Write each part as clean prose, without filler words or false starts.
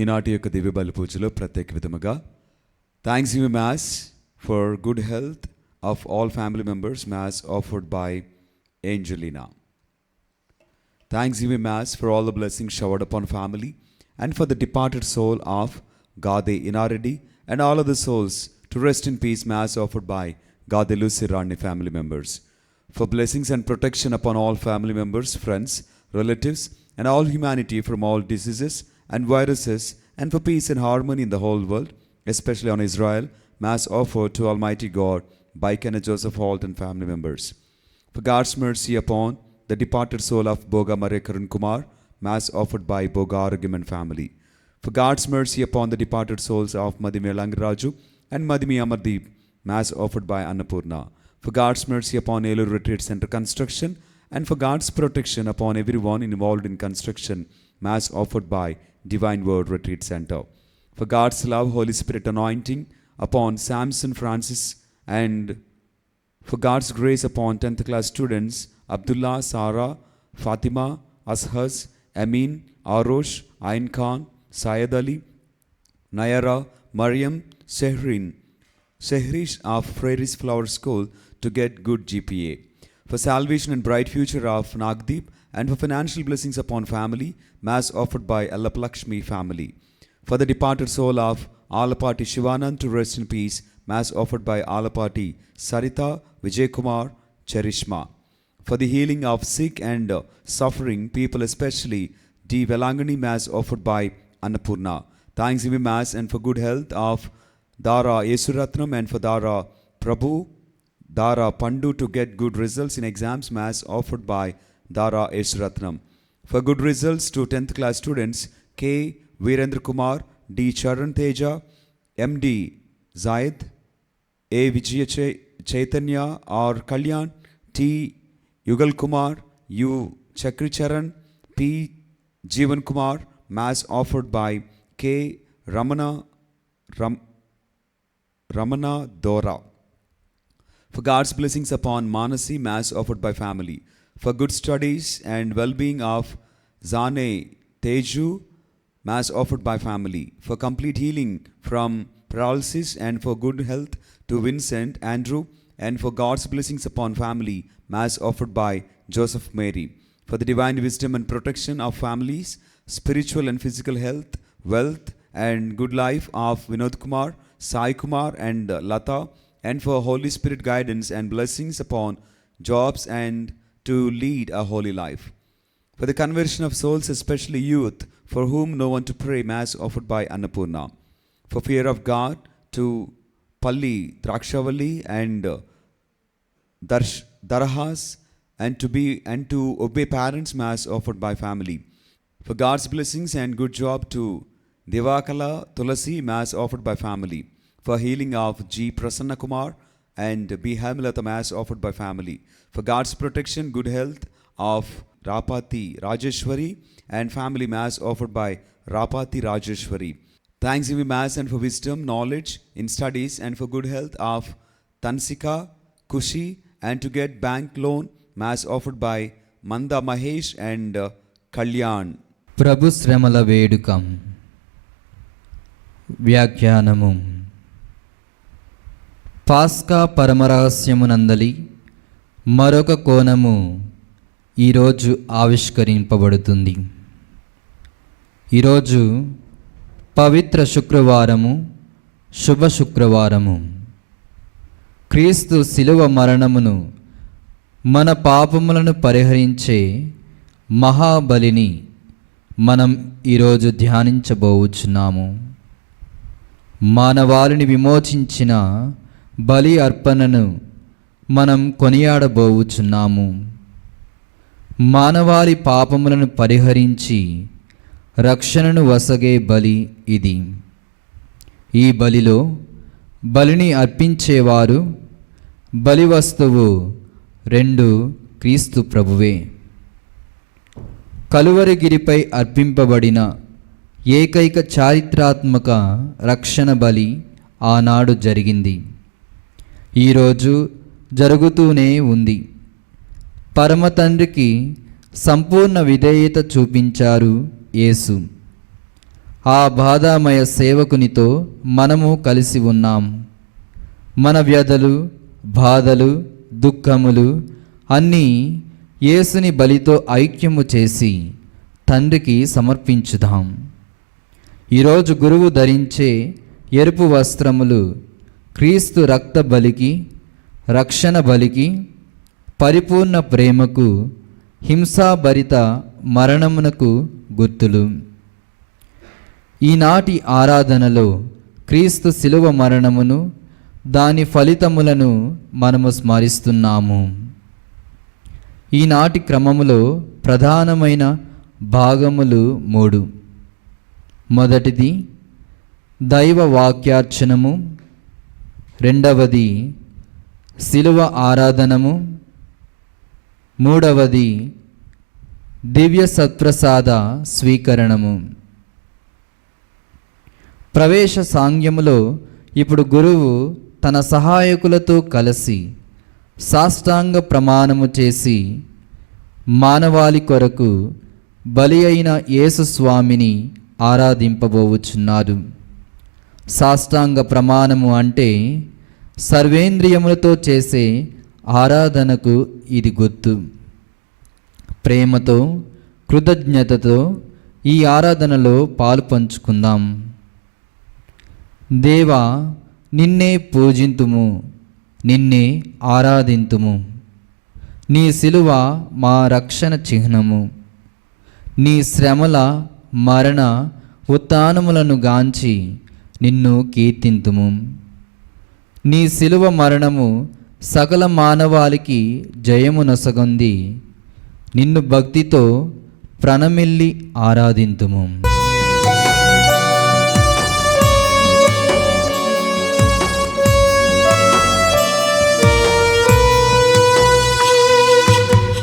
ఈనాటి యొక్క దివ్య బలి పూజలో ప్రత్యేక విధముగా thanksgiving mass for good health of all family members mass offered by Angelina. Thanks giving mass for all the blessings showered upon family and for the departed soul of Gade Inaredi and all of the souls to rest in peace. Mass offered by Gade Lucirani family members. For blessings and protection upon all family members, friends, relatives and all humanity from all diseases and viruses, and for peace and harmony in the whole world, especially on Israel. Mass offered to Almighty God by Kenneth Joseph Holt and family members. For God's mercy upon the departed soul of Boga Maria Karun Kumar, Mass offered by Boga Aragiman family. For God's mercy upon the departed souls of Madhimi Langraju and Madhimi Amardeep, Mass offered by Annapurna. For God's mercy upon Elur Retreat Center construction and for God's protection upon everyone involved in construction, Mass offered by Divine Word Retreat Center. For God's love, Holy Spirit anointing upon Samson Francis, and for God's grace upon 10th class students Abdullah, Sarah, Fatima, Ashaz, Amin, Arosh, Ain Khan, Syed Ali, Nayara, Mariam, Sehrish of Frairies Flower School to get good GPA. For salvation and bright future of Nagdeep and for financial blessings upon family, Mass offered by Allapalakshmi family. For the departed soul of Alapati Shivanand to rest in peace, Mass offered by Alapati Sarita, Vijay Kumar, Cherishma. For the healing of sick and suffering people, especially D. Velangani, Mass offered by Annapurna. Thanks giving Mass and for good health of Dara Yesuratnam and for Dara Prabhu, Dara Pandu to get good results in exams, Mass offered by Dara Yesuratnam. For good results to 10th class students K. Virendra Kumar, D. Charan Teja, M.D. Zaid, A. Vijaya Chaitanya or Kalyan, T. Yugal Kumar, U. Chakri Charan, P. Jeevan Kumar, Mass offered by K. Ramana Dora. For God's blessings upon Manasi, Mass offered by family. For good studies and well-being of Zane Teju, Mass offered by family. For complete healing from paralysis and for good health to Vincent, Andrew, and for God's blessings upon family, Mass offered by Joseph Mary. For the divine wisdom and protection of families, spiritual and physical health, wealth and good life of Vinod Kumar, Sai Kumar and Lata, and for Holy Spirit guidance and blessings upon jobs and to lead a holy life. For the conversion of souls, especially youth, for whom no one to pray, Mass offered by Annapurna. For fear of God, to Palli, Drakshavalli and Darahas, and to obey parents, Mass offered by family. For God's blessings and good job to Devakala Tulasi, Mass offered by family. For healing of G. Prasanna Kumar and B. Hamilata, Mass offered by family. For God's protection, good health of Rapati Rajeshwari and family, Mass offered by Rapati Rajeshwari. Thanks giving Mass and for wisdom, knowledge in studies and for good health of Tansika, Kushi, and to get bank loan, Mass offered by Manda Mahesh and Kalyan. ప్రభు శ్రమల వేడుకం. వ్యాఖ్యానము. పాస్కా పరమరహస్యమునందలి మరొక కోణము ఈరోజు ఆవిష్కరింపబడుతుంది. ఈరోజు పవిత్ర శుక్రవారము, శుభ శుక్రవారము. క్రీస్తు శిలువ మరణమును, మన పాపములను పరిహరించే మహాబలిని మనం ఈరోజు ధ్యానించబోచున్నాము. మానవాళిని విమోచించిన బలి అర్పణను మనం కొనియాడబోచున్నాము. మానవాళి పాపములను పరిహరించి రక్షణను వసగే బలి ఇది. ఈ బలిలో బలిని అర్పించేవారు, బలి వస్తువు రెండు క్రీస్తు ప్రభువే. కలువరిగిరిపై అర్పింపబడిన ఏకైక చారిత్రాత్మక రక్షణ బలి ఆనాడు జరిగింది. ఈరోజు జరుగుతూనే ఉంది. పరమ తండ్రికి సంపూర్ణ విధేయత చూపించారు యేసు. ఆ బాధామయ సేవకునితో మనము కలిసి ఉన్నాం. మన వ్యధలు, బాధలు, దుఃఖములు అన్నీ యేసుని బలితో ఐక్యము చేసి తండ్రికి సమర్పించుదాం. ఈరోజు గురువు ధరించే ఎరుపు వస్త్రములు క్రీస్తు రక్త బలికి, రక్షణ బలికి, పరిపూర్ణ ప్రేమకు, హింసాభరిత మరణమునకు గుర్తులు. ఈనాటి ఆరాధనలో క్రీస్తు శిలువ మరణమును, దాని ఫలితములను మనము స్మరిస్తున్నాము. ఈనాటి క్రమములో ప్రధానమైన భాగములు 3. మొదటిది దైవ వాక్యార్చనము, రెండవది శిలువ ఆరాధనము, మూడవది దివ్య సత్ప్రసాద స్వీకరణము. ప్రవేశ సాంగ్యములో ఇప్పుడు గురువు తన సహాయకులతో కలిసి సాష్టాంగ ప్రమాణము చేసి మానవాళి కొరకు బలి అయిన యేసు స్వామిని ఆరాధింపబోవుచున్నారు. సాష్టాంగ ప్రమాణము అంటే సర్వేంద్రియములతో చేసే ఆరాధనకు ఇది గుర్తు. ప్రేమతో, కృతజ్ఞతతో ఈ ఆరాధనలో పాలు పంచుకుందాం. దేవా, నిన్నే పూజింతుము, నిన్నే ఆరాధింతుము. నీ శిలువ మా రక్షణ చిహ్నము. నీ శ్రమల, మరణ, ఉత్థానములను గాంచి నిన్ను కీర్తింతుము. నీ శిలువ మరణము సకల మానవాళికి జయము నొసగొంది. నిన్ను భక్తితో ప్రణమిల్లి ఆరాధింతుము.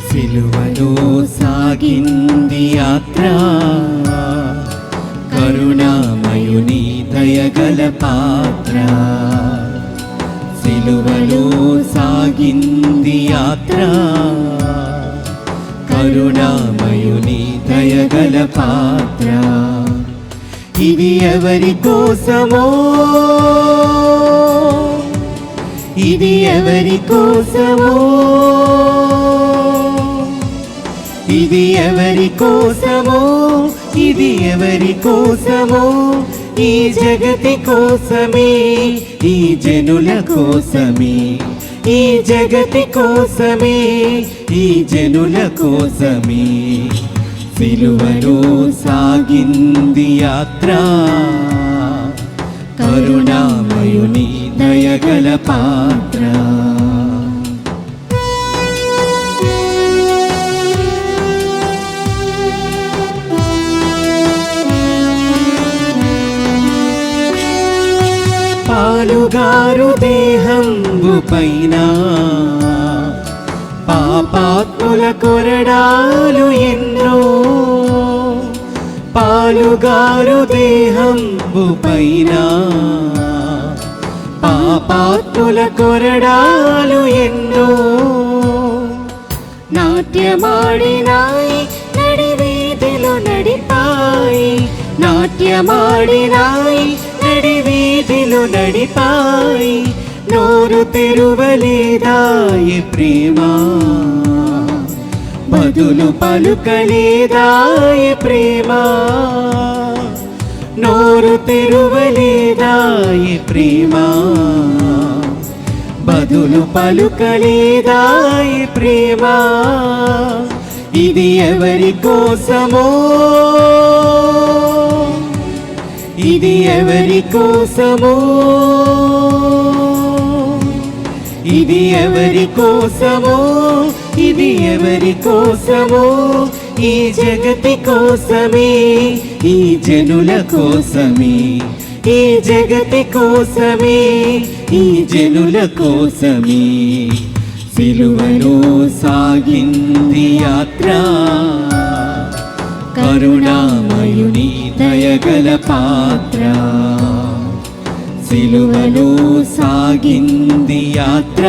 సిలువలో సాగింది యాత్ర, కరుణామయుని దయగల పాత్ర. సిలువలో సాగింది యాత్ర, కరుణామయుని దయగల పాత్ర. ఇది ఎవరి కోసమో, ఇది ఎవరి కోసమో, ఇది ఎవరి కోసమో, ఇది ఎవరి కోసమో. ఈ జగతి కోసమే, ఈ జనుల కోసమే, ఈ జగతి కోసమే, ఈ జనుల కోసమే. సిలువలో సాగింది యాత్ర, కరుణామయుని దయగల పాత్ర. పాలుగారు దేహంబు పైన పాపాత్ముల కొరడాలు ఎన్నో. పాలుగారు దేహంబు పైన పాపాత్ముల కొరడాలు ఎన్నో. నాట్యమాడినాయి నడివీధిలో నడిపాయి, నాట్యమాడినాయి నడివీధిలో నడిపాయి. నోరు తెరువలేదాయ ప్రేమ, బదులు పలుకలేదాయ ప్రేమ. నోరు తెరువలేదాయ ప్రేమ, బదులు పలుకలేదాయ ప్రేమ. ఇది ఎవరి కోసమో, ఇది ఎవరి కోసమో, ఇది ఎవరి కోసమో, ఇది ఎవరి కోసమో. ఈ జగతి కోసమే, ఈ జనుల కోసమే, ఈ జగతి కోసమే, ఈ జనుల కోసమే. సిలువలో సాగింది యాత్ర, కరుణామయుని దయగల పాత్ర. సిలువలో సాగింది యాత్ర,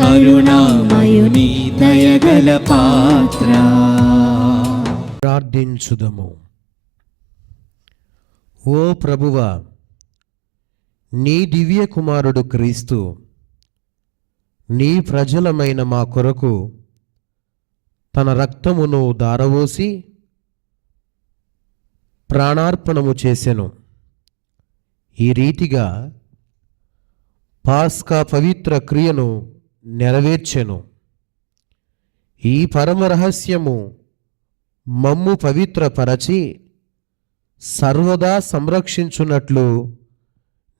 కరుణామయుని దయగల పాత్ర. ప్రార్థించుదము. ఓ ప్రభువా, నీ దివ్య కుమారుడు క్రీస్తు నీ ప్రజలమైన మా కొరకు తన రక్తమును దారవోసి ప్రాణార్పణము చేసెను. ఈ రీతిగా పాస్కా పవిత్ర క్రియను నెరవేర్చెను. ఈ పరమ రహస్యము మమ్ము పవిత్రపరచి సర్వదా సంరక్షించున్నట్లు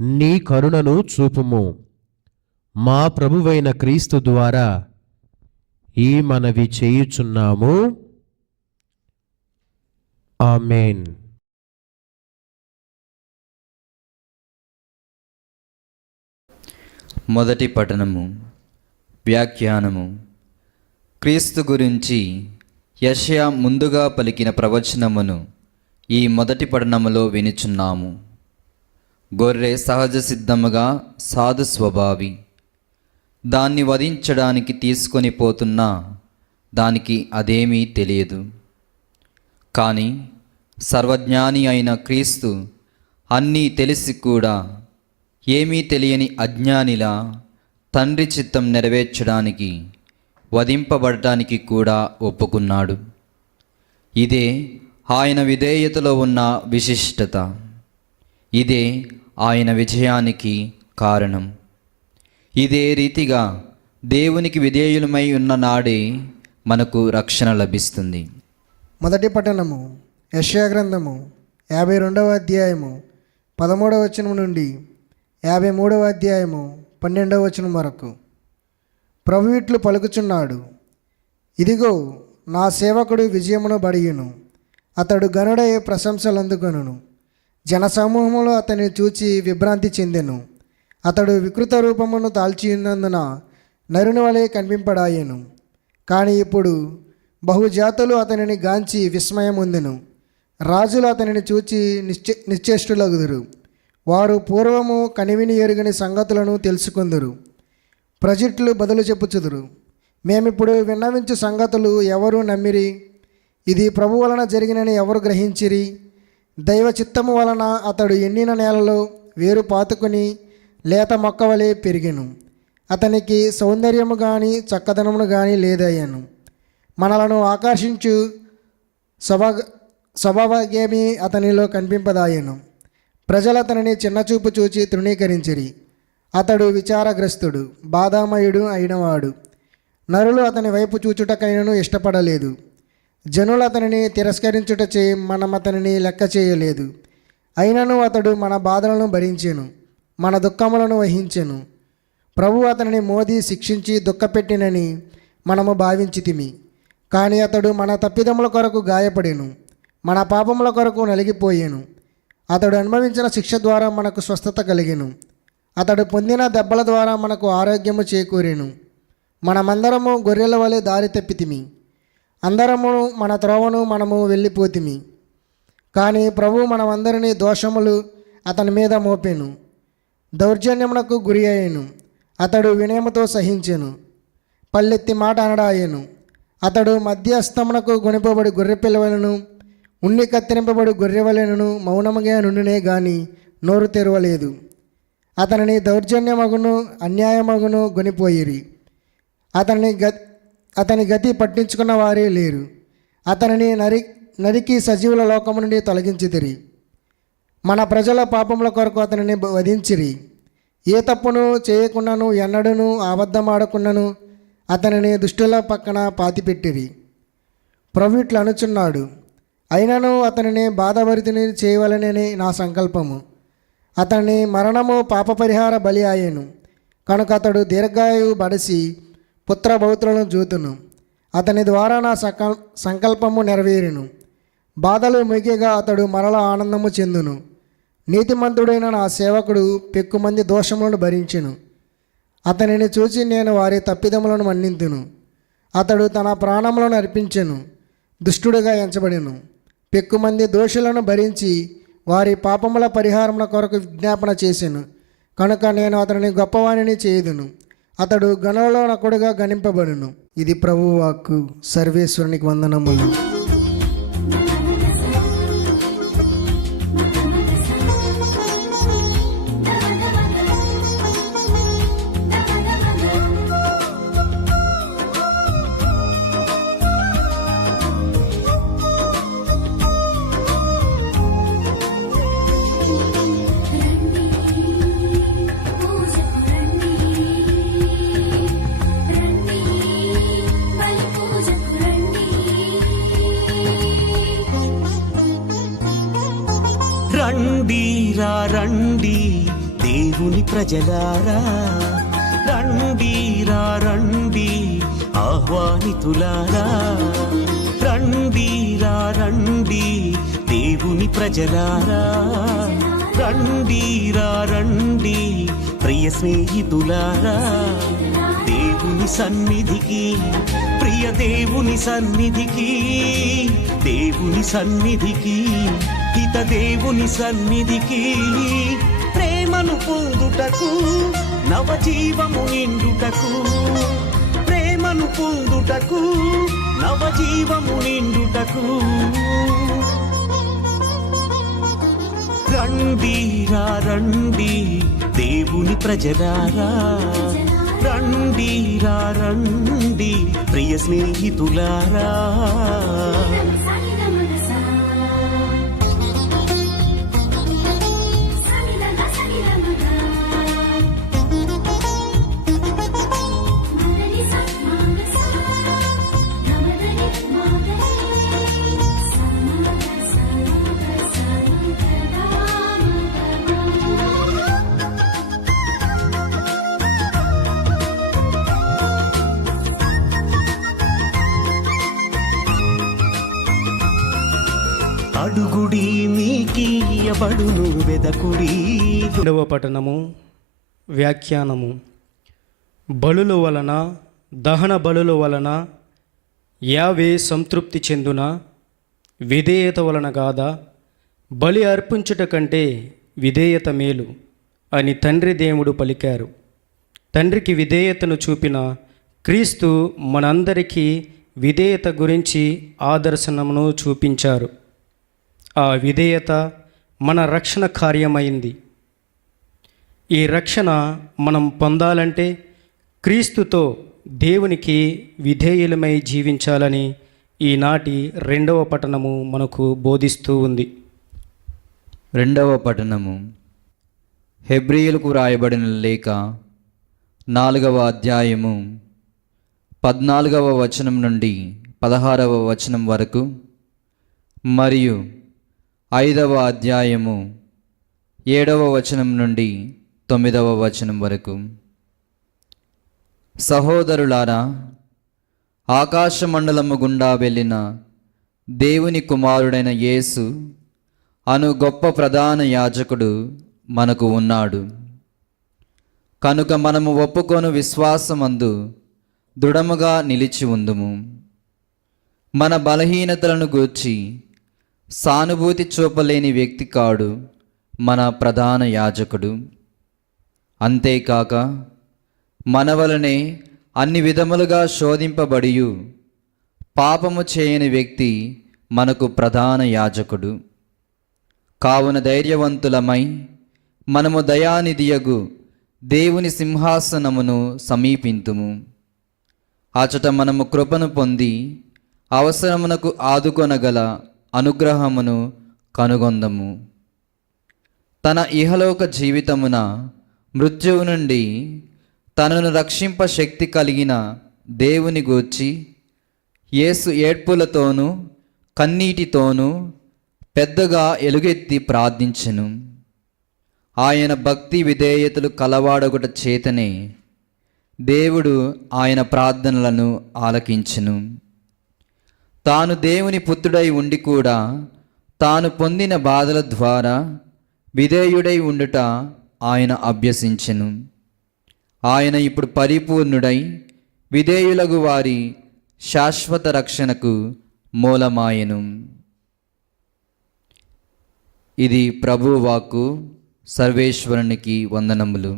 నీ కరుణను చూపుము. మా ప్రభువైన క్రీస్తు ద్వారా ఈ మనవి చేయుచున్నాము. ఆమేన్. మొదటి పఠనము. వ్యాఖ్యానము. క్రీస్తు గురించి యెషయా ముందుగా పలికిన ప్రవచనమును ఈ మొదటి పఠనములో వినుచున్నాము. గొర్రె సహజ సిద్ధముగా సాధు స్వభావి. దాన్ని వధించడానికి తీసుకొని పోతున్నా దానికి అదేమీ తెలియదు. కానీ సర్వజ్ఞాని అయిన క్రీస్తు అన్నీ తెలిసి కూడా ఏమీ తెలియని అజ్ఞానిలా తండ్రి చిత్తం నెరవేర్చడానికి వధింపబడటానికి కూడా ఒప్పుకున్నాడు. ఇదే ఆయన విధేయతలో ఉన్న విశిష్టత. ఇదే ఆయన విజయానికి కారణం. ఇదే రీతిగా దేవునికి విధేయులమై ఉన్న నాడే మనకు రక్షణ లభిస్తుంది. మొదటి పట్టణము. యెషయా గ్రంథము 52వ అధ్యాయము 13వ వచనం నుండి 53వ అధ్యాయము 12వ వచనం వరకు. ప్రభు ఇట్లు పలుకుచున్నాడు: ఇదిగో నా సేవకుడు విజయమును బడియును, అతడు గనుడై ప్రశంసలు అందుకొనును. జనసమూహములో అతనిని చూచి విభ్రాంతి చెందెను. అతడు వికృత రూపమును దాల్చినందున నరుని వలె కనిపింపడాయెను. కానీ ఇప్పుడు బహుజాతులు అతనిని గాంచి విస్మయముందెను. రాజులు అతనిని చూచి నిశ్చేష్టులగుదురు. వారు పూర్వము కనివిని ఎరుగని సంగతులను తెలుసుకుందురు. ప్రజట్లు బదులు చెప్పుచుదురు: మేమిప్పుడు విన్నవించు సంగతులు ఎవరు నమ్మిరి? ఇది ప్రభు వలన జరిగినని ఎవరు గ్రహించిరి? దైవ చిత్తము వలన అతడు ఎండిన నేలలో వేరు పాతుకుని లేత మొక్క వలె పెరిగెను. అతనికి సౌందర్యము కానీ చక్కదనమును కానీ లేదయ్యాను. మనలను ఆకర్షించు స్వభావగేమి అతనిలో కనిపింపదాయను. ప్రజలు అతనిని చిన్నచూపు చూచి తృణీకరించిరి. అతడు విచారగ్రస్తుడు, బాధామయుడు అయినవాడు. నరులు అతని వైపు చూచుటకైనను ఇష్టపడలేదు. జనులు అతనిని తిరస్కరించుటచే మనం అతనిని లెక్క చేయలేదు. అయినను అతడు మన బాధలను భరించెను, మన దుఃఖములను వహించెను. ప్రభు అతనిని మోది శిక్షించి దుఃఖపెట్టినని మనము భావించితిమి. కానీ అతడు మన తప్పిదముల కొరకు గాయపడెను, మన పాపముల కొరకు నలిగిపోయాను. అతడు అనుభవించిన శిక్ష ద్వారా మనకు స్వస్థత కలిగెను. అతడు పొందిన దెబ్బల ద్వారా మనకు ఆరోగ్యము చేకూరెను. మనమందరము గొర్రెల వలె దారి తప్పితిమి. అందరము మన త్రోవను మనము వెళ్ళిపోతిమి. కానీ ప్రభు మనమందరినీ దోషములు అతని మీద మోపెను. దౌర్జన్యమునకు గురి అయ్యెను. అతడు వినయముతో సహించెను, పల్లెత్తి మాట అనడాయెను. అతడు మధ్యస్థమునకు గొనిపబడి గొర్రె పిల్లవలను, ఉన్ని కత్తిరింపబడి గొర్రెవలెనను మౌనముగా నుండినే గాని నోరు తెరవలేదు. అతనిని దౌర్జన్యమగును అన్యాయమగును గొనిపోయిరి. అతని గతి పట్టించుకున్న వారే లేరు. అతనిని నరికి సజీవుల లోకము నుండి తొలగించితిరి. మన ప్రజల పాపముల కొరకు అతనిని వధించిరి. ఏ తప్పును చేయకుండాను ఎన్నడూను అబద్ధమాడకుండాను అతనిని దుష్టుల పక్కన పాతిపెట్టిరి. ప్రభు ఇట్లు అనుచున్నాడు: అయినను అతనిని బాధభరితుని చేయవలనని నా సంకల్పము. అతని మరణము పాపపరిహార బలి ఆయెను. కనుక అతడు దీర్ఘాయువు బడసి పుత్రబౌత్రులను జూతును. అతని ద్వారా నా సంకల్పము నెరవేరును. బాధలు ముగియగా అతడు మరల ఆనందము చెందును. నీతిమంతుడైన నా సేవకుడు పెక్కుమంది దోషములను భరించెను. అతనిని చూచి నేను వారి తప్పిదములను మన్నింతును. అతడు తన ప్రాణములను అర్పించెను, దుష్టుడిగా ఎంచబడెను. పెక్కుమంది దోషులను భరించి వారి పాపముల పరిహారముల కొరకు విజ్ఞాపన చేసెను. కనుక నేను అతనిని గొప్పవాణిని చేయుదును. అతడు గణంలో నకుడుగా గణింపబడును. ఇది ప్రభువు వాక్కు. సర్వేశ్వరునికి వందనములు. రండి రండి దేవుని ప్రజలారా, రండి రండి ఆహ్వానితులారా, రండి రండి దేవుని ప్రజలారా, రండి రండి ప్రియ స్నేహితులారా, దేవుని సన్నిధికి, ప్రియ దేవుని సన్నిధికి, దేవుని సన్నిధికి, హిత దేవుని సన్నిధికి, ప్రేమను పొందుటకు, నవజీవము నిండుటకు, ప్రేమను పొందుటకు, నవజీవము నిండుటకు, రండి రండి దేవుని ప్రజలారా, రండి రండి ప్రియ స్నేహితులారా. అడుగుడి మీకియబడును, వెదకుడి. రెండవ పఠనము వ్యాఖ్యానము. బలుల వలన, దహన బలుల వలన యావే సంతృప్తి చెందున, విధేయత వలన కాదా? బలి అర్పించుట కంటే విధేయత మేలు అని తండ్రి దేవుడు పలికారు. తండ్రికి విధేయతను చూపిన క్రీస్తు మనందరికీ విధేయత గురించి ఆదర్శనమును చూపించారు. ఆ విధేయత మన రక్షణ కార్యమైంది. ఈ రక్షణ మనం పొందాలంటే క్రీస్తుతో దేవునికి విధేయులమై జీవించాలని ఈనాటి రెండవ పఠనము మనకు బోధిస్తూ ఉంది. రెండవ పఠనము. హెబ్రీయులకు రాయబడిన లేఖ 4వ అధ్యాయము 14వ వచనం నుండి 16వ వచనం వరకు, మరియు 5వ అధ్యాయము 7వ వచనం నుండి 9వ వచనం వరకు. సహోదరులారా, ఆకాశమండలము గుండా వెళ్ళిన దేవుని కుమారుడైన యేసు అను గొప్ప ప్రధాన యాజకుడు మనకు ఉన్నాడు. కనుక మనము ఒప్పుకొను విశ్వాసమందు దృఢముగా నిలిచి ఉందుము. మన బలహీనతలను గూర్చి సానుభూతి చూపలేని వ్యక్తి కాడు మన ప్రధాన యాజకుడు. అంతేకాక మన వలనే అన్ని విధములుగా శోధింపబడియు పాపము చేయని వ్యక్తి మనకు ప్రధాన యాజకుడు. కావున ధైర్యవంతులమై మనము దయానిధియగు దేవుని సింహాసనమును సమీపింతుము. అచట మనము కృపను పొంది అవసరమునకు ఆదుకొనగల అనుగ్రహమును కనుగొందము. తన ఇహలోక జీవితమున మృత్యువు నుండి తనను రక్షింప శక్తి కలిగిన దేవుని గూర్చి యేసు ఏడ్పులతోనూ కన్నీటితోనూ పెద్దగా ఎలుగెత్తి ప్రార్థించెను. ఆయన భక్తి విధేయతలు కలవాడొకట చేతనే దేవుడు ఆయన ప్రార్థనలను ఆలకించెను. తాను దేవుని పుత్రుడై ఉండి కూడా తాను పొందిన బాధల ద్వారా విధేయుడై ఉండుట ఆయన అభ్యసించెను. ఆయన ఇప్పుడు పరిపూర్ణుడై విధేయులగు వారి శాశ్వత రక్షణకు మూలమాయెను. ఇది ప్రభువు వాక్కు. సర్వేశ్వరునికి వందనములు.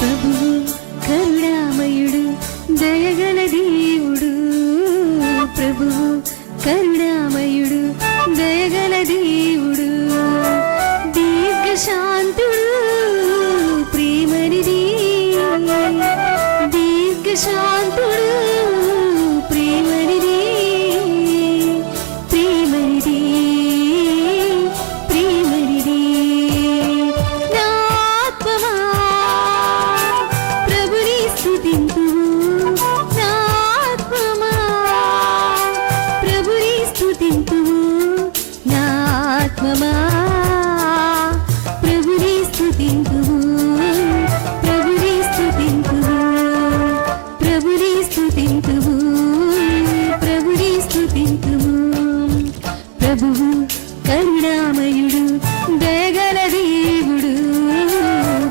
ప్రభువు కరుణామయుడు, దయగల దేవుడు. ప్రభువు కరుణామయుడు, దయగల దేవుడు. దీర్ఘశాంతుడు, కరుణామయుడు దయగల దేవుడు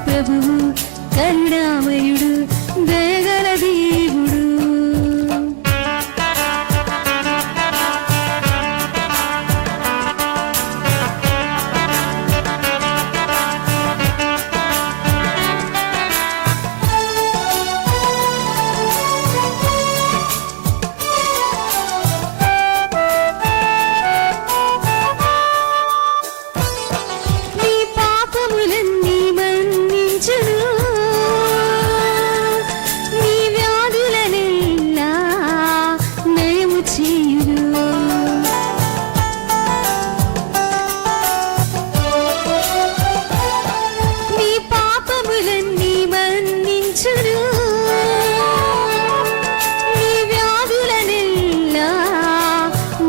ప్రభువు కరుణామయుడు దయగల దేవుడు. నీ పాపములన్నీ మన్నించును, నీ వ్యాధులనెల్లా నయము చేయును. నీ పాపములన్నీ మన్నించును, నీ వ్యాధులనెల్లా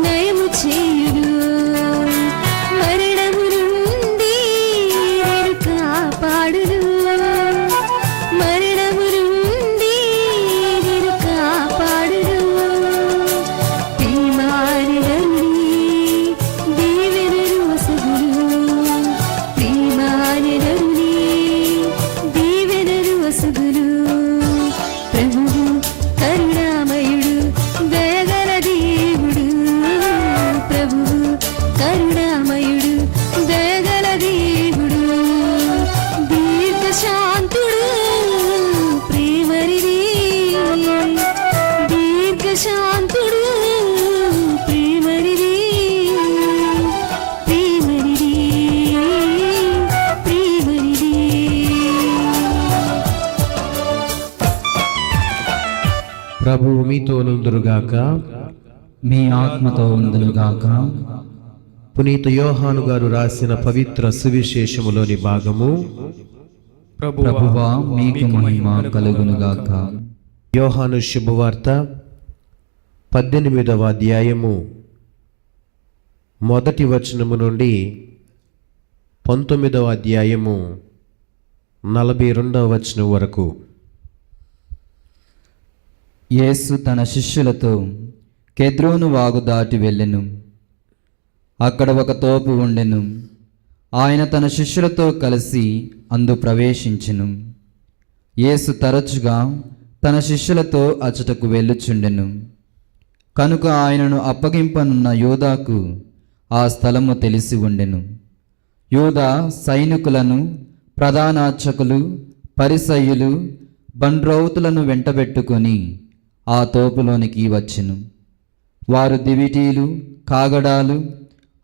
నయము చేయును. మరణము నుండి నిన్ను కాపాడును, మరణము నుండి నిన్ను కాపాడును. ప్రియమానినరుని దీవెనలు వసగును, ప్రియమానినరుని దీవెనలు వసగును. ప్రభువు కరుణామయుడు దయగల దేవుడు ప్రభువు కరుణామయుడు దయగల దేవుడు. దీర్ఘశాంతుడు ప్రేమరిది, దీర్ఘశాంతుడు ప్రేమరిది, ప్రేమరిది, ప్రేమరిది. ప్రభువు మీతో నుందురుగాక. మీ ఆత్మతో ఉందునుగాక. పునీత యోహాను గారు రాసిన పవిత్ర సువిశేషములోని భాగము. ప్రభువా మీకు మహిమ కలుగునుగాక. యోహాను శుభవార్త 18వ అధ్యాయము 1వ వచనము నుండి 19వ అధ్యాయము 42వ వచనం వరకు. యేసు తన శిష్యులతో కెద్రోను వాగు దాటి వెళ్ళెను. అక్కడ ఒక తోపు ఉండెను. ఆయన తన శిష్యులతో కలిసి అందు ప్రవేశించెను. యేసు తరచుగా తన శిష్యులతో అచ్చటకు వెళ్ళుచుండెను. కనుక ఆయనను అప్పగింపనున్న యూదాకు ఆ స్థలము తెలిసి ఉండెను. యూదా సైనికులను, ప్రధానార్చకులు, పరిసయ్యులు, బండ్రౌతులను వెంటబెట్టుకొని ఆ తోపులోనికి వచ్చెను. వారు దివిటీలు, కాగడాలు,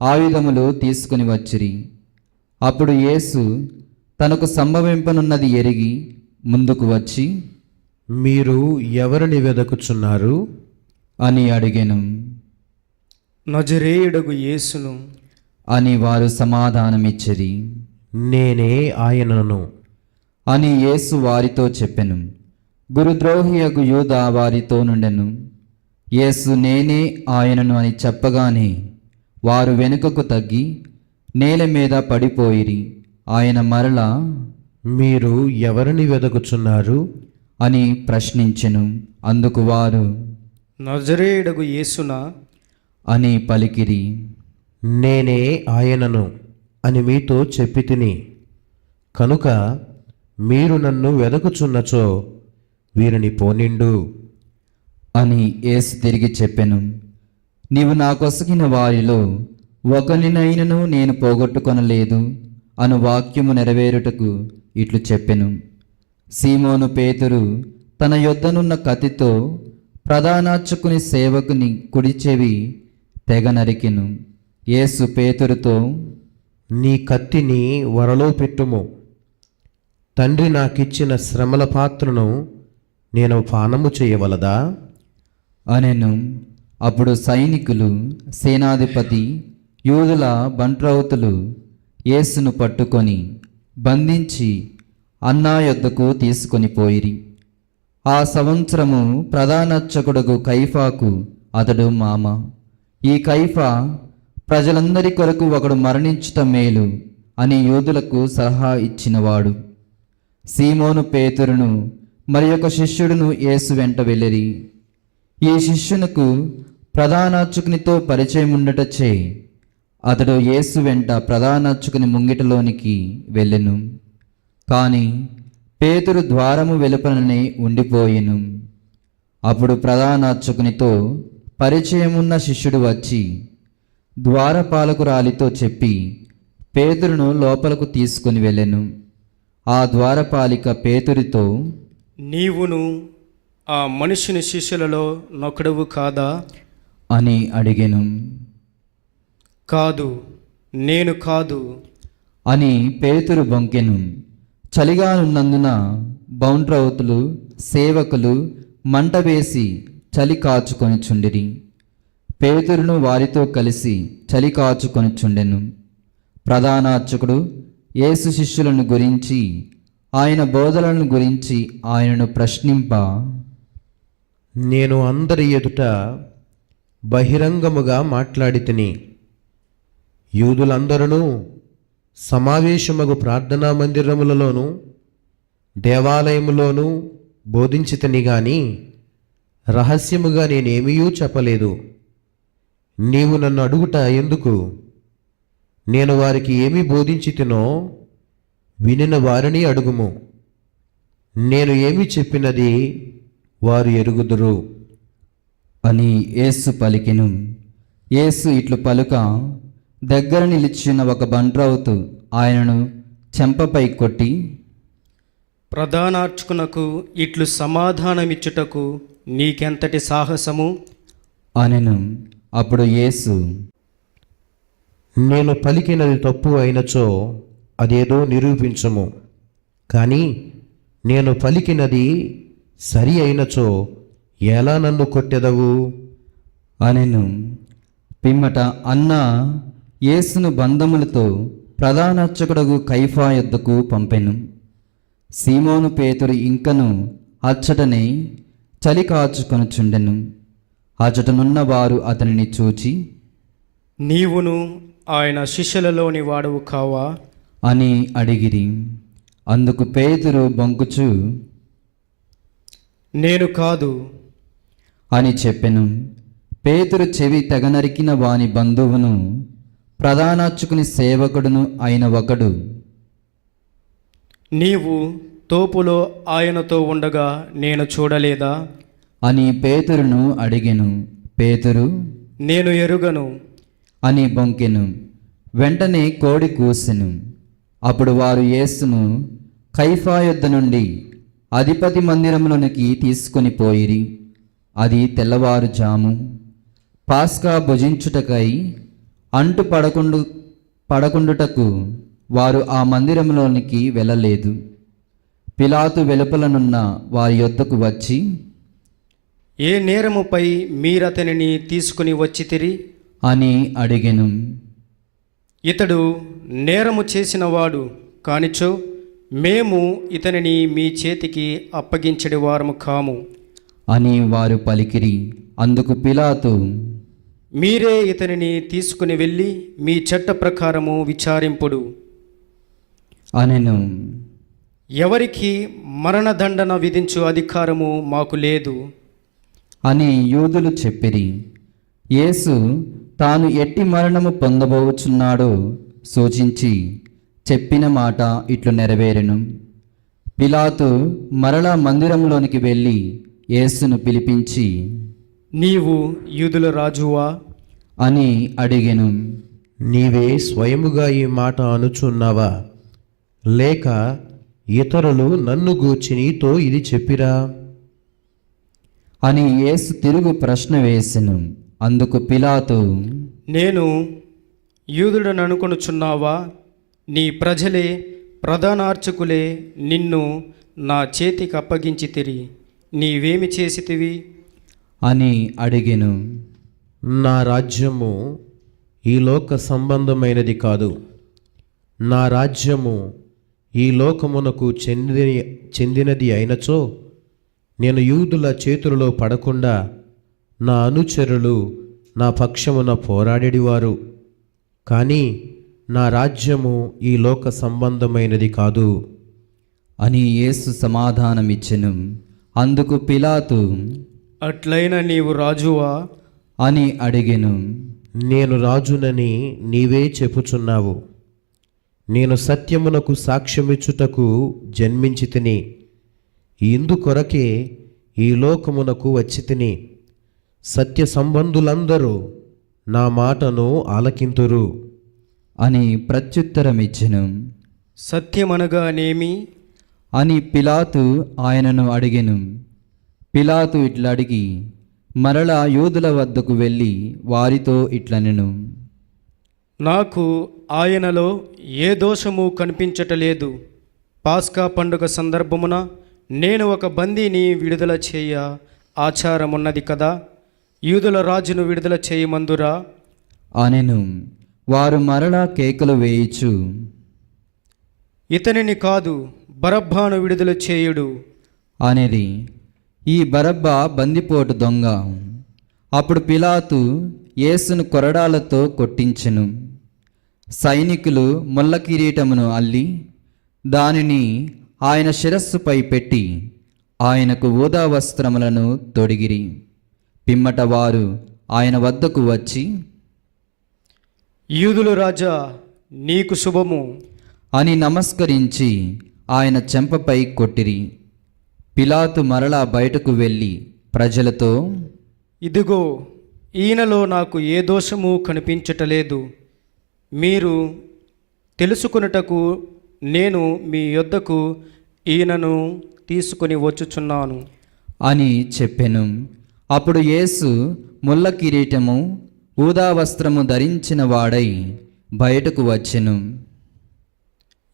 ఆయుధములు తీసుకుని వచ్చిరి. అప్పుడు యేసు తనకు సంభవింపనున్నది ఎరిగి ముందుకు వచ్చి, మీరు ఎవరిని వెదకుచున్నారు అని అడిగెను. నజరేయుడగు యేసును అని వారు సమాధానమిచ్చిరి. నేనే ఆయనను అని యేసు వారితో చెప్పెను. గురుద్రోహియగు యూదా వారితో నుండెను. యేసు నేనే ఆయనను అని చెప్పగానే వారు వెనుకకు తగ్గి నేల మీద పడిపోయిరి. ఆయన మరలా మీరు ఎవరిని వెదకుచున్నారు అని ప్రశ్నించెను. అందుకు వారు నజరేయుడగు యేసునా అని పలికిరి. నేనే ఆయనను అని మీతో చెప్పి తిని, కనుక మీరు నన్ను వెదకుచున్నచో వీరిని పోనిండు అని యేసు తిరిగి చెప్పెను. నీవు నాకొసగిన వారిలో ఒకనినైనను నేను పోగొట్టుకొనలేదు అను వాక్యము నెరవేరుటకు ఇట్లు చెప్పెను. సీమోను పేతురు తన యొద్దనున్న కత్తితో ప్రధానార్చకుని సేవకుని కుడి చెవి తెగ నరికెను. యేసు పేతురుతో, నీ కత్తిని వరలో పెట్టుము. తండ్రి నాకిచ్చిన శ్రమల పాత్రను నేను పానము చేయవలదా అనెను. అప్పుడు సైనికులు, సేనాధిపతి, యూదుల బంట్రౌతులు యేసును పట్టుకొని బంధించి అన్నా యొద్దకు తీసుకొని పోయిరి. ఆ సంవత్సరము ప్రధానార్చకుడగు కైఫాకు అతడు మామ. ఈ కైఫా ప్రజలందరి కొరకు ఒకడు మరణించుట మేలు అని యూదులకు సలహా ఇచ్చినవాడు. సీమోను పేతురును మరి ఒక శిష్యుడును యేసు వెంట వెళ్ళిరి. ఈ శిష్యునకు ప్రధానార్చకునితో పరిచయం ఉండటచే అతడు యేసు వెంట ప్రధానర్చకుని ముంగిటలోనికి వెళ్ళెను. కాని పేతురు ద్వారము వెలుపలనే ఉండిపోయెను. అప్పుడు ప్రధానార్చకునితో పరిచయమున్న శిష్యుడు వచ్చి ద్వారపాలకురాలితో చెప్పి పేతురును లోపలకు తీసుకుని వెళ్ళెను. ఆ ద్వారపాలిక పేతురితో, నీవును ఆ మనుషుని శిష్యులలో నొకడువు కాదా? అని అడిగెను. కాదు, నేను కాదు. అని పేతురు బొంకెను. చలిగా ఉన్నందున బౌండ్రౌతులు సేవకులు మంట వేసి చలి కాచుకొనిచుండిరి. పేతురును వారితో కలిసి చలి కాచుకొనిచుండెను. ప్రధానార్చకుడు యేసు శిష్యులను గురించి ఆయన బోధలను గురించి ఆయనను ప్రశ్నింప, నేను అందరి ఎదుట బహిరంగముగా మాట్లాడితిని. యూదులందరూ సమావేశమగు ప్రార్థనా మందిరములలోనూ దేవాలయములోనూ బోధించితిని గాని రహస్యముగా నేనేమీయూ చెప్పలేదు. నీవు నన్ను అడుగుట ఎందుకు? నేను వారికి ఏమి బోధించితినో వినిన వారిని అడుగుము. నేను ఏమి చెప్పినది వారు ఎరుగుదురు అని యేసు పలికెను. యేసు ఇట్లు పలుక దగ్గర నిలిచిన ఒక బండ్రౌతు ఆయనను చెంపపై కొట్టి, ప్రధానార్చకునకు ఇట్లు సమాధానమిచ్చుటకు నీకెంతటి సాహసము? అనెను. అప్పుడు యేసు, నేను పలికినది తప్పు అయినచో అదేదో నిరూపించము. కానీ నేను పలికినది సరి అయినచో ఎలా నన్ను కొట్టెదవు? అనెను. పిమ్మట అన్న యేసును బంధములతో ప్రధానార్చకుడగు కైఫా యొద్దకు పంపెను. సీమోను పేతురు ఇంకను అచ్చటనే చలి కాచుకొనుచుండెను. అచ్చటనున్న వారు అతనిని చూచి, నీవును ఆయన శిష్యులలోని వాడవు కావా? అని అడిగిరి. అందుకు పేతురు బొంకుచు, నేను కాదు. అని చెప్పెను. పేతురు చెవి తెగనరికిన వాని బంధువును ప్రధానార్చకుని సేవకుడును అయిన ఒకడు, నీవు తోపులో ఆయనతో ఉండగా నేను చూడలేదా? అని పేతురును అడిగెను. పేతురు, నేను ఎరుగను. అని బొంకెను. వెంటనే కోడి కూసెను. అప్పుడు వారు యేసును కైఫా యొద్ద నుండి అధిపతి మందిరంలోనికి తీసుకొని పోయిరి. అది తెల్లవారుజాము. పాస్కా భుజించుటకై అంటు పడకుండుటకు వారు ఆ మందిరంలోనికి వెళ్ళలేదు. పిలాతు వెలుపలనున్న వారి యొద్దకు వచ్చి, ఏ నేరముపై మీరతనిని తీసుకుని వచ్చితిరి? అని అడిగెను. ఇతడు నేరము చేసినవాడు కానిచో మేము ఇతనిని మీ చేతికి అప్పగించడి వారము కాము అని వారు పలికిరి. అందుకు పిలాతు, మీరే ఇతనిని తీసుకుని వెళ్ళి మీ చట్ట ప్రకారము విచారింపుడు. అనెను. ఎవరికి మరణదండన విధించు అధికారము మాకు లేదు అని యూదులు చెప్పిరి. యేసు తాను ఎట్టి మరణము పొందబోచున్నాడో సూచించి చెప్పిన మాట ఇట్లు నెరవేరెను. పిలాతు మరలా మందిరంలోనికి వెళ్ళి యేసును పిలిపించి, నీవు యూదుల రాజువా? అని అడిగెను. నీవే స్వయముగా ఈ మాట అనుచున్నావా? లేక ఇతరులు నన్ను గూర్చి నీతో ఇది చెప్పిరా? అని యేసు తిరుగు ప్రశ్న వేసెను. అందుకు పిలాతు, నేను యూదుడని అనుకొనుచున్నావా? నీ ప్రజలే ప్రధానార్చకులే నిన్ను నా చేతికి అప్పగించితిరి. నీవేమి చేసితివి? అని అడిగెను. నా రాజ్యము ఈ లోక సంబంధమైనది కాదు. నా రాజ్యము ఈ లోకమునకు చెందినది అయినచో నేను యూదుల చేతులలో పడకుండా నా అనుచరులు నా పక్షమున పోరాడేవారు. కానీ నా రాజ్యము ఈ లోక సంబంధమైనది కాదు అని యేసు సమాధానమిచ్చెను. అందుకు పిలాతు, అట్లైన నీవు రాజువా? అని అడిగెను. నేను రాజునని నీవే చెప్పుచున్నావు. నేను సత్యమునకు సాక్ష్యమిచ్చుటకు జన్మించి తిని, ఇందుకొరకే ఈ లోకమునకు వచ్చి తిని. సత్య సంబంధులందరూ నా మాటను ఆలకింతురు అని ప్రత్యుత్తరమిచ్చెను. సత్యమనగానేమి? అని పిలాతు ఆయనను అడిగెను. పిలాతు ఇట్లడిగి మరలా యూదుల వద్దకు వెళ్ళి వారితో ఇట్లనెను. నాకు ఆయనలో ఏ దోషము కనిపించటలేదు. పాస్కా పండుగ సందర్భమున నేను ఒక బందీని విడుదల చేయ ఆచారమున్నది కదా. యూదుల రాజును విడుదల చేయమందురా అనెను. వారు మరలా కేకలు వేయిచు, ఇతనిని కాదు, బరబ్బాను విడుదల చేయుడు అనేది. ఈ బరబ్బా బందిపోటు దొంగ. అప్పుడు పిలాతు యేసును కొరడాలతో కొట్టించెను. సైనికులు ముళ్ళ కిరీటమును అల్లి దానిని ఆయన శిరస్సుపై పెట్టి ఆయనకు ఊదా వస్త్రములను తొడిగిరి. పిమ్మట వారు ఆయన వద్దకు వచ్చి, యూదుల రాజా, నీకు శుభము అని నమస్కరించి ఆయన చెంపపై కొట్టిరి. పిలాతు మరలా బయటకు వెళ్ళి ప్రజలతో, ఇదిగో, ఈయనలో నాకు ఏ దోషము కనిపించటలేదు. మీరు తెలుసుకొనుటకు నేను మీ యొద్దకు ఈయనను తీసుకుని వచ్చుచున్నాను అని చెప్పెను. అప్పుడు యేసు ముళ్ళ కిరీటము ఊదా వస్త్రము ధరించిన వాడై బయటకు వచ్చెను.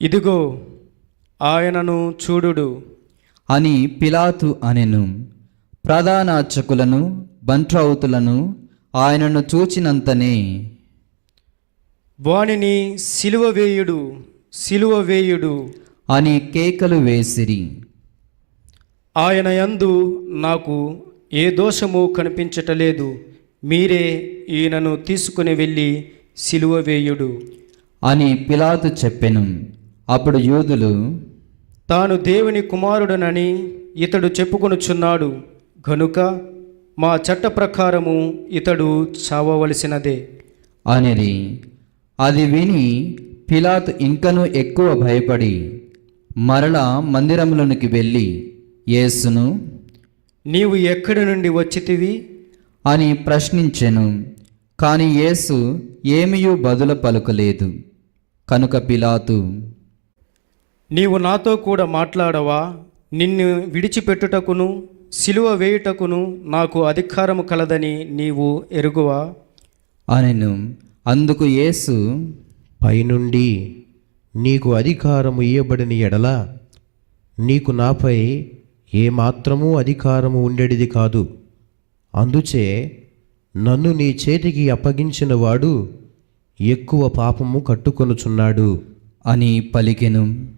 ఇదిగో ఆయనను చూడుడు అని పిలాతు అనెను. ప్రధానార్చకులను బంట్రౌతులను ఆయనను చూచినంతనే, వానిని సిలువ వేయుడు, సిలువ వేయుడు అని కేకలు వేసిరి. ఆయన యందు నాకు ఏ దోషము కనిపించటలేదు. మీరే ఈయనను తీసుకుని వెళ్ళి సిలువ వేయుడు అని పిలాతు చెప్పెను. అప్పుడు యూదులు, తాను దేవుని కుమారుడనని ఇతడు చెప్పుకొనుచున్నాడు గనుక మా చట్ట ప్రకారము ఇతడు చావవలసినదే అనిరి. అది విని పిలాతు ఇంకనూ ఎక్కువ భయపడి మరలా మందిరంలోనికి వెళ్ళి యేసును, నీవు ఎక్కడి నుండి వచ్చితివి అని ప్రశ్నించెను. కాని యేసు ఏమీయూ బదులు పలుకలేదు. కనుక పిలాతు, నీవు నాతో కూడా మాట్లాడవా? నిన్ను విడిచిపెట్టుటకును సిలువ వేయుటకును నాకు అధికారము కలదని నీవు ఎరుగువా అనెను. అందుకు యేసు, పైనుండి నీకు అధికారము ఇయ్యబడిన ఎడల నీకు నాపై ఏమాత్రమూ అధికారము ఉండేది కాదు. అందుచే నన్ను నీ చేతికి అప్పగించిన వాడు ఎక్కువ పాపము కట్టుకొనుచున్నాడు అని పలికెను.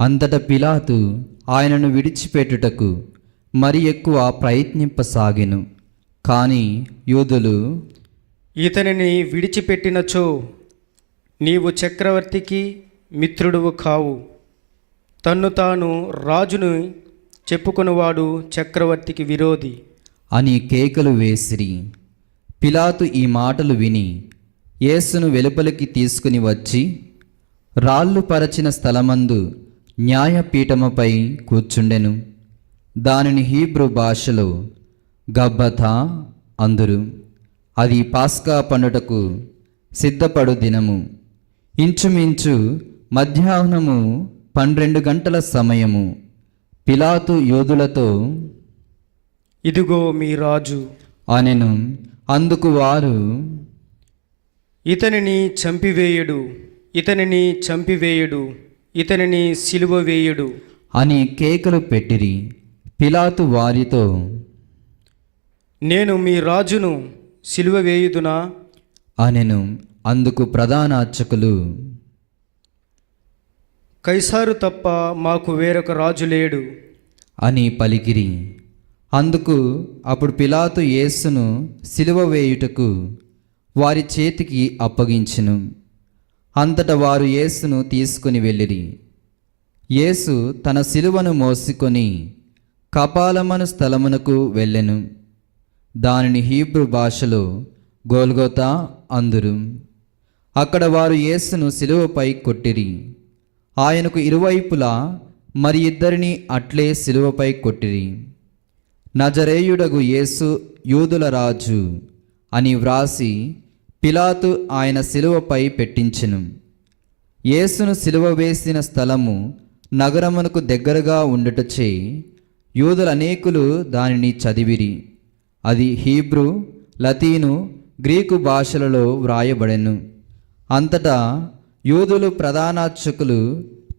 అంతట పిలాతు ఆయనను విడిచిపెట్టుటకు మరి ఎక్కువ ప్రయత్నింపసాగెను. కాని యూదులు, ఇతనిని విడిచిపెట్టినచో నీవు చక్రవర్తికి మిత్రుడువు కావు. తన్ను తాను రాజును చెప్పుకొనివాడు చక్రవర్తికి విరోధి అని కేకలు వేసిరి. పిలాతు ఈ మాటలు విని యేసును వెలుపలికి తీసుకుని వచ్చి రాళ్ళు పరచిన స్థలమందు న్యాయపీఠముపై కూర్చుండెను. దానిని హీబ్రూ భాషలో గబ్బథా అందురు. అది పాస్కా పండుటకు సిద్ధపడు దినము. ఇంచుమించు మధ్యాహ్నము 12 గంటల సమయము. పిలాతు యూదులతో, ఇదిగో మీ రాజు అనెను. అందుకు వారు, ఇతనిని చంపివేయుడు, ఇతనిని చంపివేయుడు, ఇతనిని సిలువ వేయుడు అని కేకలు పెట్టిరి. పిలాతు వారితో, నేను మీ రాజును సిలువ వేయుదునా అనెను. అందుకు ప్రధానార్చకులు, కైసారు తప్ప మాకు వేరొక రాజు లేడు అని పలికిరి. అందుకు అప్పుడు పిలాతు యేసును సిలువ వేయుటకు వారి చేతికి అప్పగించెను. అంతట వారు యేసును తీసుకుని వెళ్ళిరి. యేసు తన సిలువను మోసుకొని కపాలమను స్థలమునకు వెళ్ళెను. దానిని హీబ్రూ భాషలో గోల్గోతా అందురు. అక్కడ వారు యేసును శిలువపై కొట్టిరి. ఆయనకు ఇరువైపులా మరి ఇద్దరిని అట్లే శిలువపై కొట్టిరి. నజరేయుడగు యేసు యూదుల రాజు అని వ్రాసి పిలాతు ఆయన శిలువపై పెట్టించెను. యేసును శిలువ వేసిన స్థలము నగరమునకు దగ్గరగా ఉండుటచే యూదులనేకులు దానిని చదివిరి. అది హీబ్రూ, లతీను, గ్రీకు భాషలలో వ్రాయబడెను. అంతటా యూదులు ప్రధానార్చకులు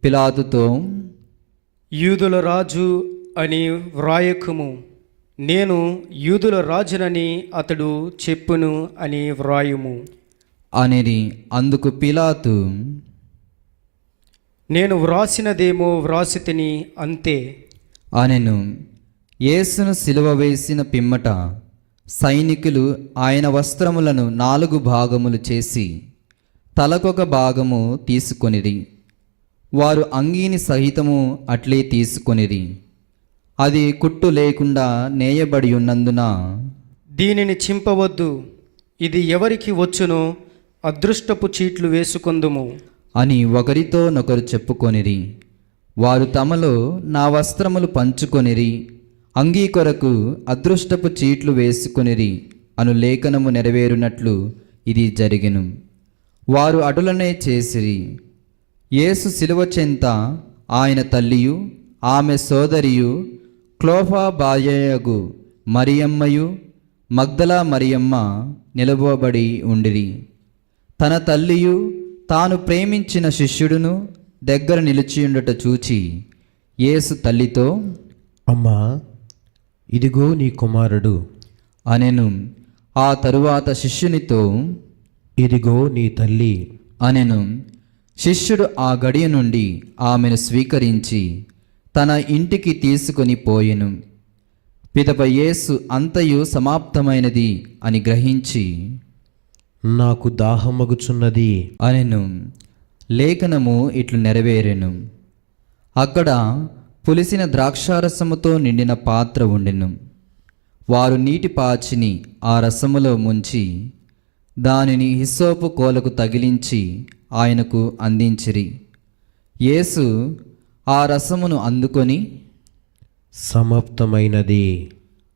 పిలాతుతో, యూదుల రాజు అని వ్రాయకుము, నేను యూదుల రాజునని అతడు చెప్పును అని వ్రాయుము అనిరి. అందుకు పిలాతు, నేను వ్రాసినదేమో వ్రాసితిని అంతే అనెను. యేసును సిలువ వేసిన పిమ్మట సైనికులు ఆయన వస్త్రములను 4 భాగములు చేసి తలకొక భాగము తీసుకొనిరి. వారు అంగీని సహితము అట్లే తీసుకొనిరి. అది కుట్టు లేకుండా నేయబడి ఉన్నందున, దీనిని చింపవద్దు, ఇది ఎవరికి వచ్చునో అదృష్టపు చీట్లు వేసుకొందుము అని ఒకరితోనొకరు చెప్పుకొనిరి. వారు తమలో, నా వస్త్రములు పంచుకొనిరి, అంగీ కొరకు అదృష్టపు చీట్లు వేసుకొనిరి అను లేఖనము నెరవేరునట్లు ఇది జరిగెను. వారు అటులనే చేసిరి. యేసు శిలువ చెంత ఆయన తల్లియు ఆమె సోదరియు క్లోఫా భార్యయగు మరియమ్మయు మగ్దలా మరియమ్మ నిలవబడి ఉండిరి. తన తల్లియు తాను ప్రేమించిన శిష్యుడును దగ్గర నిలిచియుండుట చూచి యేసు తల్లితో, అమ్మా, ఇదిగో నీ కుమారుడు. అనెను. ఆ తరువాత శిష్యునితో, ఇదిగో నీ తల్లి. అనెను. శిష్యుడు ఆ గడియ నుండి ఆమెను స్వీకరించి తన ఇంటికి తీసుకొని పోయెను. పిదప యేసు అంతయు సమాప్తమైనది అని గ్రహించి, నాకు దాహమగుచున్నది అనెను. లేఖనము ఇట్లు నెరవేరెను. అక్కడ పులిసిన ద్రాక్షారసముతో నిండిన పాత్ర ఉండెను. వారు నీటి పాచిని ఆ రసములో ముంచి దానిని హిస్సోపు కోలకు తగిలించి ఆయనకు అందించిరి. యేసు ఆ రసమును అందుకొని, సమాప్తమైనది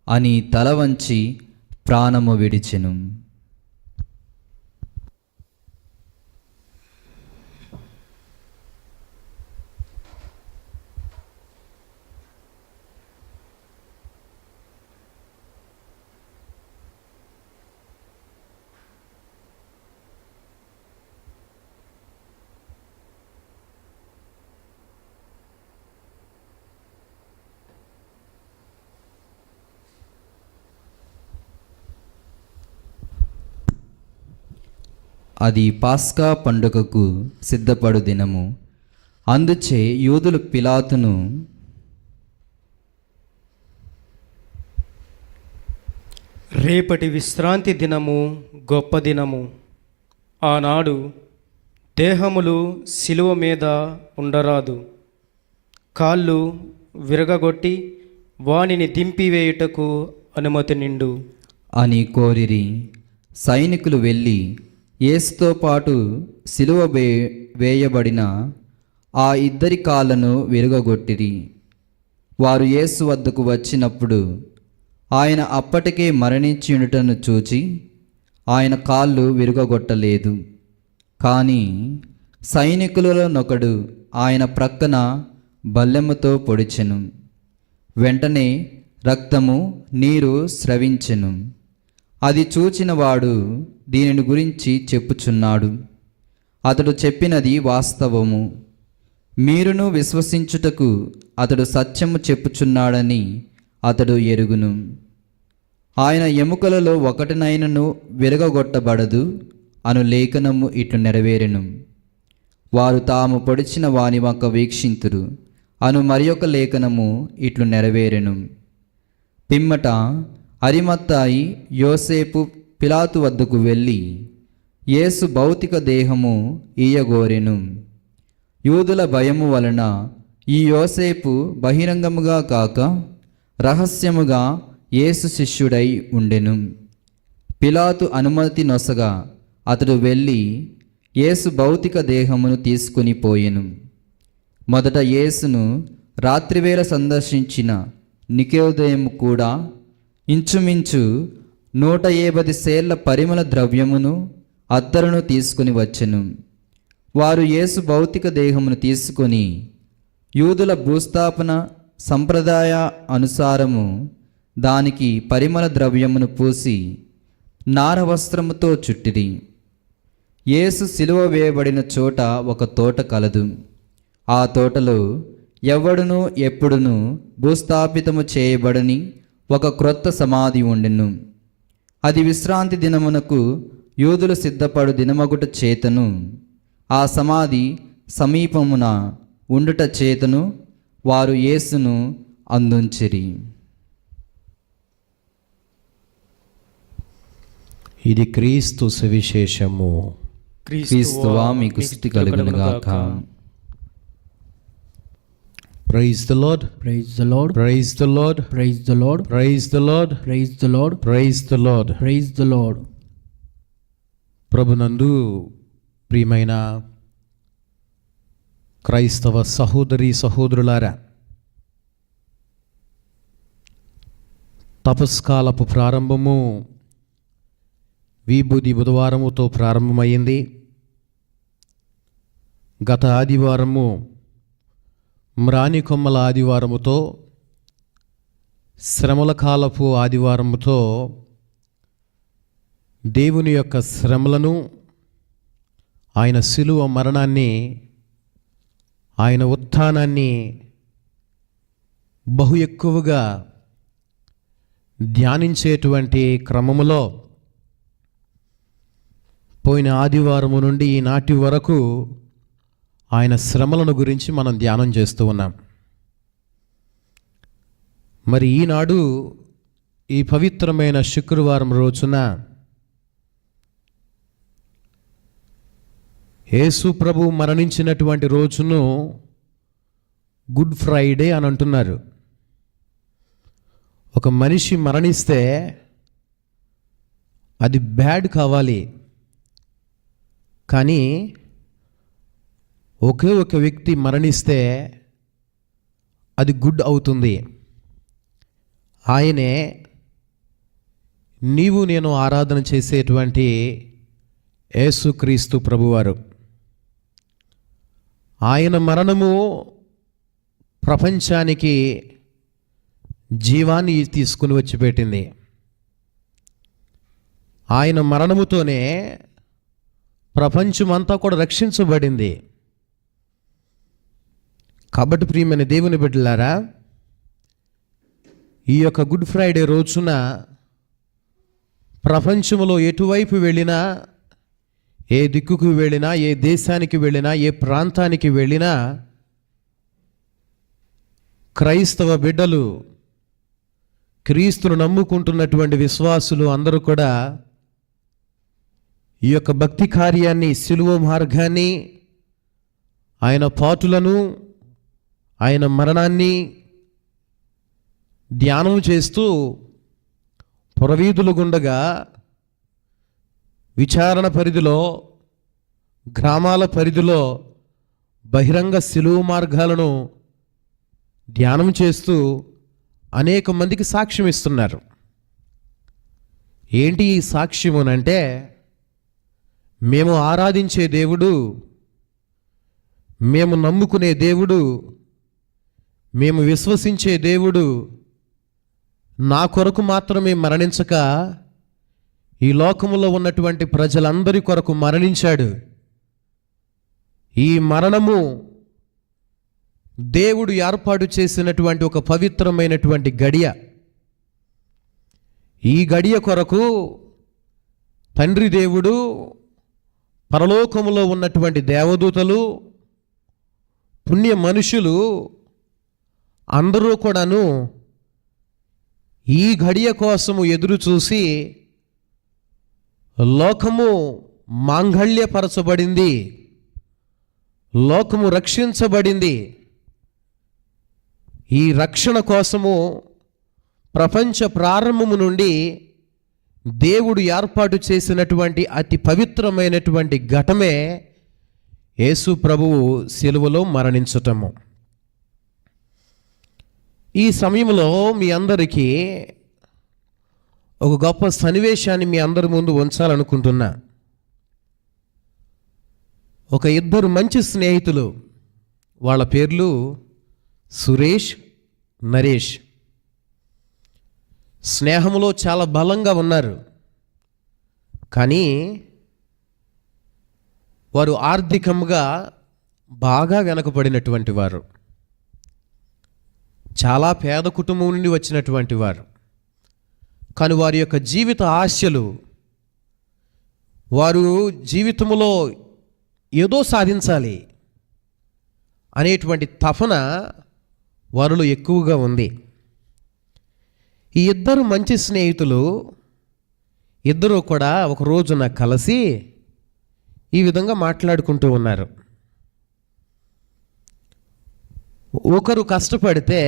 అని తల వంచి ప్రాణము విడిచెను. అది పాస్కా పండుగకు సిద్ధపడు దినము. అందుచే యూదులు పిలాతును, రేపటి విశ్రాంతి దినము గొప్ప దినము. ఆనాడు దేహములు శిలువ మీద ఉండరాదు, కాళ్ళు విరగగొట్టి వానిని దింపివేయుటకు అనుమతి నిండు అని కోరిరి. సైనికులు వెళ్ళి యేసుతో పాటు సిలువ వేయబడిన ఆ ఇద్దరి కాళ్ళను విరగగొట్టిరి. వారు యేసు వద్దకు వచ్చినప్పుడు ఆయన అప్పటికే మరణించియుండుటను చూచి ఆయన కాళ్ళు విరగగొట్టలేదు. కానీ సైనికులలోనొకడు ఆయన ప్రక్కన బల్లెముతో పొడిచెను. వెంటనే రక్తము, నీరు స్రవించెను. అది చూచిన వాడు దీనిని గురించి చెప్పుచున్నాడు. అతడు చెప్పినది వాస్తవము. మీరును విశ్వసించుటకు అతడు సత్యము చెప్పుచున్నాడని అతడు ఎరుగును. ఆయన ఎముకలలో ఒకటినైనను విరగగొట్టబడదు అను లేఖనము ఇట్లు నెరవేరెను. వారు తాము పొడిచిన వాని వంక వీక్షింతురు అను మరి ఒక లేఖనము ఇట్లు నెరవేరెను. పిమ్మట అరిమత్తాయి యోసేపు పిలాతు వద్దకు వెళ్ళి యేసు భౌతిక దేహము ఈయగోరెను. యూదుల భయము వలన ఈ యోసేపు బహిరంగముగా కాక రహస్యముగా యేసు శిష్యుడై ఉండెను. పిలాతు అనుమతి నొసగా అతడు వెళ్ళి యేసు భౌతిక దేహమును తీసుకుని పోయెను. మొదట యేసును రాత్రివేళ సందర్శించిన నికోదేము కూడా ఇంచుమించు 150 సేళ్ల పరిమళ ద్రవ్యమును అత్తరును తీసుకుని వచ్చెను. వారు యేసు భౌతిక దేహమును తీసుకొని యూదుల భూస్థాపన సంప్రదాయ అనుసారము దానికి పరిమళ ద్రవ్యమును పూసి నారవస్త్రముతో చుట్టిరి. యేసు సిలువ వేయబడిన చోట ఒక తోట కలదు. ఆ తోటలో ఎవడునూ ఎప్పుడునూ భూస్థాపితము చేయబడని ఒక క్రొత్త సమాధి ఉండెను. అది విశ్రాంతి దినమునకు యూదులు సిద్ధపడు దినమగుట చేతను ఆ సమాధి సమీపమున ఉండుట చేతను వారు యేసును అందుంచిరి. ఇది క్రీస్తు సువిశేషము. క్రీస్తువా మీకు స్తుతి కలుగునుగాక. Praise the Lord, Praise the Lord. Praise the Lord, Praise the Lord. Praise the Lord, Praise the Lord. Praise the Lord. Praise the Lord. ప్రభునందు ప్రియమైన క్రైస్తవ సహోదరి సహోదరులారా, తపస్కాలపు ప్రారంభము విభూది బుధవారముతో ప్రారంభమైంది. గత ఆదివారము మ్రాని కొమ్మల ఆదివారముతో, శ్రమల కాలపు ఆదివారముతో దేవుని యొక్క శ్రమలను, ఆయన శిలువ మరణాన్ని, ఆయన ఉత్థానాన్ని బహు ఎక్కువగా ధ్యానించేటువంటి క్రమములో పోయిన ఆదివారము నుండి ఈనాటి వరకు ఆయన శ్రమలను గురించి మనం ధ్యానం చేస్తూ ఉన్నాం. మరి ఈనాడు ఈ పవిత్రమైన శుక్రవారం రోజున యేసు ప్రభు మరణించినటువంటి రోజును గుడ్ ఫ్రైడే అని అంటున్నారు. ఒక మనిషి మరణిస్తే అది బ్యాడ్ కావాలి, కానీ ఒకే ఒక వ్యక్తి మరణిస్తే అది గుడ్ అవుతుంది. ఆయనే నీవు నేను ఆరాధన చేసేటువంటి యేసుక్రీస్తు ప్రభువారు. ఆయన మరణము ప్రపంచానికి జీవాన్ని తీసుకుని వచ్చి పెట్టింది. ఆయన మరణముతోనే ప్రపంచమంతా కూడా రక్షించబడింది. కాబట్టి ప్రియమైన దేవుని బిడ్డలారా, ఈ యొక్క గుడ్ ఫ్రైడే రోజున ప్రపంచంలో ఎటువైపు వెళ్ళినా, ఏ దిక్కుకు వెళ్ళినా, ఏ దేశానికి వెళ్ళినా, ఏ ప్రాంతానికి వెళ్ళినా క్రైస్తవ బిడ్డలు, క్రీస్తును నమ్ముకుంటున్నటువంటి విశ్వాసులు అందరూ కూడా ఈ యొక్క భక్తి కార్యాన్ని, శిలువ మార్గాన్ని, ఆయన పాటులను, ఆయన మరణాన్ని ధ్యానం చేస్తూ పురవీధులు గుండగా, విచారణ పరిధిలో, గ్రామాల పరిధిలో బహిరంగ శిలువ మార్గాలను ధ్యానం చేస్తూ అనేక మందికి సాక్ష్యం ఇస్తున్నారు. ఏంటి ఈ సాక్ష్యమునంటే, మేము ఆరాధించే దేవుడు, మేము నమ్ముకునే దేవుడు, మేము విశ్వసించే దేవుడు నా కొరకు మాత్రమే మరణించక ఈ లోకములో ఉన్నటువంటి ప్రజలందరి కొరకు మరణించాడు. ఈ మరణము దేవుడు ఏర్పాటు చేసినటువంటి ఒక పవిత్రమైనటువంటి గడియ. ఈ గడియ కొరకు తండ్రి దేవుడు, పరలోకములో ఉన్నటువంటి దేవదూతలు, పుణ్య మనుషులు అందరూ కూడాను ఈ గడియ కోసము ఎదురు చూసి, లోకము మాంగళ్యపరచబడింది, లోకము రక్షించబడింది, ఈ రక్షణ కోసము ప్రపంచ ప్రారంభము నుండి దేవుడు ఏర్పాటు చేసినటువంటి అతి పవిత్రమైనటువంటి ఘటమే యేసు ప్రభువు సిలువలో మరణించటము. ఈ సమయంలో మీ అందరికీ ఒక గొప్ప సన్నివేశాన్ని మీ అందరి ముందు ఉంచాలనుకుంటున్నా. ఒక ఇద్దరు మంచి స్నేహితులు, వాళ్ళ పేర్లు సురేష్, నరేష్. స్నేహంలో చాలా బలంగా ఉన్నారు. కానీ వారు ఆర్థికంగా బాగా వెనకబడినటువంటి వారు, చాలా పేద కుటుంబం నుండి వచ్చినటువంటి వారు. కానీ వారి యొక్క జీవిత ఆశలు, వారు జీవితంలో ఏదో సాధించాలి అనేటువంటి తపన వారిలో ఎక్కువగా ఉంది. ఈ ఇద్దరు మంచి స్నేహితులు ఇద్దరూ కూడా ఒక రోజున కలిసి ఈ విధంగా మాట్లాడుకుంటూ ఉన్నారు. ఒకరు కష్టపడితే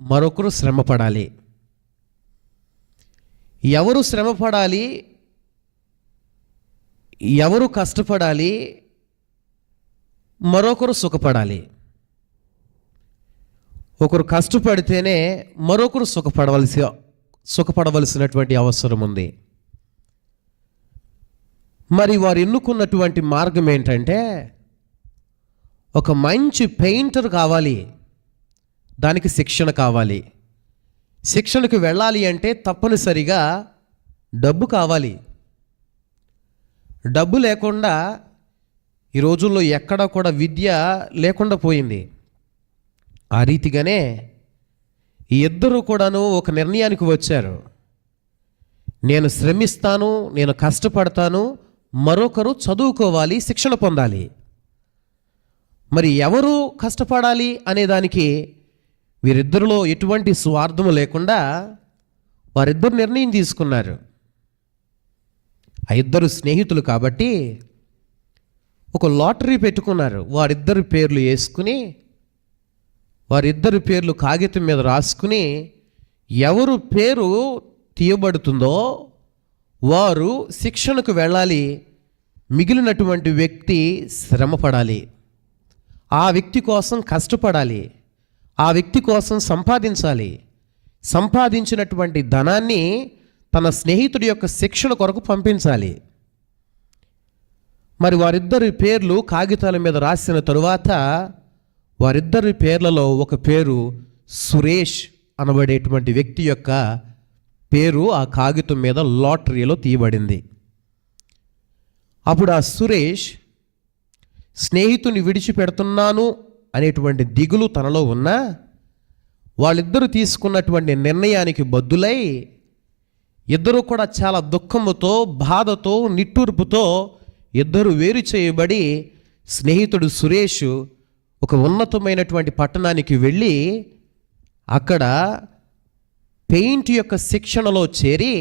మరొకరు శ్రమపడాలి. ఎవరు శ్రమపడాలి, ఎవరు కష్టపడాలి, మరొకరు సుఖపడాలి. ఒకరు కష్టపడితేనే మరొకరు సుఖపడవలసినటువంటి అవసరం ఉంది. మరి వారు ఎన్నుకున్నటువంటి మార్గం ఏంటంటే, ఒక మంచి పెయింటర్ కావాలి, దానికి శిక్షణ కావాలి. శిక్షణకు వెళ్ళాలి అంటే తప్పనిసరిగా డబ్బు కావాలి. డబ్బు లేకుండా ఈ రోజుల్లో ఎక్కడా కూడా విద్య లేకుండా పోయింది. ఆ రీతిగానే ఈ ఇద్దరు కూడాను ఒక నిర్ణయానికి వచ్చారు. నేను శ్రమిస్తాను, నేను కష్టపడతాను, మరొకరు చదువుకోవాలి, శిక్షణ పొందాలి. మరి ఎవరు కష్టపడాలి అనేదానికి వీరిద్దరిలో ఎటువంటి స్వార్థము లేకుండా వారిద్దరు నిర్ణయం తీసుకున్నారు. ఆ ఇద్దరు స్నేహితులు కాబట్టి ఒక లాటరీ పెట్టుకున్నారు. వారిద్దరి పేర్లు వేసుకుని, వారిద్దరి పేర్లు కాగితం మీద రాసుకుని, ఎవరు పేరు తీయబడుతుందో వారు శిక్షణకు వెళ్ళాలి, మిగిలినటువంటి వ్యక్తి శ్రమపడాలి, ఆ వ్యక్తి కోసం కష్టపడాలి, ఆ వ్యక్తి కోసం సంపాదించాలి. సంపాదించినటువంటి ధనాన్ని తన స్నేహితుడి యొక్క శిక్షణ కొరకు పంపించాలి. మరి వారిద్దరి పేర్లు కాగితాల మీద రాసిన తరువాత వారిద్దరి పేర్లలో ఒక పేరు సురేష్ అనబడేటువంటి వ్యక్తి యొక్క పేరు ఆ కాగితం మీద లాటరీలో తీయబడింది. అప్పుడు ఆ సురేష్ స్నేహితుని విడిచిపెడుతున్నాను అనేటువంటి దిగులు తనలో ఉన్నా, వాళ్ళిద్దరూ తీసుకున్నటువంటి నిర్ణయానికి బద్దులై ఇద్దరూ కూడా చాలా దుఃఖముతో, బాధతో, నిట్టూర్పుతో ఇద్దరు వేరు చేయబడి స్నేహితుడు సురేష్ ఒక ఉన్నతమైనటువంటి పట్టణానికి వెళ్ళి అక్కడ పెయింట్ యొక్క శిక్షణలో చేరి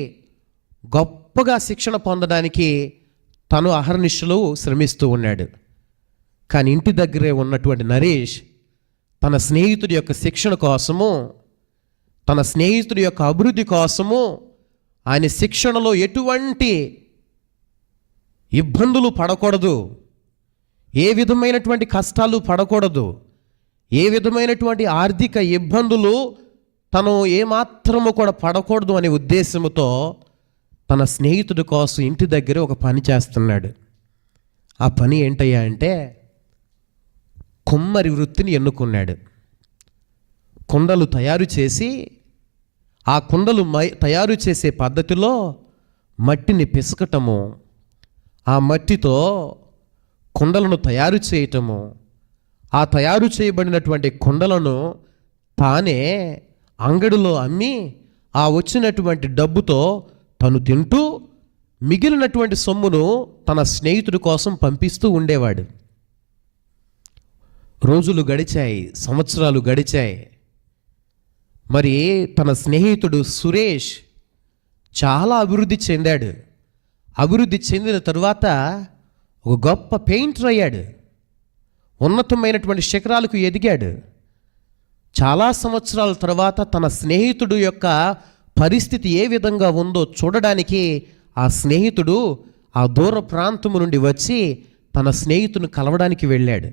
గొప్పగా శిక్షణ పొందడానికి తను అహర్నిశలు శ్రమిస్తూ ఉన్నాడు. కానీ ఇంటి దగ్గరే ఉన్నటువంటి నరేష్ తన స్నేహితుడి యొక్క శిక్షణ కోసము, తన స్నేహితుడి యొక్క అభివృద్ధి కోసము, ఆయన శిక్షణలో ఎటువంటి ఇబ్బందులు పడకూడదు, ఏ విధమైనటువంటి కష్టాలు పడకూడదు, ఏ విధమైనటువంటి ఆర్థిక ఇబ్బందులు తను ఏమాత్రము కూడా పడకూడదు అనే ఉద్దేశంతో తన స్నేహితుడి కోసం ఇంటి దగ్గర ఒక పని చేస్తున్నాడు. ఆ పని ఏంటయ్యా అంటే, కుమ్మరి వృత్తిని ఎన్నుకున్నాడు. కుండలు తయారు చేసి, ఆ కుండలు తయారు చేసే పద్ధతిలో మట్టిని పిసకటము, ఆ మట్టితో కుండలను తయారు చేయటము, ఆ తయారు చేయబడినటువంటి కుండలను తానే అంగడిలో అమ్మి ఆ వచ్చినటువంటి డబ్బుతో తను తింటూ మిగిలినటువంటి సొమ్మును తన స్నేహితుడి కోసం పంపిస్తూ ఉండేవాడు. రోజులు గడిచాయి, సంవత్సరాలు గడిచాయి. మరి తన స్నేహితుడు సురేష్ చాలా అభివృద్ధి చెందాడు. అభివృద్ధి చెందిన తరువాత ఒక గొప్ప పెయింటర్ అయ్యాడు, ఉన్నతమైనటువంటి శిఖరాలకు ఎదిగాడు. చాలా సంవత్సరాల తర్వాత తన స్నేహితుడు యొక్క పరిస్థితి ఏ విధంగా ఉందో చూడడానికి ఆ స్నేహితుడు ఆ దూర ప్రాంతము నుండి వచ్చి తన స్నేహితుని కలవడానికి వెళ్ళాడు.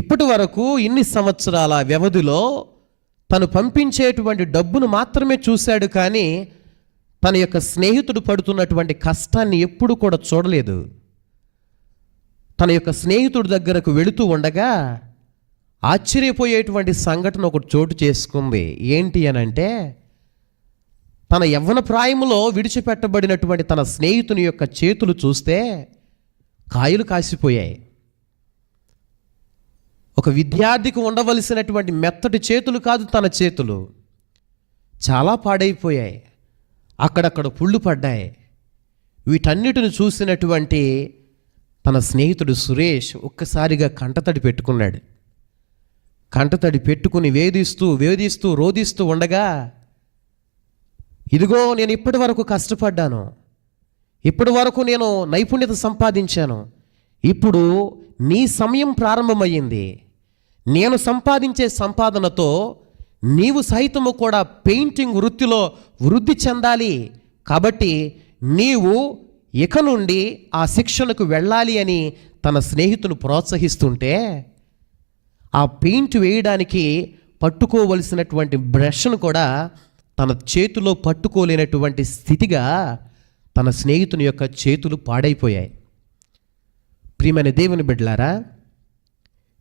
ఇప్పటి వరకు ఇన్ని సంవత్సరాల వ్యవధిలో తను పంపించేటువంటి డబ్బును మాత్రమే చూశాడు, కానీ తన యొక్క స్నేహితుడు పడుతున్నటువంటి కష్టాన్ని ఎప్పుడు కూడా చూడలేదు. తన యొక్క స్నేహితుడి దగ్గరకు వెళుతూ ఉండగా ఆశ్చర్యపోయేటువంటి సంఘటన ఒకటి చోటు చేసుకుంది. ఏంటి అనంటే, తన యవ్వన ప్రాయములో విడిచిపెట్టబడినటువంటి తన స్నేహితుని యొక్క చేతులు చూస్తే కాయలు కాసిపోయాయి. ఒక విద్యార్థికి ఉండవలసినటువంటి మెత్తటి చేతులు కాదు తన చేతులు, చాలా పాడైపోయాయి, అక్కడక్కడ పుళ్ళు పడ్డాయి. వీటన్నిటిని చూసినటువంటి తన స్నేహితుడు సురేష్ ఒక్కసారిగా కంటతడి పెట్టుకున్నాడు. కంటతడి పెట్టుకుని వేధిస్తూ రోధిస్తూ ఉండగా, ఇదిగో నేను ఇప్పటి వరకు కష్టపడ్డాను, ఇప్పటి వరకు నేను నైపుణ్యత సంపాదించాను, ఇప్పుడు నీ సమయం ప్రారంభమయ్యింది. నేను సంపాదించే సంపాదనతో నీవు సైతము కూడా పెయింటింగ్ వృత్తిలో వృద్ధి చెందాలి, కాబట్టి నీవు ఇక నుండి ఆ శిక్షణకు వెళ్ళాలి అని తన స్నేహితును ప్రోత్సహిస్తుంటే, ఆ పెయింట్ వేయడానికి పట్టుకోవలసినటువంటి బ్రష్ను కూడా తన చేతిలో పట్టుకోలేనటువంటి స్థితిగా తన స్నేహితుని యొక్క చేతులు పాడైపోయాయి. ప్రియమైన దేవుని బిడ్డలారా,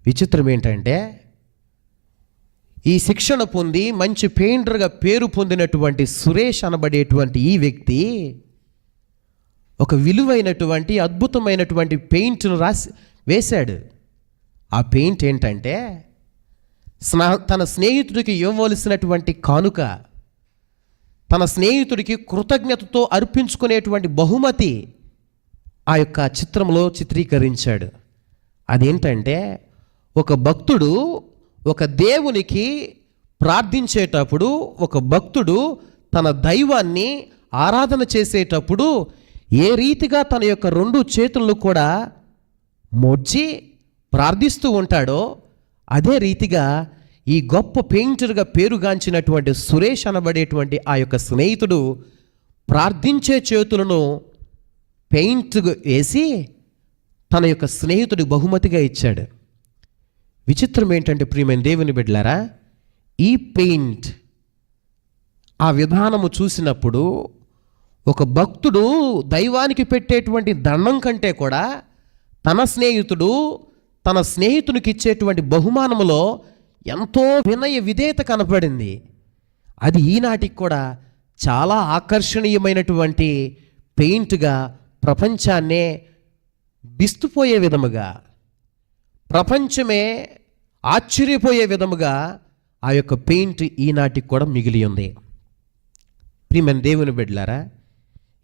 విచిత్రం ఏంటంటే, ఈ శిక్షణ పొంది మంచి పెయింటర్గా పేరు పొందినటువంటి సురేష్ అనబడేటువంటి ఈ వ్యక్తి ఒక విలువైనటువంటి అద్భుతమైనటువంటి పెయింట్ను వేశాడు. ఆ పెయింట్ ఏంటంటే, తన స్నేహితుడికి ఇవ్వవలసినటువంటి కానుక, తన స్నేహితుడికి కృతజ్ఞతతో అర్పించుకునేటువంటి బహుమతి ఆ యొక్క చిత్రంలో చిత్రీకరించాడు. అదేంటంటే, ఒక భక్తుడు ఒక దేవునికి ప్రార్థించేటప్పుడు, ఒక భక్తుడు తన దైవాన్ని ఆరాధన చేసేటప్పుడు ఏ రీతిగా తన యొక్క రెండు చేతులను కూడా మోడ్చి ప్రార్థిస్తూ ఉంటాడో, అదే రీతిగా ఈ గొప్ప పెయింటర్గా పేరుగాంచినటువంటి సురేష్ అనబడేటువంటి ఆ యొక్క స్నేహితుడు ప్రార్థించే చేతులను పెయింట్ వేసి తన యొక్క స్నేహితుడి బహుమతిగా ఇచ్చాడు. విచిత్రం ఏంటంటే, ప్రియమైన దేవుని బిడ్డలారా, ఈ పెయింట్ ఆ విధానము చూసినప్పుడు ఒక భక్తుడు దైవానికి పెట్టేటువంటి దండం కంటే కూడా తన స్నేహితుడు తన స్నేహితునికి ఇచ్చేటువంటి బహుమానములో ఎంతో వినయ విధేయత కనపడింది. అది ఈనాటికి కూడా చాలా ఆకర్షణీయమైనటువంటి పెయింట్గా ప్రపంచాన్నే బిస్తుపోయే విధముగా, ప్రపంచమే ఆశ్చర్యపోయే విధముగా ఆ యొక్క పెయింట్ ఈనాటికి కూడా మిగిలి ఉంది. ప్రియమైన దేవుని బిడ్డలారా,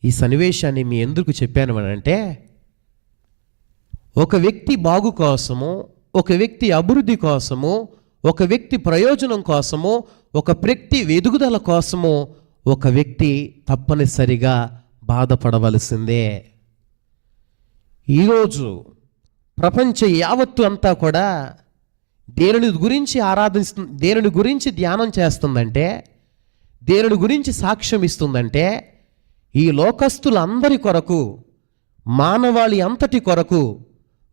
ఈ సన్నివేశాన్ని మీ ఎందుకు చెప్పాను అంటే, ఒక వ్యక్తి బాగు కోసము, ఒక వ్యక్తి అభివృద్ధి కోసము, ఒక వ్యక్తి ప్రయోజనం కోసము, ఒక వ్యక్తి ఎదుగుదల కోసము ఒక వ్యక్తి తప్పనిసరిగా బాధపడవలసిందే. ఈరోజు ప్రపంచ యావత్తు అంతా కూడా దేనిని గురించి దేనిని గురించి ధ్యానం చేస్తుందంటే, దేనిని గురించి సాక్ష్యం ఇస్తుందంటే, ఈ లోకస్తులందరి కొరకు, మానవాళి అంతటి కొరకు,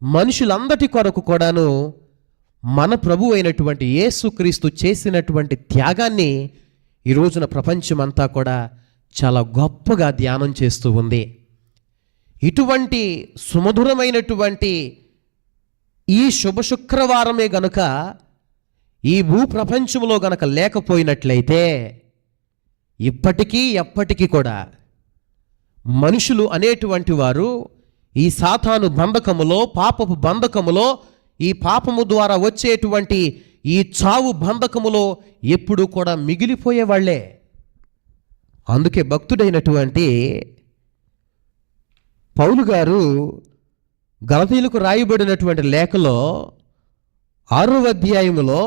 మనుషులందరి కొరకు కూడాను మన ప్రభు అయినటువంటి యేసుక్రీస్తు చేసినటువంటి త్యాగాన్ని ఈ రోజున ప్రపంచమంతా కూడా చాలా గొప్పగా ధ్యానం చేస్తూ ఉంది. ఇటువంటి సుమధురమైనటువంటి ఈ శుభ శుక్రవారమే గనుక ఈ భూప్రపంచంలో గనక లేకపోయినట్లయితే, ఇప్పటికీ ఎప్పటికీ కూడా మనుషులు అనేటువంటి వారు ఈ సాతాను బంధకములో, పాపపు బంధకములో, ఈ పాపము ద్వారా వచ్చేటువంటి ఈ చావు బంధకములో ఎప్పుడూ కూడా మిగిలిపోయేవాళ్లే. అందుకే భక్తుడైనటువంటి పౌలు గారు గలతీయులకు రాయబడినటువంటి లేఖలో 6వ అధ్యాయములో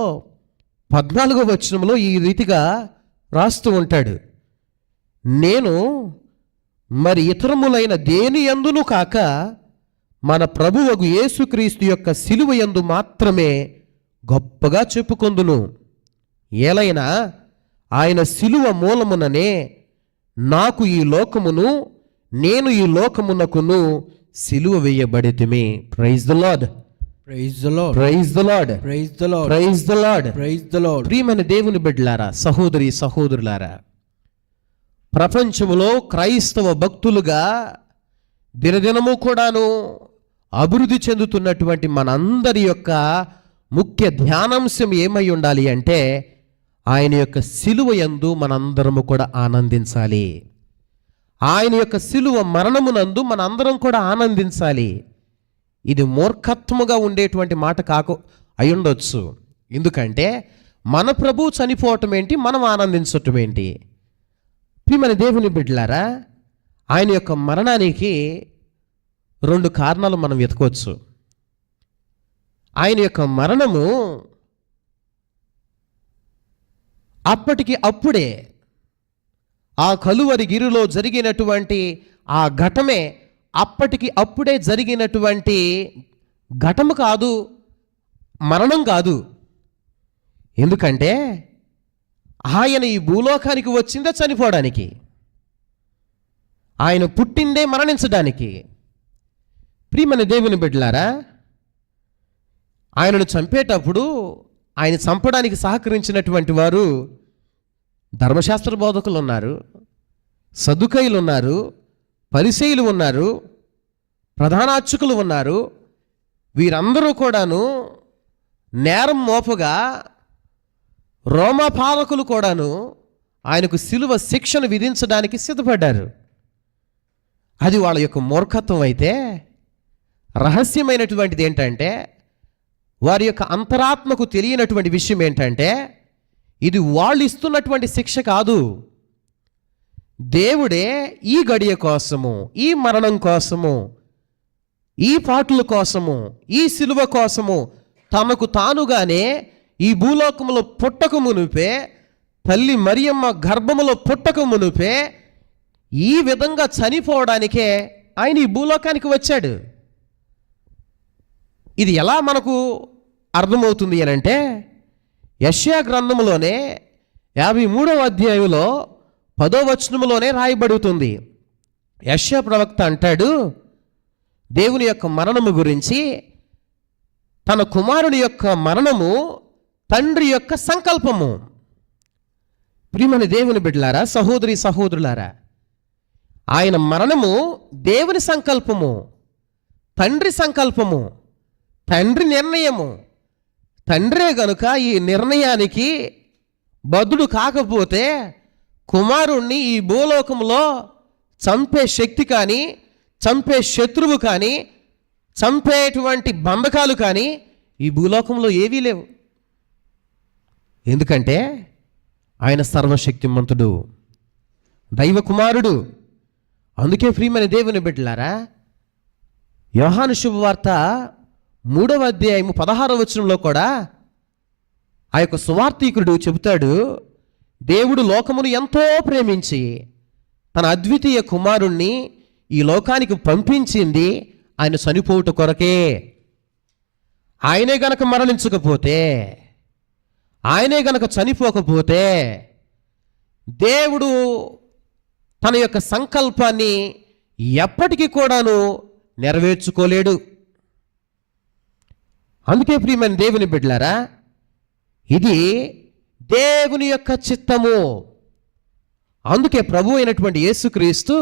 14వ వచనంలో ఈ రీతిగా రాస్తూ ఉంటాడు. నేను మరి ఇతరములైన దేని యందును కాక మన ప్రభువగు యేసుక్రీస్తు యొక్క సిలువ యందు మాత్రమే గొప్పగా చెప్పుకొందును. ఏలైనా ఆయన శిలువ మూలముననే నాకు ఈ లోకమును, నేను ఈ లోకమునకును శిలువ వేయబడితిమి. Praise the Lord, Praise the Lord. Praise the Lord, Praise the Lord. Praise the Lord. Praise the Lord. ప్రియమైన దేవుని బిడ్డలారా, సహోదరి సహోదరులారా, ప్రపంచములో క్రైస్తవ భక్తులుగా దినదినము కూడాను అభివృద్ధి చెందుతున్నటువంటి మనందరి యొక్క ముఖ్య ధ్యానాంశం ఏమై ఉండాలి అంటే, ఆయన యొక్క శిలువ యందు మనందరము కూడా ఆనందించాలి. ఆయన యొక్క శిలువ మరణమునందు మనందరం కూడా ఆనందించాలి. ఇది మూర్ఖత్వముగా ఉండేటువంటి మాట అయి ఉండొచ్చు. ఎందుకంటే మన ప్రభు చనిపోవటం ఏంటి, మనం ఆనందించటం ఏంటి? ప్రియమైన దేవుని బిడ్డలారా, ఆయన యొక్క మరణానికి 2 కారణాలు మనం వెతకవచ్చు. ఆయన యొక్క మరణము అప్పటికి అప్పుడే ఆ కలువరి గిరిలో జరిగినటువంటి ఆ ఘటమే అప్పటికి అప్పుడే జరిగినటువంటి ఘటము కాదు, మరణం కాదు. ఎందుకంటే ఆయన ఈ భూలోకానికి వచ్చిందే చనిపోవడానికి, ఆయన పుట్టిందే మరణించడానికి. ప్రియమైన దేవుని బిడ్డలారా, ఆయనను చంపేటప్పుడు ఆయన చంపడానికి సహకరించినటువంటి వారు ధర్మశాస్త్ర బోధకులు ఉన్నారు, సదుకైలు ఉన్నారు, పరిసయ్యులు ఉన్నారు, ప్రధానార్చకులు ఉన్నారు. వీరందరూ కూడాను నేరం మోపగా రోమా పాలకులు కూడాను ఆయనకు శిలువ శిక్షను విధించడానికి సిద్ధపడ్డారు. అది వాళ్ళ యొక్క మూర్ఖత్వం అయితే, రహస్యమైనటువంటిది ఏంటంటే, వారి యొక్క అంతరాత్మకు తెలియనటువంటి విషయం ఏంటంటే, ఇది వాళ్ళు ఇస్తున్నటువంటి శిక్ష కాదు. దేవుడే ఈ గడియ కోసము, ఈ మరణం కోసము, ఈ పాటల కోసము, ఈ శిలువ కోసము తనకు తానుగానే ఈ భూలోకములో పుట్టక మునుపే, తల్లి మరియమ్మ గర్భములో పుట్టక మునుపే ఈ విధంగా చనిపోవడానికే ఆయన ఈ భూలోకానికి వచ్చాడు. ఇది ఎలా మనకు అర్థమవుతుంది అని అంటే, యెషయా గ్రంథములోనే 53వ అధ్యాయంలో 10వ వచనములోనే రాయబడుతుంది. యెషయా ప్రవక్త అంటాడు దేవుని యొక్క మరణము గురించి, తన కుమారుని యొక్క మరణము తండ్రి యొక్క సంకల్పము. ప్రియమైన దేవుని బిడ్డలారా, సహోదరి సహోదరులారా, ఆయన మరణము దేవుని సంకల్పము, తండ్రి సంకల్పము, తండ్రి నిర్ణయము. తండ్రే గనుక ఈ నిర్ణయానికి బద్ధుడు కాకపోతే కుమారుణ్ణి ఈ భూలోకంలో చంపే శక్తి కానీ, చంపే శత్రువు కానీ, చంపేటువంటి బంధకాలు కానీ ఈ భూలోకంలో ఏవీ లేవు. ఎందుకంటే ఆయన సర్వశక్తిమంతుడు, దైవ కుమారుడు. అందుకే ప్రియమైన దేవుని బిడ్డలారా, యోహాను శుభవార్త 3వ అధ్యాయము 16వ వచనంలో కూడా ఆ యొక్క సువార్తీకుడు చెబుతాడు, దేవుడు లోకమును ఎంతో ప్రేమించి తన అద్వితీయ కుమారుణ్ణి ఈ లోకానికి పంపించింది ఆయన చనిపోవుట కొరకే. ఆయనే గనక మరణించకపోతే, ఆయనే గనక చనిపోకపోతే దేవుడు తన యొక్క సంకల్పాన్ని ఎప్పటికీ కూడాను నెరవేర్చుకోలేడు. అందుకే ప్రియమైన దేవుని బిడ్డలారా, ఇది దేవుని యొక్క చిత్తము. అందుకే ప్రభు అయినటువంటి యేసుక్రీస్తు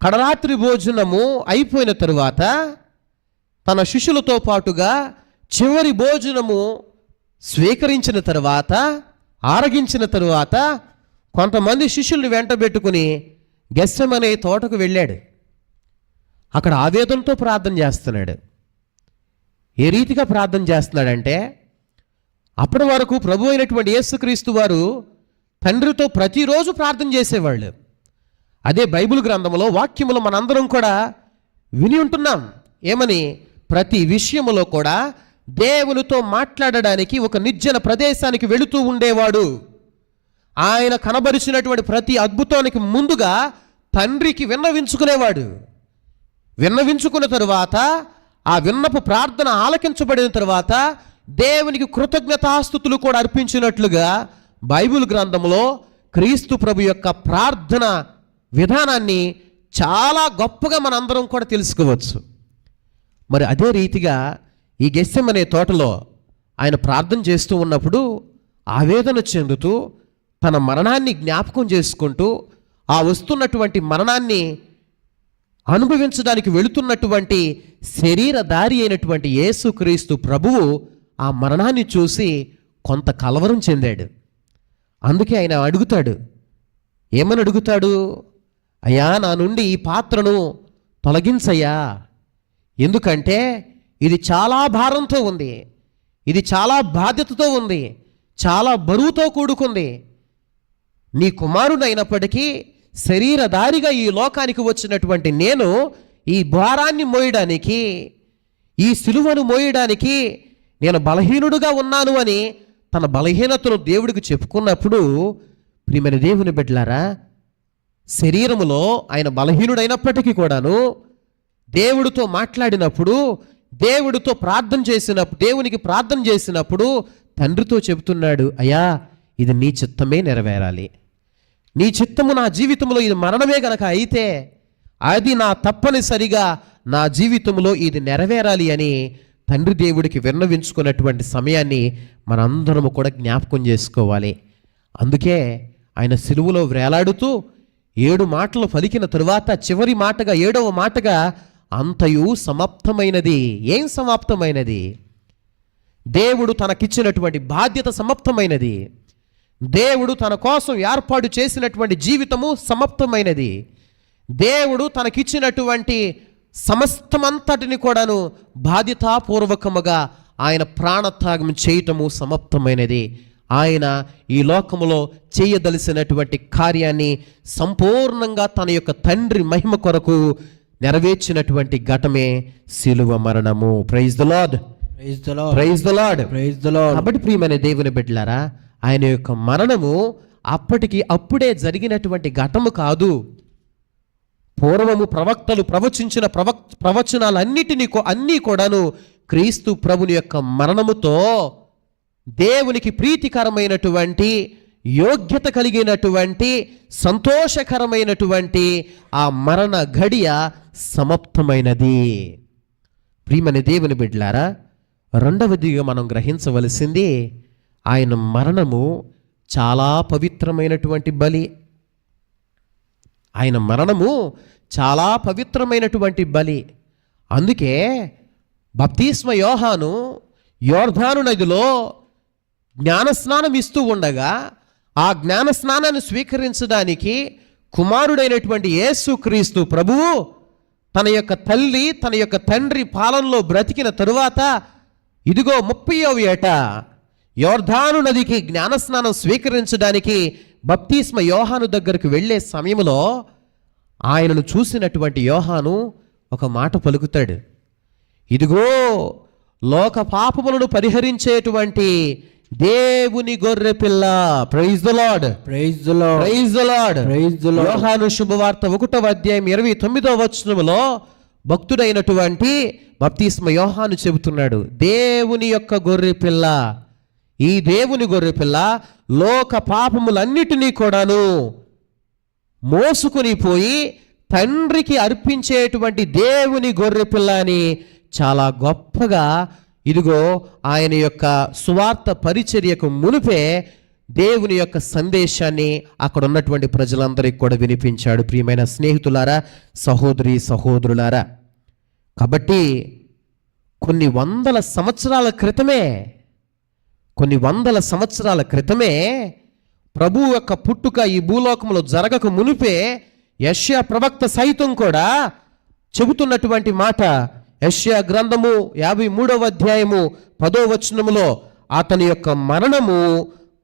కడరాత్రి భోజనము అయిపోయిన తరువాత తన శిష్యులతో పాటుగా చివరి భోజనము స్వీకరించిన తరువాత, ఆరగించిన తరువాత కొంతమంది శిష్యుల్ని వెంటబెట్టుకుని గెత్సెమనే తోటకు వెళ్ళాడు. అక్కడ ఆవేదనతో ప్రార్థన చేస్తున్నాడు. ఏ రీతిగా ప్రార్థన చేస్తున్నాడంటే, అప్పటి వరకు ప్రభు అయినటువంటి యేసుక్రీస్తు వారు తండ్రితో ప్రతిరోజు ప్రార్థన చేసేవాళ్ళు. అదే బైబిల్ గ్రంథంలో వాక్యములో మనందరం కూడా విని ఉంటున్నాం. ఏమని? ప్రతి విషయములో కూడా దేవునితో మాట్లాడడానికి ఒక నిర్జన ప్రదేశానికి వెళుతూ ఉండేవాడు. ఆయన కనబరిచినటువంటి ప్రతి అద్భుతానికి ముందుగా తండ్రికి విన్నవించుకునేవాడు. విన్నవించుకున్న తరువాత ఆ విన్నప ప్రార్థన ఆలకించబడిన తరువాత దేవునికి కృతజ్ఞతాస్తుతులు కూడా అర్పించినట్లుగా బైబిల్ గ్రంథంలో క్రీస్తు ప్రభు యొక్క ప్రార్థన విధానాన్ని చాలా గొప్పగా మనందరం కూడా తెలుసుకోవచ్చు. మరి అదే రీతిగా ఈ గెత్సెమనే తోటలో ఆయన ప్రార్థన చేస్తూ ఉన్నప్పుడు ఆవేదన చెందుతూ తన మరణాన్ని జ్ఞాపకం చేసుకుంటూ ఆ వస్తున్నటువంటి మరణాన్ని అనుభవించడానికి వెళుతున్నటువంటి శరీరధారి అయినటువంటి యేసుక్రీస్తు ప్రభువు ఆ మరణాన్ని చూసి కొంత కలవరం చెందాడు. అందుకే ఆయన అడుగుతాడు, ఏమని అడుగుతాడు? అయ్యా, నా నుండి ఈ పాత్రను తొలగించయ్యా, ఎందుకంటే ఇది చాలా భారంతో ఉంది, ఇది చాలా బాధ్యతతో ఉంది, చాలా బరువుతో కూడుకుంది. నీ కుమారుడైనప్పటికీ శరీరధారిగా ఈ లోకానికి వచ్చినటువంటి నేను ఈ భారాన్ని మోయడానికి, ఈ సిలువను మోయడానికి నేను బలహీనుడుగా ఉన్నాను అని తన బలహీనతను దేవుడికి చెప్పుకున్నప్పుడు, ప్రియమైన దేవుని బిడ్డలారా, శరీరములో ఆయన బలహీనుడైనప్పటికీ కూడాను దేవుడితో మాట్లాడినప్పుడు, దేవుడితో ప్రార్థన చేసినప్పుడు, దేవునికి ప్రార్థన చేసినప్పుడు తండ్రితో చెబుతున్నాడు, అయ్యా, ఇది నీ చిత్తమే నెరవేరాలి, నీ చిత్తము నా జీవితంలో ఇది మరణమే గనక అయితే అది నా తప్పనిసరిగా నా జీవితంలో ఇది నెరవేరాలి అని తండ్రి దేవుడికి విన్నవించుకున్నటువంటి సమయాన్ని మనందరము కూడా జ్ఞాపకం చేసుకోవాలి. అందుకే ఆయన సిలువలో వేలాడుతూ 7 మాటలు పలికిన తరువాత చివరి మాటగా 7వ మాటగా అంతయు సమాప్తమైనది. ఏం సమాప్తమైనది? దేవుడు తనకిచ్చినటువంటి బాధ్యత సమాప్తమైనది. దేవుడు తన కోసం ఏర్పాటు చేసినటువంటి జీవితము సమాప్తమైనది. దేవుడు తనకిచ్చినటువంటి సమస్తమంతటిని కూడాను బాధ్యతాపూర్వకముగా ఆయన ప్రాణత్యాగం చేయటము సమాప్తమైనది. ఆయన ఈ లోకములో చేయదలిసినటువంటి కార్యాన్ని సంపూర్ణంగా తన యొక్క తండ్రి మహిమ కొరకు నెరవేర్చినటువంటి ఘటమే శిలువ మరణము. Praise the Lord, Praise the Lord. Praise the Lord. Praise the Lord. కాబట్టి ప్రియమైన దేవుని బిడ్డలారా, ఆయన యొక్క మరణము అప్పటికి అప్పుడే జరిగినటువంటి ఘటము కాదు. పూర్వము ప్రవక్తలు ప్రవచించిన ప్రవచనాలన్నిటినీ అన్నీ కూడాను క్రీస్తు ప్రభుని యొక్క మరణముతో దేవునికి ప్రీతికరమైనటువంటి, యోగ్యత కలిగినటువంటి, సంతోషకరమైనటువంటి ఆ మరణ ఘడియ సమాప్తమైనది. ప్రియమైన దేవుని బిడ్డలారా, రెండవదిగా మనం గ్రహించవలసింది, ఆయన మరణము చాలా పవిత్రమైనటువంటి బలి. ఆయన మరణము చాలా పవిత్రమైనటువంటి బలి. అందుకే బప్తిస్మ యోహాను యోర్దాను నదిలో జ్ఞానస్నానం ఇస్తూ ఉండగా ఆ జ్ఞానస్నానాన్ని స్వీకరించడానికి కుమారుడైనటువంటి యేసుక్రీస్తు ప్రభువు తన యొక్క తల్లి, తన యొక్క తండ్రి పాలనలో బ్రతికిన తరువాత ఇదిగో 30వ ఏట యోర్దాను నదికి జ్ఞానస్నానం స్వీకరించడానికి బప్తిస్మ యోహాను దగ్గరకు వెళ్ళే సమయంలో ఆయనను చూసినటువంటి యోహాను ఒక మాట పలుకుతాడు, ఇదిగో లోక పాపములను పరిహరించేటువంటి దేవుని గొర్రె పిల్ల. Praise the Lord, Praise the Lord. Praise the Lord. Praise the Lord. యోహాను శుభవార్త 1వ అధ్యాయం 29వ వచనములో భక్తుడైనటువంటి బప్తిస్మ యోహాను చెబుతున్నాడు, దేవుని యొక్క గొర్రె పిల్ల, ఈ దేవుని గొర్రె పిల్ల లోక పాపములన్నిటినీ కూడాను మోసుకుని పోయి తండ్రికి అర్పించేటువంటి దేవుని గొర్రె పిల్ల అని చాలా గొప్పగా ఇదిగో ఆయన యొక్క సువార్త పరిచర్యకు మునిపే దేవుని యొక్క సందేశాన్ని అక్కడ ఉన్నటువంటి ప్రజలందరికీ కూడా వినిపించాడు. ప్రియమైన స్నేహితులారా, సహోదరి సహోదరులారా, కాబట్టి కొన్ని వందల సంవత్సరాల క్రితమే ప్రభువు యొక్క పుట్టుక ఈ భూలోకంలో జరగక మునిపే యెషయా ప్రవక్త సైతం కూడా చెబుతున్నటువంటి మాట, యెషయా గ్రంథము 53వ అధ్యాయము 10వ వచనములో అతని యొక్క మరణము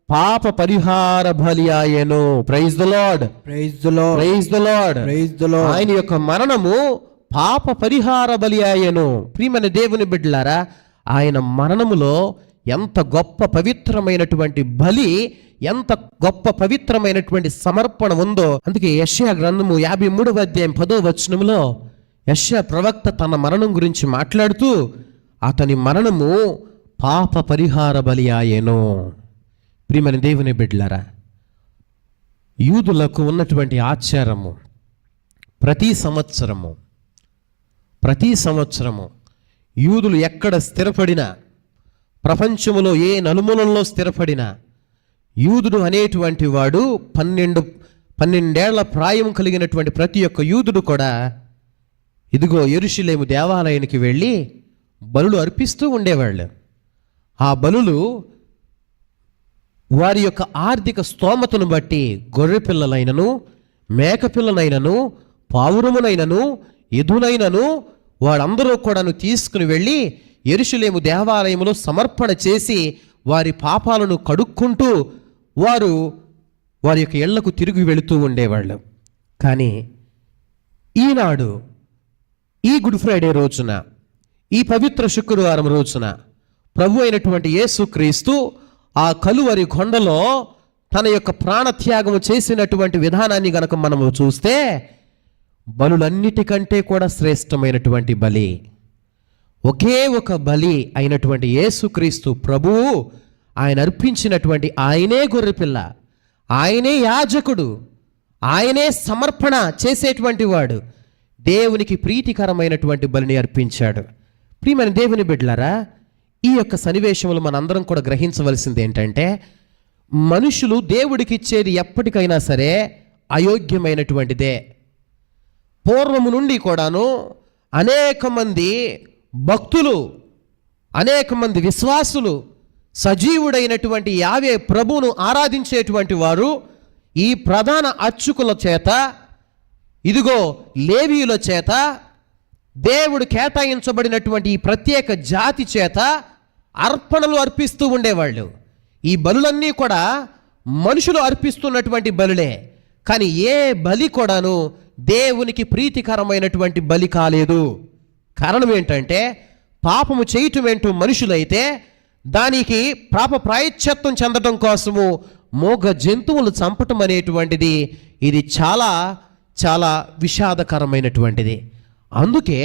పాప పరిహార బలి ఆయెను. Praise the Lord, Praise the Lord. Praise the Lord. Praise the Lord. ఆయన యొక్క మరణము పాప పరిహార బలి ఆయెను. ప్రియమైన దేవుని బిడ్డలారా, ఆయన మరణములో ఎంత గొప్ప పవిత్రమైనటువంటి బలి, ఎంత గొప్ప పవిత్రమైనటువంటి సమర్పణ ఉందో. అందుకే యెషయా గ్రంథము 53వ అధ్యాయం 10వ వచనములో యెషయా ప్రవక్త తన మరణం గురించి మాట్లాడుతూ, అతని మరణము పాప పరిహార బలి ఆయెను. ప్రియమైన దేవుని బిడ్డలారా, యూదులకు ఉన్నటువంటి ఆచారము ప్రతి సంవత్సరము యూదులు ఎక్కడ స్థిరపడినా, ప్రపంచములో ఏ నలుమూలల్లో స్థిరపడినా, యూదుడు అనేటువంటి వాడు 12 ప్రాయం కలిగినటువంటి ప్రతి ఒక్క యూదుడు కూడా ఇదిగో యెరూషలేము దేవాలయానికి వెళ్ళి బలులు అర్పిస్తూ ఉండేవాళ్ళు. ఆ బలులు వారి యొక్క ఆర్థిక స్తోమతను బట్టి గొర్రె పిల్లలైనను, మేకపిల్లనైనను, పావురమునైనను, ఎదునైనను వాళ్ళందరూ కూడాను తీసుకుని వెళ్ళి యెరూషలేము దేవాలయములో సమర్పణ చేసి వారి పాపాలను కడుక్కుంటూ వారి యొక్క ఇళ్లకు తిరిగి వెళుతూ ఉండేవాళ్ళు. కానీ ఈనాడు ఈ గుడ్ ఫ్రైడే రోజున, ఈ పవిత్ర శుక్రవారం రోజున ప్రభు అయినటువంటి యేసుక్రీస్తు ఆ కలువరి కొండలో తన యొక్క ప్రాణత్యాగము చేసినటువంటి విధానాన్ని గనక మనము చూస్తే, బలులన్నిటికంటే కూడా శ్రేష్టమైనటువంటి బలి, ఒకే ఒక బలి అయినటువంటి యేసుక్రీస్తు ప్రభువు ఆయన అర్పించినటువంటి ఆయనే గొర్రెపిల్ల, ఆయనే యాజకుడు, ఆయనే సమర్పణ చేసేటువంటి వాడు, దేవునికి ప్రీతికరమైనటువంటి బలిని అర్పించాడు. ప్రియమైన దేవుని బిడ్డలారా, ఈ యొక్క సన్నివేశములు మనందరం కూడా గ్రహించవలసింది ఏంటంటే, మనుషులు దేవుడికి ఇచ్చేది ఎప్పటికైనా సరే అయోగ్యమైనటువంటిదే. పూర్వము నుండి కూడాను అనేక మంది భక్తులు, అనేక మంది విశ్వాసులు, సజీవుడైనటువంటి యావే ప్రభువును ఆరాధించేటువంటి వారు ఈ ప్రధాన అర్చకుల చేత, ఇదిగో లేవీయుల చేత, దేవుడు కేటాయించబడినటువంటి ఈ ప్రత్యేక జాతి చేత అర్పణలు అర్పిస్తూ ఉండేవాళ్ళు. ఈ బలులన్నీ కూడా మనుషులు అర్పిస్తున్నటువంటి బలులే. కానీ ఏ బలి కూడాను దేవునికి ప్రీతికరమైనటువంటి బలి కాలేదు. కారణం ఏంటంటే, పాపము చేయటం ఏంటో మనుషులైతే దానికి పాప ప్రాయశ్చిత్తం చెందడం కోసము మోగ జంతువులు చంపటం అనేటువంటిది ఇది చాలా చాలా విషాదకరమైనటువంటిది. అందుకే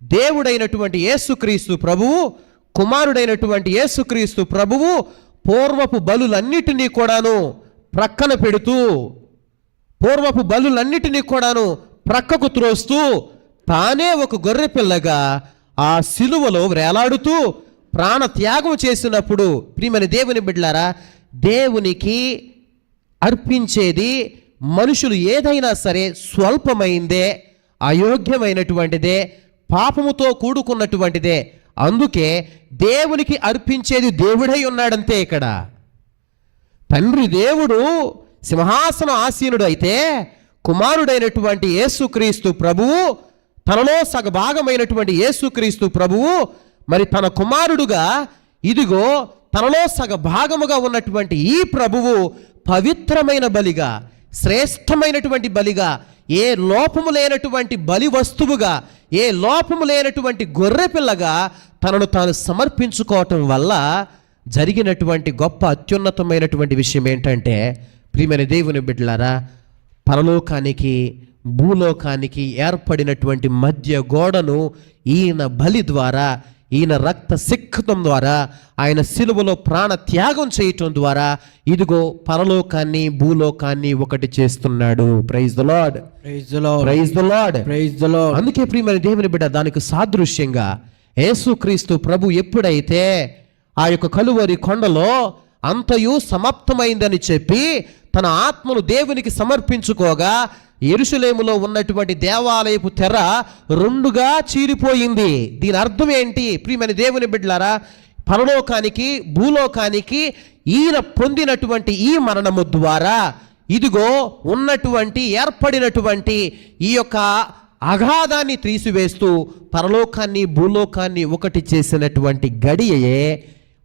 దేవుడైనటువంటి యేసుక్రీస్తు ప్రభువు, కుమారుడైనటువంటి యేసుక్రీస్తు ప్రభువు పూర్వపు బలులన్నిటినీ కూడాను ప్రక్కన పెడుతూ, పూర్వపు బలులన్నిటినీ కూడాను ప్రక్కకు త్రోస్తూ, తానే ఒక గొర్రె పిల్లగా ఆ సిలువలో వేలాడుతూ ప్రాణ త్యాగం చేసినప్పుడు, ప్రియమైన దేవుని బిడ్డలారా, దేవునికి అర్పించేది మనుషులు ఏదైనా సరే స్వల్పమైందే, అయోగ్యమైనటువంటిదే, పాపముతో కూడుకున్నటువంటిదే. అందుకే దేవునికి అర్పించేది దేవుడై ఉన్నాడంతే. ఇక్కడ తండ్రి దేవుడు సింహాసన ఆసీనుడు అయితే, కుమారుడైనటువంటి యేసుక్రీస్తు ప్రభువు, తనలో సగభాగమైనటువంటి యేసుక్రీస్తు ప్రభువు మరి తన కుమారుడుగా, ఇదిగో తనలో సగభాగముగా ఉన్నటువంటి ఈ ప్రభువు పవిత్రమైన బలిగా, శ్రేష్టమైనటువంటి బలిగా, ఏ లోపము లేనటువంటి బలి వస్తువుగా, ఏ లోపము లేనటువంటి గొర్రె పిల్లగా తనను తాను సమర్పించుకోవటం వల్ల జరిగినటువంటి గొప్ప అత్యున్నతమైనటువంటి విషయం ఏంటంటే, ప్రియమైన దేవుని బిడ్డలారా, పరలోకానికి భూలోకానికి ఏర్పడినటువంటి మధ్య గోడను ఈయన బలి ద్వారా, ఈయన రక్త సిక్తం ద్వారా, ఆయన సిలువలో ప్రాణ త్యాగం చేయటం ద్వారా ఇదిగో పరలోకాన్ని భూలోకాన్ని ఒకటి చేస్తున్నాడు. Praise the Lord, praise the Lord, praise the Lord, praise the Lord. అందుకే ప్రియమైన దేవుని బిడ్డ, దానికి సాదృశ్యంగా యేసుక్రీస్తు ప్రభు ఎప్పుడైతే ఆ యొక్క కలువరి కొండలో అంతయు సమాప్తమైందని చెప్పి తన ఆత్మను దేవునికి సమర్పించుకోగా, యెరూషలేములో ఉన్నటువంటి దేవాలయపు తెర రెండుగా చీరిపోయింది. దీని అర్థం ఏంటి? ప్రియమైన దేవుని బిడ్డలారా, పరలోకానికి భూలోకానికి ఈయన పొందినటువంటి ఈ మరణము ద్వారా ఇదిగో ఉన్నటువంటి ఏర్పడినటువంటి ఈ యొక్క అగాధాన్ని తీసివేస్తూ పరలోకాన్ని భూలోకాన్ని ఒకటి చేసినటువంటి గడియే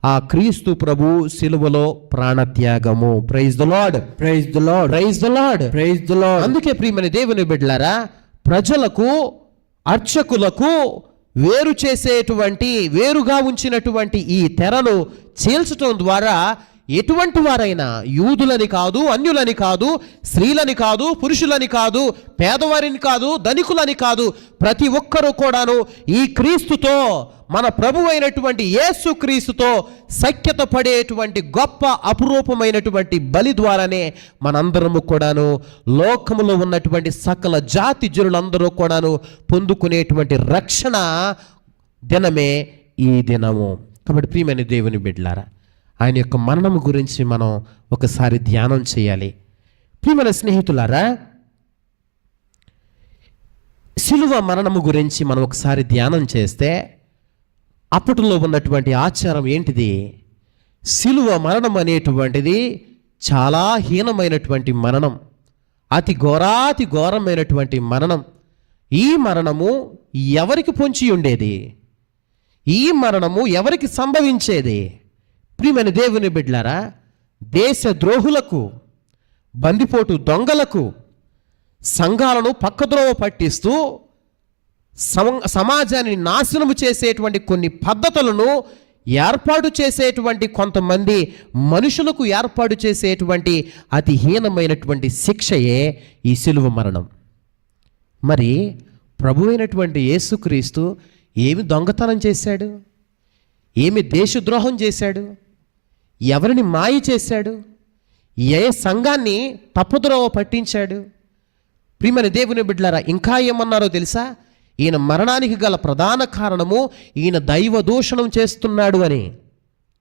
ఆ క్రీస్తు ప్రభు సిలువలో ప్రాణత్యాగము. Praise the Lord, praise the Lord, praise the Lord, praise the Lord. అందుకే ప్రియమైన దేవుని బిడ్డలారా, ప్రజలకు, అర్చకులకు వేరు చేసేటువంటి, వేరుగా ఉంచినటువంటి ఈ తెరను చీల్చటం ద్వారా ఎటువంటి వారైనా, యూదులని కాదు, అన్యులని కాదు, స్త్రీలని కాదు, పురుషులని కాదు, పేదవారిని కాదు, ధనికులని కాదు, ప్రతి ఒక్కరూ కూడాను ఈ క్రీస్తుతో, మన ప్రభు అయినటువంటి యేసు క్రీస్తుతో సఖ్యత పడేటువంటి గొప్ప అపురూపమైనటువంటి బలి ద్వారానే మనందరము కూడాను లోకములో ఉన్నటువంటి సకల జాతి జనులందరూ కూడాను పొందుకునేటువంటి రక్షణ దినమే ఈ దినము. కాబట్టి ప్రియమైన దేవుని బిడ్డలారా, ఆయన యొక్క మరణము గురించి మనం ఒకసారి ధ్యానం చేయాలి. ప్రియమైన స్నేహితులారా, శిలువ మరణము గురించి మనం ఒకసారి ధ్యానం చేస్తే అప్పటిలో ఉన్నటువంటి ఆచారం ఏంటిది? శిలువ మరణం అనేటువంటిది చాలా హీనమైనటువంటి మరణం, అతి ఘోరమైనటువంటి మరణం. ఈ మరణము ఎవరికి పొంచి ఉండేది? ఈ మరణము ఎవరికి సంభవించేది? ప్రియమైన దేవుని బిడ్డలారా, దేశ ద్రోహులకు, బందిపోటు దొంగలకు, సంఘాలను పక్కద్రోవ పట్టిస్తూ సమాజాన్ని నాశనము చేసేటువంటి కొన్ని పద్ధతులను ఏర్పాటు చేసేటువంటి కొంతమంది మనుషులకు ఏర్పాటు చేసేటువంటి అతి హీనమైనటువంటి శిక్షయే ఈ శిలువ మరణం. మరి ప్రభు అయినటువంటి యేసుక్రీస్తు ఏమి దొంగతనం చేశాడు? ఏమి దేశద్రోహం చేశాడు? ఎవరిని మాయ చేశాడు? ఏ సంఘాన్ని తప్పుద్రోవ పట్టించాడు? ప్రియమైన దేవుని బిడ్డలారా, ఇంకా ఏమన్నారో తెలుసా? ఈయన మరణానికి గల ప్రధాన కారణము ఈయన దైవ దూషణం చేస్తున్నాడు అని.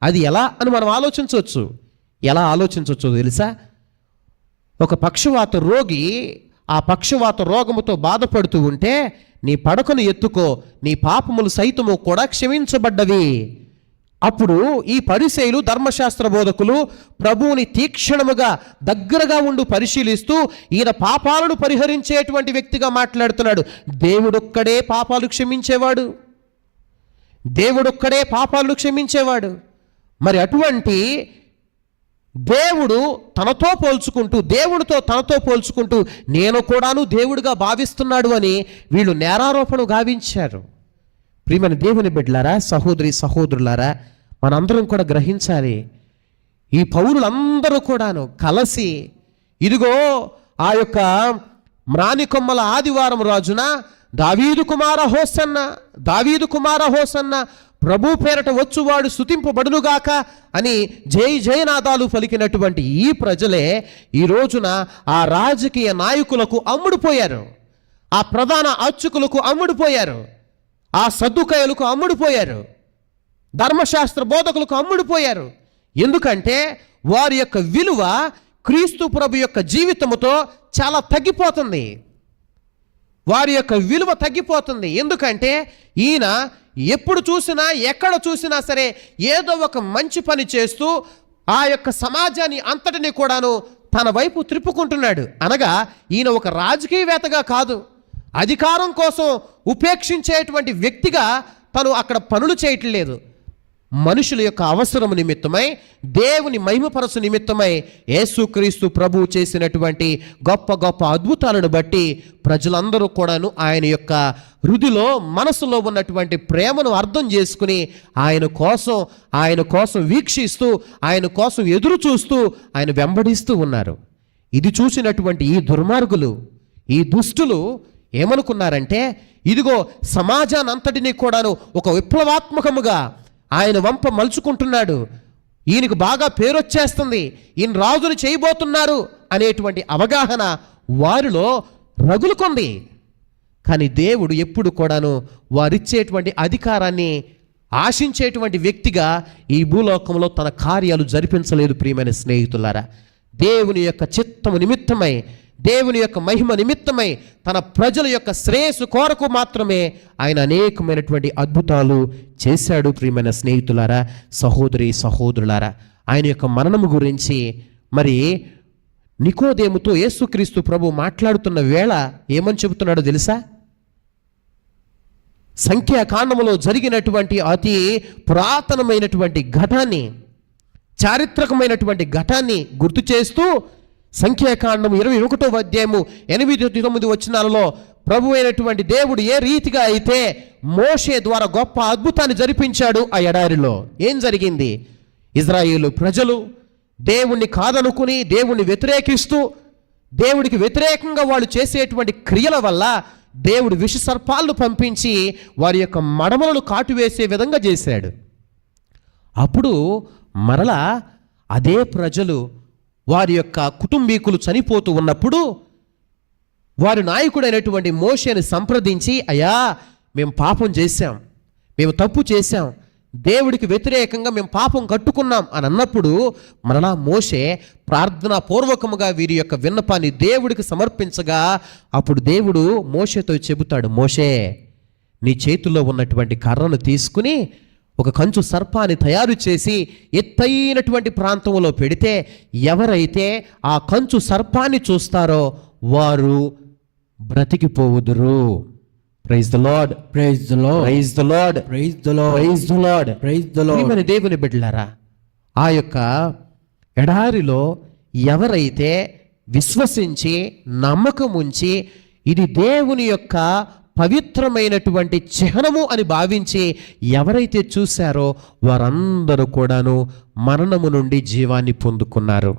అది ఎలా అని మనం ఆలోచించవచ్చు. ఎలా ఆలోచించవచ్చు తెలుసా? ఒక పక్షవాత రోగి ఆ పక్షవాత రోగముతో బాధపడుతూ ఉంటే, నీ పడకను ఎత్తుకో, నీ పాపములు సైతము కూడా క్షమించబడ్డవి. అప్పుడు ఈ పరిసయ్యులు, ధర్మశాస్త్ర బోధకులు ప్రభువుని తీక్షణముగా దగ్గరగా ఉండి పరిశీలిస్తూ ఈయన పాపాలను పరిహరించేటువంటి వ్యక్తిగా మాట్లాడుతున్నాడు. దేవుడొక్కడే పాపాలు క్షమించేవాడు, దేవుడొక్కడే పాపాలను క్షమించేవాడు. మరి అటువంటి దేవుడు దేవుడితో తనతో పోల్చుకుంటూ నేను కూడాను దేవుడిగా భావిస్తున్నాడు అని వీళ్ళు నేరారోపణ గావించారు. ప్రియమైన దేవుని బిడ్డలారా, సహోదరి సహోదరులారా, మనందరం కూడా గ్రహించాలి. ఈ పౌరులందరూ కూడాను కలిసి ఇదిగో ఆ యొక్క మ్రానికొమ్మల ఆదివారం రోజున దావీదు కుమార హోసన్న, దావీదు కుమార హోసన్న, ప్రభు పేరట వచ్చువాడు స్తుతింపబడునుగాక అని జై జయనాదాలు పలికినటువంటి ఈ ప్రజలే ఈ రోజున ఆ రాజకీయ నాయకులకు అమ్ముడుపోయారు, ఆ ప్రధాన అర్చకులకు అమ్ముడుపోయారు, ఆ సద్దుకాయలకు అమ్ముడుపోయారు, ధర్మశాస్త్ర బోధకులకు అమ్ముడుపోయారు. ఎందుకంటే వారి యొక్క విలువ క్రీస్తు ప్రభు యొక్క జీవితముతో చాలా తగ్గిపోతుంది. వారి యొక్క విలువ తగ్గిపోతుంది. ఎందుకంటే ఈయన ఎప్పుడు చూసినా, ఎక్కడ చూసినా సరే ఏదో ఒక మంచి పని చేస్తూ ఆ యొక్క సమాజాన్ని అంతటిని కూడాను తన వైపు త్రిప్పుకుంటున్నాడు. అనగా ఈయన ఒక రాజకీయవేత్తగా కాదు, అధికారం కోసం ఉపేక్షించేటువంటి వ్యక్తిగా తను అక్కడ పనులు చేయట్లేదు. మనుషుల యొక్క అవసరం నిమిత్తమై, దేవుని మహిమపరచు నిమిత్తమై యేసుక్రీస్తు ప్రభువు చేసినటువంటి గొప్ప గొప్ప అద్భుతాలను బట్టి ప్రజలందరూ కూడాను ఆయన యొక్క హృదిలో, మనసులో ఉన్నటువంటి ప్రేమను అర్థం చేసుకుని ఆయన కోసం వీక్షిస్తూ, ఆయన కోసం ఎదురు చూస్తూ, ఆయన వెంబడిస్తూ ఉన్నారు. ఇది చూసినటువంటి ఈ దుర్మార్గులు, ఈ దుష్టులు ఏమనుకున్నారంటే, ఇదిగో సమాజానంతటినీ కూడాను ఒక విప్లవాత్మకముగా ఆయన వంప మలుచుకుంటున్నాడు, ఈయనకు బాగా పేరొచ్చేస్తుంది, ఈయన రాజును చేయబోతున్నారు అనేటువంటి అవగాహన వారిలో రగులుకొంది. కానీ దేవుడు ఎప్పుడు కూడాను వారిచ్చేటువంటి అధికారాన్ని ఆశించేటువంటి వ్యక్తిగా ఈ భూలోకంలో తన కార్యాలు జరిపించలేదు. ప్రియమైన స్నేహితులారా, దేవుని యొక్క చిత్తము నిమిత్తమై, దేవుని యొక్క మహిమ నిమిత్తమై, తన ప్రజల యొక్క శ్రేయస్సు కొరకు మాత్రమే ఆయన అనేకమైనటువంటి అద్భుతాలు చేశాడు. ప్రియమైన స్నేహితులారా, సహోదరి సహోదరులారా, ఆయన యొక్క మరణము గురించి మరి నికోదేముతో యేసుక్రీస్తు ప్రభు మాట్లాడుతున్న వేళ ఏమని చెబుతున్నాడో తెలుసా? సంఖ్యాకాండములో జరిగినటువంటి అతి పురాతనమైనటువంటి ఘటాన్ని, చారిత్రకమైనటువంటి ఘటాన్ని గుర్తు చేస్తూ సంఖ్యాకాండం 21వ అధ్యాయము 8-9 వచనాలలో ప్రభు అయినటువంటి దేవుడు ఏ రీతిగా అయితే మోషే ద్వారా గొప్ప అద్భుతాన్ని జరిపించాడు ఆ ఎడారిలో. ఏం జరిగింది? ఇజ్రాయేలు ప్రజలు దేవుణ్ణి కాదనుకుని దేవుణ్ణి వ్యతిరేకిస్తూ దేవుడికి వ్యతిరేకంగా వాళ్ళు చేసేటువంటి క్రియల వల్ల దేవుడు విష సర్పాలను పంపించి వారి యొక్క మడమలను కాటువేసే విధంగా చేశాడు. అప్పుడు మరలా అదే ప్రజలు వారి యొక్క కుటుంబీకులు చనిపోతూ ఉన్నప్పుడు వారి నాయకుడైనటువంటి మోషేని సంప్రదించి, అయ్యా మేము పాపం చేశాం, మేము తప్పు చేశాం, దేవుడికి వ్యతిరేకంగా మేము పాపం కట్టుకున్నాం అని అన్నప్పుడు మరలా మోషే ప్రార్థనా పూర్వకముగా వీరి యొక్క విన్నపాన్ని దేవుడికి సమర్పించగా అప్పుడు దేవుడు మోషేతో చెబుతాడు, మోషే నీ చేతుల్లో ఉన్నటువంటి కర్రను తీసుకుని ఒక కంచు సర్పాన్ని తయారు చేసి ఎత్తైనటువంటి ప్రాంతంలో పెడితే ఎవరైతే ఆ కంచు సర్పాన్ని చూస్తారో వారు బ్రతికిపోవుదురు. Praise the Lord, Praise the Lord. Praise the Lord, Praise the Lord. Praise the Lord. Praise the Lord. ప్రియమైన దేవుని బిడ్డలారా, ఆ యొక్క ఎడారిలో ఎవరైతే విశ్వసించి నమ్మకం ఉంచి ఇది దేవుని యొక్క పవిత్రమైనటువంటి చిహ్నము అని భావించి ఎవరైతే చూశారో వారందరూ కూడాను మరణము నుండి జీవాన్ని పొందుకున్నారు.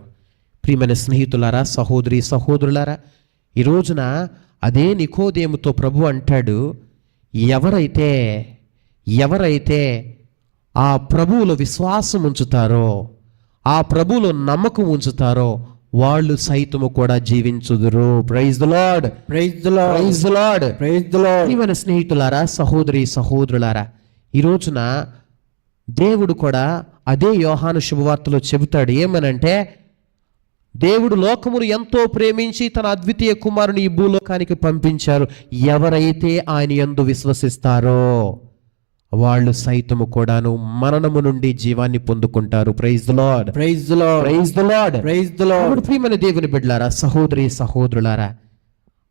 ప్రియమైన స్నేహితులారా, సహోదరి సహోదరులారా, ఈ రోజున అదే నికోదేముతో ప్రభు అంటాడు, ఎవరైతే ఆ ప్రభువులో విశ్వాసం ఉంచుతారో, ఆ ప్రభువులో నమ్మకం ఉంచుతారో వాళ్ళు సైతము కూడా జీవించుదురు. Praise the Lord, Praise the Lord. Praise the Lord. Praise the Lord. ప్రియమైన స్నేహితులారా, సహోదరి సహోదరులారా, ఈ రోజున దేవుడు కూడా అదే యోహాను శుభవార్తలో చెబుతాడు. ఏమనంటే, దేవుడు లోకమును ఎంతో ప్రేమించి తన అద్వితీయ కుమారుని ఈ భూలోకానికి పంపించారు. ఎవరైతే ఆయన యందు విశ్వసిస్తారో వాళ్ళు సైతము కూడాను మరణము నుండి జీవాన్ని పొందుకుంటారు. Praise the Lord, Praise the Lord. Praise the Lord. Praise the Lord. ఇప్పుడు ప్రియమైన దేవుని బిడ్డలారా, సహోదరి సహోదరులారా,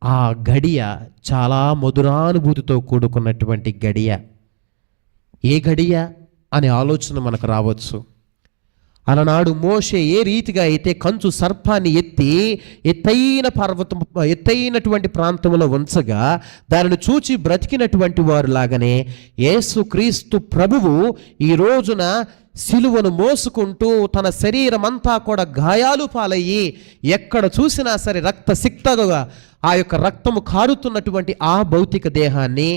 ఆ గడియ చాలా మధురానుభూతితో కూడుకున్నటువంటి గడియ. ఏ గడియ అనే ఆలోచన మనకు రావచ్చు. అలనాడు మోషే ఏ రీతిగా అయితే కంచు సర్పాన్ని ఎత్తైనటువంటి ప్రాంతంలో ఉంచగా దానిని చూచి బ్రతికినటువంటి వారు లాగానే యేసుక్రీస్తు ప్రభువు ఈ రోజున సిలువను మోసుకుంటూ తన శరీరం అంతా కూడా గాయాలు పాలయ్యి ఎక్కడ చూసినా సరే రక్తసిక్తగా ఆ యొక్క రక్తము కారుతున్నటువంటి ఆ భౌతిక దేహాన్ని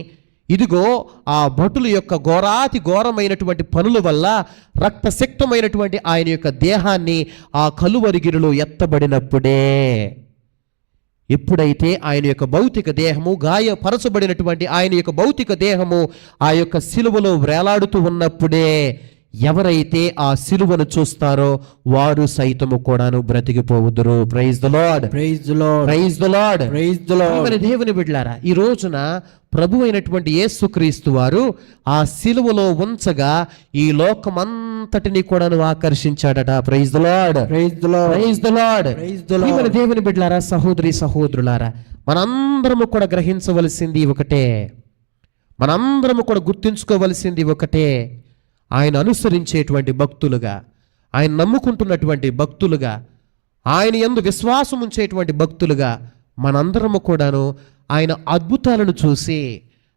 ఇదిగో ఆ భటుల యొక్క ఘోరాతి ఘోరమైనటువంటి పనుల వల్ల రక్తసిక్తమైనటువంటి ఆయన యొక్క దేహాన్ని ఆ కలువరిగిరిలో ఎత్తబడినప్పుడే, ఎప్పుడైతే ఆయన యొక్క భౌతిక దేహము గాయపరచబడినటువంటి ఆయన యొక్క భౌతిక దేహము ఆ యొక్క సిలువలో వేలాడుతూ ఉన్నప్పుడే ఎవరైతే ఆ సిలువను చూస్తారో వారు సైతము కూడాను బ్రతికిపోవుదురు. Praise the Lord, Praise the Lord. Praise the Lord. Praise the Lord. ప్రియమైన దేవుని బిడ్డలారా, ఈ రోజున ప్రభు అయినటువంటి యేసుక్రీస్తు వారు ఆ సిలువలో ఉంచగా ఈ లోకమంతటిని కూడాను ఆకర్షించాడట. Praise the Lord, Praise the Lord. Praise the Lord. Praise the Lord. ప్రియమైన దేవుని బిడ్డలారా, సహోదరి సహోదరులారా, మనందరము కూడా గ్రహించవలసింది ఒకటే, మనందరము కూడా గుర్తించుకోవలసింది ఒకటే. ఆయన అనుసరించేటువంటి భక్తులుగా, ఆయన నమ్ముకుంటున్నటువంటి భక్తులుగా, ఆయన యందు విశ్వాసం ఉంచేటువంటి భక్తులుగా మనందరము కూడాను ఆయన అద్భుతాలను చూసి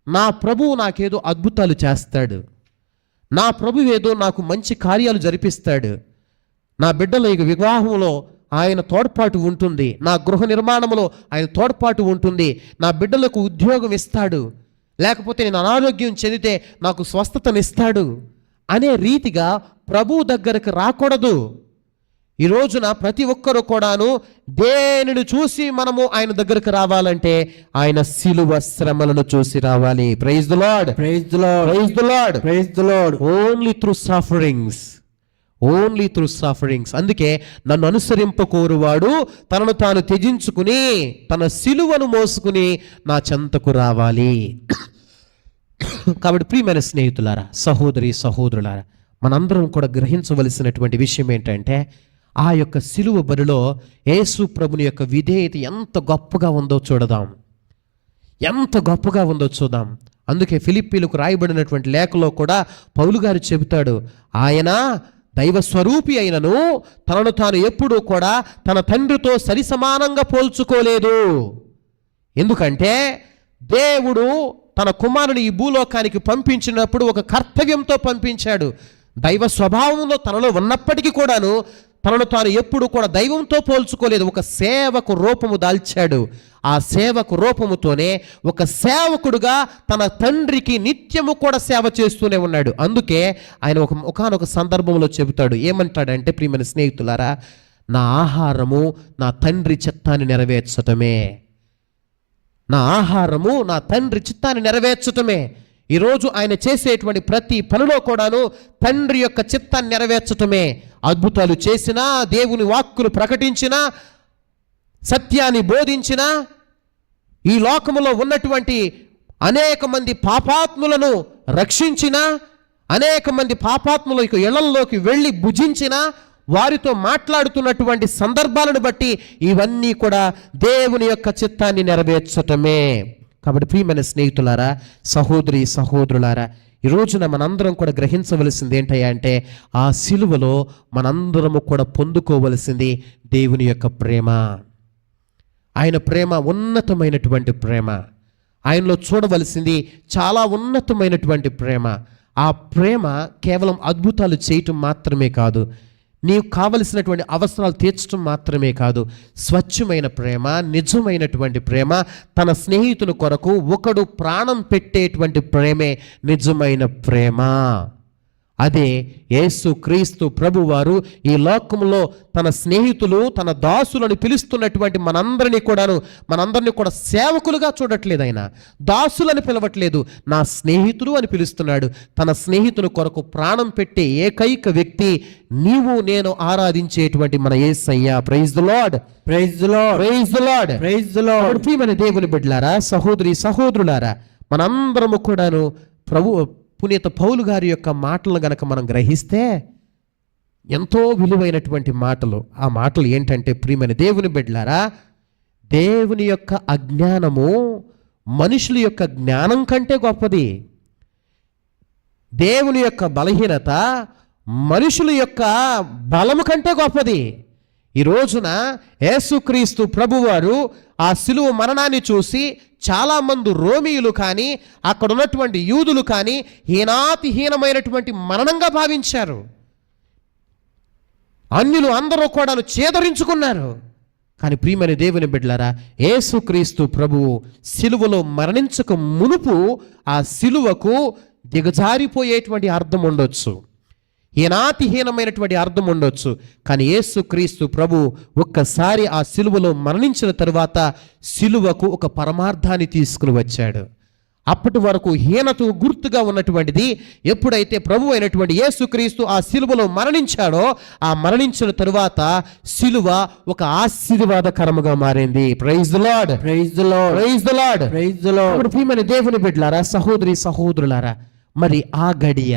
నా ప్రభువు నాకేదో అద్భుతాలు చేస్తాడు, నా ప్రభువు ఏదో నాకు మంచి కార్యాలు జరిపిస్తాడు, నా బిడ్డల వివాహంలో ఆయన తోడ్పాటు ఉంటుంది, నా గృహ నిర్మాణంలో ఆయన తోడ్పాటు ఉంటుంది, నా బిడ్డలకు ఉద్యోగం ఇస్తాడు, లేకపోతే నేను అనారోగ్యం చెందితే నాకు స్వస్థతనిస్తాడు అనే రీతిగా ప్రభు దగ్గరకు రాకూడదు. ఈ రోజున ప్రతి ఒక్కరు కూడాను దేనిని చూసి మనము ఆయన దగ్గరకు రావాలంటే ఆయన సిలువ శ్రమలను చూసి రావాలి. Praise the Lord, Praise the Lord. Praise the Lord. Praise the Lord. Only through sufferings, only through sufferings. అందుకే నన్ను అనుసరింపకోరువాడు తనను తాను త్యజించుకుని తన సిలువను మోసుకుని నా చెంతకు రావాలి. కాబట్టి ప్రియమైన స్నేహితులారా, సహోదరి సహోదరులారా, మనందరం కూడా గ్రహించవలసినటువంటి విషయం ఏంటంటే ఆ యొక్క సిలువ బరిలో యేసు ప్రభుని యొక్క విధేయత ఎంత గొప్పగా ఉందో చూడదాం, ఎంత గొప్పగా ఉందో చూద్దాం. అందుకే ఫిలిప్పీలకు రాయబడినటువంటి లేఖలో కూడా పౌలు గారు చెబుతాడు, ఆయన దైవ స్వరూపి అయినను తనను తాను ఎప్పుడూ కూడా తన తండ్రితో సరి సమానంగా పోల్చుకోలేదు. ఎందుకంటే దేవుడు తన కుమారుని ఈ భూలోకానికి పంపించినప్పుడు ఒక కర్తవ్యంతో పంపించాడు. దైవ స్వభావంలో తనలో ఉన్నప్పటికీ కూడాను తనను తాను ఎప్పుడు కూడా దైవంతో పోల్చుకోలేదు. ఒక సేవకు రూపము దాల్చాడు. ఆ సేవకు రూపముతోనే ఒక సేవకుడుగా తన తండ్రికి నిత్యము కూడా సేవ చేస్తూనే ఉన్నాడు. అందుకే ఆయన ఒకానొక సందర్భంలో చెబుతాడు, ఏమంటాడంటే, ప్రియమైన స్నేహితులారా, నా ఆహారము నా తండ్రి చిత్తాన్ని నెరవేర్చటమే. నా ఆహారము నా తండ్రి చిత్తాన్ని నెరవేర్చటమే. ఈరోజు ఆయన చేసేటువంటి ప్రతి పనిలో కూడాను తండ్రి యొక్క చిత్తాన్ని నెరవేర్చటమే. అద్భుతాలు చేసినా, దేవుని వాక్కులు ప్రకటించినా, సత్యాన్ని బోధించినా, ఈ లోకములో ఉన్నటువంటి అనేక మంది పాపాత్ములను రక్షించినా, అనేక మంది పాపాత్ముల ఇళ్లలోకి వెళ్ళి భుజించినా, వారితో మాట్లాడుతున్నటువంటి సందర్భాలను బట్టి ఇవన్నీ కూడా దేవుని యొక్క చిత్తాన్ని నెరవేర్చటమే. కాబట్టి ప్రియమైన స్నేహితులారా, సహోదరి సహోదరులారా, ఈ రోజున మనందరం కూడా గ్రహించవలసింది ఏంటయ్యా అంటే, ఆ సిలువలో మనందరము కూడా పొందుకోవలసింది దేవుని యొక్క ప్రేమ. ఆయన ప్రేమ ఉన్నతమైనటువంటి ప్రేమ. ఆయనలో చూడవలసింది చాలా ఉన్నతమైనటువంటి ప్రేమ. ఆ ప్రేమ కేవలం అద్భుతాలు చేయటం మాత్రమే కాదు, నీకు కావలసినటువంటి అవసరాలు తీర్చడం మాత్రమే కాదు, స్వచ్ఛమైన ప్రేమ, నిజమైనటువంటి ప్రేమ, తన స్నేహితుని కొరకు ఒకడు ప్రాణం పెట్టేటువంటి ప్రేమే నిజమైన ప్రేమ. అదే యేసు క్రీస్తు ప్రభువారు ఈ లోకంలో తన స్నేహితులు, తన దాసులను పిలుస్తున్నటువంటి మనందరినీ కూడా సేవకులుగా చూడట్లేదు. ఆయన దాసులని పిలవట్లేదు, నా స్నేహితుడు అని పిలుస్తున్నాడు. తన స్నేహితుని కొరకు ప్రాణం పెట్టే ఏకైక వ్యక్తి నీవు నేను ఆరాధించేటువంటి మన Yesayya. Praise the Lord, praise the Lord, praise the Lord, praise the Lord. ప్రియమైన దేవుని బిడ్డలారా, సహోదరి సహోదరులారా, మనందరము కూడాను పునీత పౌలు గారి యొక్క మాటలను గనక మనం గ్రహిస్తే ఎంతో విలువైనటువంటి మాటలు. ఆ మాటలు ఏంటంటే, ప్రియమైన దేవుని బిడ్డలారా, దేవుని యొక్క అజ్ఞానము మనుషుల యొక్క జ్ఞానం కంటే గొప్పది. దేవుని యొక్క బలహీనత మనుషుల యొక్క బలము కంటే గొప్పది. ఈ రోజున యేసుక్రీస్తు ప్రభువారు ఆ సిలువ మరణాన్ని చూసి చాలామంది రోమీయులు కానీ, అక్కడ ఉన్నటువంటి యూదులు కానీ హీనాతిహీనమైనటువంటి మరణంగా భావించారు. అన్యులు అందరూ కూడా చేదరించుకున్నారు. కానీ ప్రియమైన దేవుని బిడ్డలారా, యేసుక్రీస్తు ప్రభువు సిలువలో మరణించక మునుపు ఆ సిలువకు దిగజారిపోయేటువంటి అర్థం ఉండొచ్చు, హీనాతిహీనమైనటువంటి అర్థం ఉండొచ్చు. కానీ యేసుక్రీస్తు ప్రభు ఒక్కసారి ఆ సిలువలో మరణించిన తరువాత సిలువకు ఒక పరమార్థాన్ని తీసుకుని వచ్చాడు. అప్పటి వరకు హీనతకు గుర్తుగా ఉన్నటువంటిది ఎప్పుడైతే ప్రభు అయినటువంటి యేసుక్రీస్తు ఆ సిలువలో మరణించాడో, ఆ మరణించిన తరువాత సిలువ ఒక ఆశీర్వాదకరముగా మారింది. Praise the Lord, praise the Lord, praise the Lord, praise the Lord. ప్రియమైన దేవుని బిడ్డలారా, సహోదరి సహోదరులారా, మరి ఆ గడియ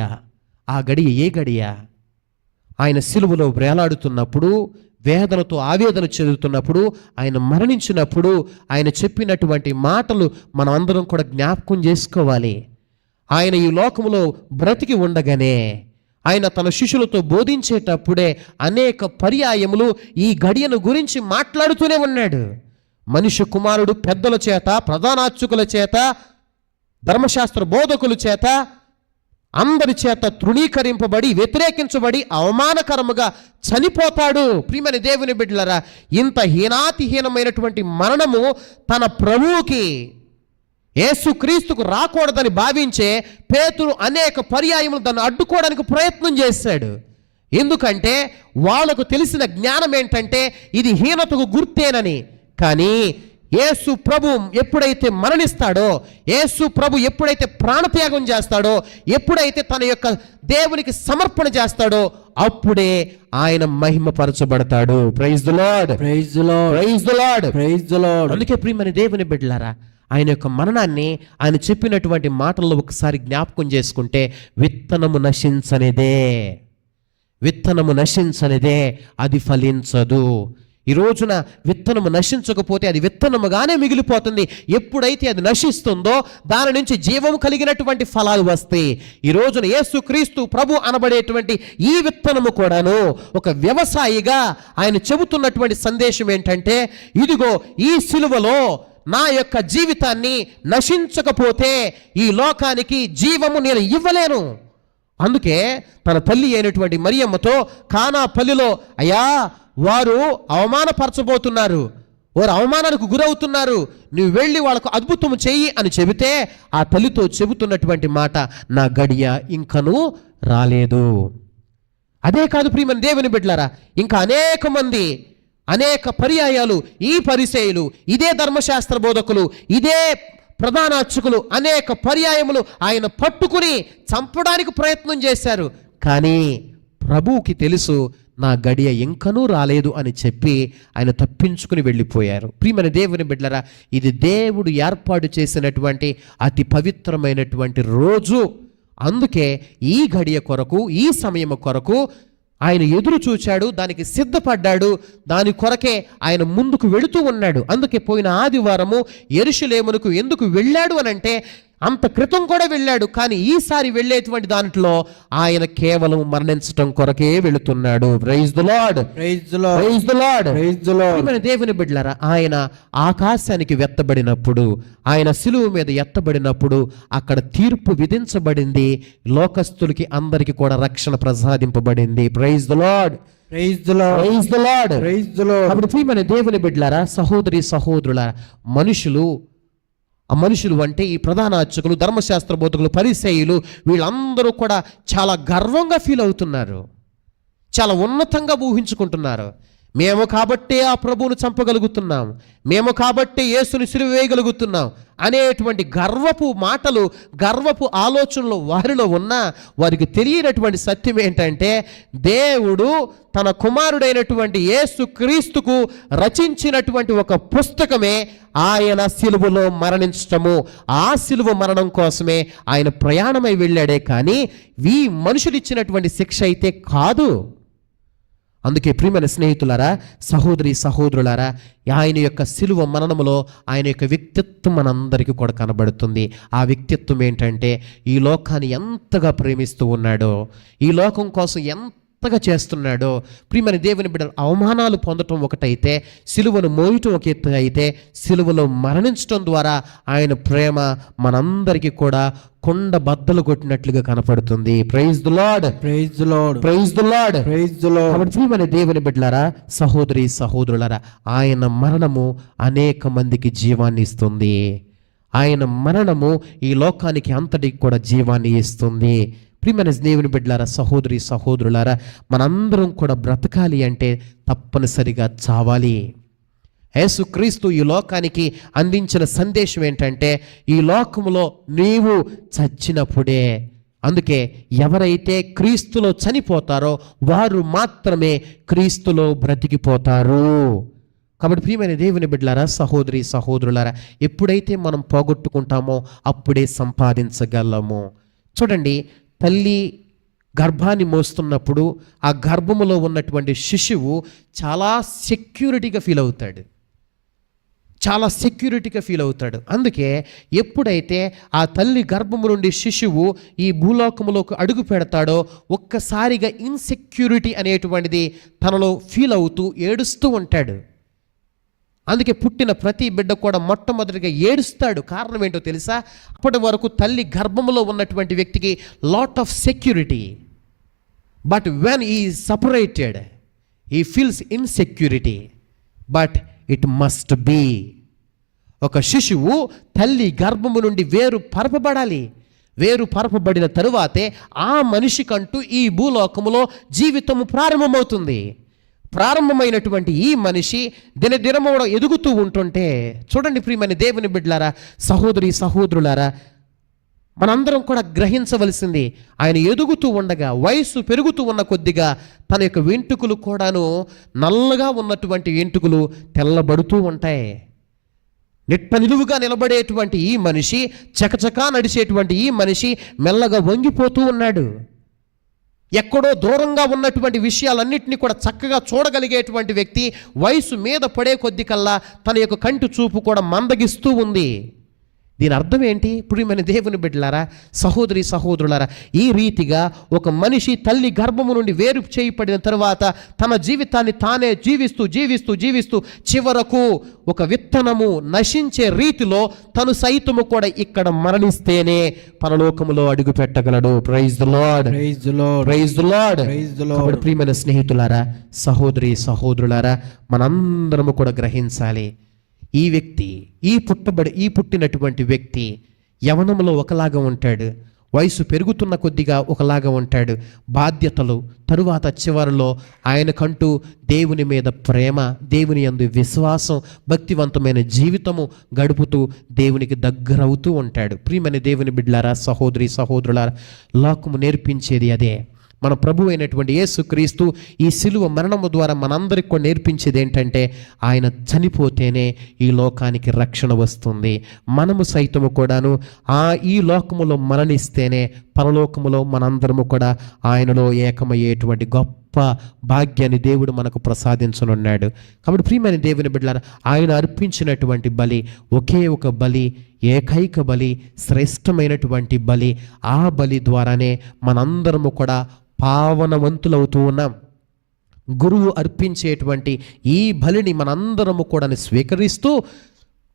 ఏ గడియ? ఆయన సిలువలో వేలాడుతున్నప్పుడు, వేదనతో ఆవేదన చెందుతున్నప్పుడు, ఆయన మరణించినప్పుడు ఆయన చెప్పినటువంటి మాటలు మనం అందరం కూడా జ్ఞాపకం చేసుకోవాలి. ఆయన ఈ లోకంలో బ్రతికి ఉండగానే, ఆయన తన శిష్యులతో బోధించేటప్పుడే అనేక పర్యాయములు ఈ గడియను గురించి మాట్లాడుతూనే ఉన్నాడు. మనిషి కుమారుడు పెద్దల చేత, ప్రధానార్చకుల చేత, ధర్మశాస్త్ర బోధకుల చేత, అందరి చేత తృణీకరింపబడి, వ్యతిరేకించబడి, అవమానకరముగా చనిపోతాడు. ప్రియమైన దేవుని బిడ్డలారా, ఇంత హీనాతిహీనమైనటువంటి మరణము తన ప్రభువుకి, యేసుక్రీస్తుకు రాకూడదని భావించే పేతురు అనేక పర్యాయములు దాన్ని అడ్డుకోవడానికి ప్రయత్నం చేశాడు. ఎందుకంటే వాళ్ళకు తెలిసిన జ్ఞానం ఏంటంటే ఇది హీనతకు గుర్తేనని. కానీ యేసు ప్రభు ఎప్పుడైతే మరణిస్తాడో, యేసు ప్రభు ఎప్పుడైతే ప్రాణత్యాగం చేస్తాడో, ఎప్పుడైతే తన యొక్క దేవునికి సమర్పణ చేస్తాడో, అప్పుడే ఆయన మహిమపరచబడతాడు. Praise the Lord, praise the Lord, praise the Lord, praise the Lord. అందుకే ప్రియమైన దేవుని బిడ్డలారా, ఆయన యొక్క మరణాన్ని ఆయన చెప్పినటువంటి మాటల్లో ఒకసారి జ్ఞాపకం చేసుకుంటే, విత్తనము నశించనిదే అది ఫలించదు. ఈ రోజున విత్తనము నశించకపోతే అది విత్తనముగానే మిగిలిపోతుంది. ఎప్పుడైతే అది నశిస్తుందో దాని నుంచి జీవము కలిగినటువంటి ఫలాలు వస్తాయి. ఈ రోజున యేసుక్రీస్తు ప్రభు అనబడేటువంటి ఈ విత్తనము కూడాను ఒక వ్యవసాయిగా ఆయన చెబుతున్నటువంటి సందేశం ఏంటంటే, ఇదిగో ఈ సిలువలో నా యొక్క జీవితాన్ని నశించకపోతే ఈ లోకానికి జీవము నేను ఇవ్వలేను. అందుకే తన తల్లి అయినటువంటి మరియమ్మతో కానా పల్లిలో, అయ్యా వారు అవమానపరచబోతున్నారు, వారు అవమానానికి గురవుతున్నారు, నువ్వు వెళ్ళి వాళ్ళకు అద్భుతం చెయ్యి అని చెబితే ఆ తల్లితో చెబుతున్నటువంటి మాట, నా గడియ ఇంకనూ రాలేదు. అదే కాదు ప్రియమైన దేవుని బిడ్డలారా, ఇంకా అనేక మంది, అనేక పర్యాయాలు ఈ పరిసయ్యులు, ఇదే ధర్మశాస్త్ర బోధకులు, ఇదే ప్రధాన అర్చకులు అనేక పర్యాయములు ఆయన పట్టుకుని చంపడానికి ప్రయత్నం చేశారు. కానీ ప్రభువుకి తెలుసు నా గడియ ఇంకనూ రాలేదు అని చెప్పి ఆయన తప్పించుకుని వెళ్ళిపోయారు. ప్రియమైన దేవుని బిడ్డలారా, ఇది దేవుడు ఏర్పాటు చేసినటువంటి అతి పవిత్రమైనటువంటి రోజు. అందుకే ఈ గడియ కొరకు, ఈ సమయం కొరకు ఆయన ఎదురు చూచాడు, దానికి సిద్ధపడ్డాడు, దాని కొరకే ఆయన ముందుకు వెళుతూ ఉన్నాడు. అందుకే పోయిన ఆదివారము యెరూషలేమునకు ఎందుకు వెళ్ళాడు అని అంటే, అంత క్రితం కూడా వెళ్ళాడు, కానీ ఈసారి వెళ్ళేటువంటి దాంట్లో ఆయన కేవలం మరణించటం కొరకే వెళుతున్నాడు. Praise the Lord, praise the Lord, praise the Lord, praise the Lord. మన దేవుని బిడ్డలారా, ఆయన ఆకాశానికి వెత్తబడినప్పుడు, ఆయన సిలువ మీద ఎత్తబడినప్పుడు అక్కడ తీర్పు విధించబడింది, లోకస్తులకి అందరికీ కూడా రక్షణ ప్రసాదింపబడింది. Praise the Lord, praise the Lord, praise the Lord, praise the Lord. కాబట్టి మన దేవుని బిడ్డలారా, సహోదరి సహోదరులారా, మనుషులు అంటే ఈ ప్రధాన అర్చకులు, ధర్మశాస్త్ర బోధకులు, పరిసయ్యులు, వీళ్ళందరూ కూడా చాలా గర్వంగా ఫీల్ అవుతున్నారు, చాలా ఉన్నతంగా ఊహించుకుంటున్నారు. మేము కాబట్టే ఆ ప్రభువును చంపగలుగుతున్నాం, మేము కాబట్టే యేసుని సిలువ వేయగలుగుతున్నాం అనేటువంటి గర్వపు మాటలు, గర్వపు ఆలోచనలు వారిలో ఉన్న వారికి తెలియనటువంటి సత్యం ఏంటంటే, దేవుడు తన కుమారుడైనటువంటి యేసు క్రీస్తుకు రచించినటువంటి ఒక పుస్తకమే ఆయన సిలువలో మరణించటము. ఆ సిలువ మరణం కోసమే ఆయన ప్రయాణమై వెళ్ళాడే కానీ ఈ మనుషులు ఇచ్చినటువంటి శిక్ష అయితే కాదు. అందుకే ప్రియమైన స్నేహితులారా, సహోదరి సహోదరులారా, ఆయన యొక్క సిలువ మరణములో ఆయన యొక్క వ్యక్తిత్వం మనందరికీ కూడా కనబడుతుంది. ఆ వ్యక్తిత్వం ఏంటంటే, ఈ లోకాన్ని ఎంతగా ప్రేమిస్తూ ఉన్నాడో, ఈ లోకం కోసం ఎంతగా చేస్తున్నాడో. ప్రియమైన దేవుని బిడ్డలు, అవమానాలు పొందటం ఒకటైతే, సిలువను మోయటం ఒక ఎత్తు అయితే, సిలువలో మరణించడం ద్వారా ఆయన ప్రేమ మనందరికీ కూడా కొండ బద్దలు కొట్టినట్లుగా కనపడుతుంది. Praise the Lord, praise the Lord, praise the Lord, praise the Lord. కాబట్టి మన దేవుని బిడ్డలారా, సహోదరి సహోదరులారా, ఆయన మరణము అనేక మందికి జీవాన్ని ఇస్తుంది. ఆయన మరణము ఈ లోకానికి అంతటికి కూడా జీవాన్ని ఇస్తుంది. ప్రియమైన దేవుని బిడ్డలారా, సహోదరి సహోదరులారా, మనందరం కూడా బ్రతకాలి అంటే తప్పనిసరిగా చావాలి. యేసుక్రీస్తు ఈ లోకానికి అందించిన సందేశం ఏంటంటే, ఈ లోకములో నీవు చచ్చినప్పుడే. అందుకే ఎవరైతే క్రీస్తులో చనిపోతారో వారు మాత్రమే క్రీస్తులో బ్రతికిపోతారు. కాబట్టి ప్రియమైన దేవుని బిడ్డలారా, సహోదరి సహోదరులారా, ఎప్పుడైతే మనం పోగొట్టుకుంటామో అప్పుడే సంపాదించగలము. చూడండి, తల్లి గర్భాన్ని మోస్తున్నప్పుడు ఆ గర్భములో ఉన్నటువంటి శిశువు చాలా సెక్యూరిటీగా ఫీల్ అవుతాడు, చాలా సెక్యూరిటీగా ఫీల్ అవుతాడు. అందుకే ఎప్పుడైతే ఆ తల్లి గర్భము నుండి శిశువు ఈ భూలోకములోకి అడుగు పెడతాడో ఒక్కసారిగా ఇన్సెక్యూరిటీ అనేటువంటిది తనలో ఫీల్ అవుతూ ఏడుస్తూ ఉంటాడు. అందుకే పుట్టిన ప్రతి బిడ్డ కూడా మొట్టమొదటిగా ఏడుస్తాడు. కారణం ఏంటో తెలుసా? అప్పటి వరకు తల్లి గర్భములో ఉన్నటువంటి వ్యక్తికి lot of security, but when he separated he feels insecurity, but it must be. ఒక శిశువు తల్లి గర్భము నుండి వేరు పరపబడాలి. వేరు పరపబడిన తరువాతే ఆ మనిషికంటూ ఈ భూలోకములో జీవితము ప్రారంభమవుతుంది. ప్రారంభమైనటువంటి ఈ మనిషి దినదినము ఎదుగుతూ ఉంటుంటే, చూడండి ప్రియమైన దేవుని బిడ్డలారా, సహోదరి సహోదరులారా, మనందరం కూడా గ్రహించవలసింది, ఆయన ఎదుగుతూ ఉండగా, వయసు పెరుగుతూ ఉన్న కొద్దిగా తన యొక్క వెంట్రుకలు కూడాను నల్లగా ఉన్నటువంటి వెంట్రుకలు తెల్లబడుతూ ఉంటాయి. నిట్ట నిలువుగా నిలబడేటువంటి ఈ మనిషి, చకచకా నడిచేటువంటి ఈ మనిషి మెల్లగా వంగిపోతూ ఉన్నాడు. ఎక్కడో దూరంగా ఉన్నటువంటి విషయాలన్నింటినీ కూడా చక్కగా చూడగలిగేటువంటి వ్యక్తి వయసు మీద పడే కొద్ది కల్లా తన యొక్క కంటి చూపు కూడా మందగిస్తూ ఉంది. దీని అర్థం ఏంటి? ప్రియమైన దేవుని బిడ్డలారా, సహోదరి సహోదరులారా, ఈ రీతిగా ఒక మనిషి తల్లి గర్భము నుండి వేరు చేయబడిన తరువాత తన జీవితాన్ని తానే జీవిస్తూ జీవిస్తూ జీవిస్తూ చివరకు ఒక విత్తనము నశించే రీతిలో తను సైతము కూడా ఇక్కడ మరణిస్తేనే పరలోకములో అడుగు పెట్టగలడు. Praise the Lord, praise the Lord, praise the Lord. Praise the Lord. కాబట్టి ప్రియమైన స్నేహితులారా, సహోదరి సహోదరులారా, మనందరము కూడా గ్రహించాలి, ఈ వ్యక్తి ఈ పుట్టినటువంటి వ్యక్తి యవనంలో ఒకలాగా ఉంటాడు, వయసు పెరుగుతున్న కొద్దిగా ఒకలాగా ఉంటాడు, బాధ్యతలు, తరువాత చివరిలో ఆయనకంటూ దేవుని మీద ప్రేమ, దేవుని యందు విశ్వాసం, భక్తివంతమైన జీవితము గడుపుతూ దేవునికి దగ్గరవుతూ ఉంటాడు. ప్రియమైన దేవుని బిడ్డలారా, సహోదరి సహోదరులారా, లోకము నేర్పించేది అదే. మన ప్రభు అయినటువంటి యేసుక్రీస్తు ఈ సిలువ మరణము ద్వారా మనందరికి కూడా నేర్పించేది ఏంటంటే, ఆయన చనిపోతేనే ఈ లోకానికి రక్షణ వస్తుంది. మనము సైతము కూడాను ఈ లోకములో మరణిస్తేనే పరలోకములో మనందరము కూడా ఆయనలో ఏకమయ్యేటువంటి గొప్ప భాగ్యాన్ని దేవుడు మనకు ప్రసాదించనున్నాడు. కాబట్టి ప్రియమైన దేవుని బిడ్డలారా, ఆయన అర్పించినటువంటి బలి ఒకే ఒక బలి, ఏకైక బలి, శ్రేష్టమైనటువంటి బలి. ఆ బలి ద్వారానే మనందరము కూడా పావనవంతులవుతూ ఉన్నాం. గురువు అర్పించేటువంటి ఈ బలిని మనందరము కూడా స్వీకరిస్తూ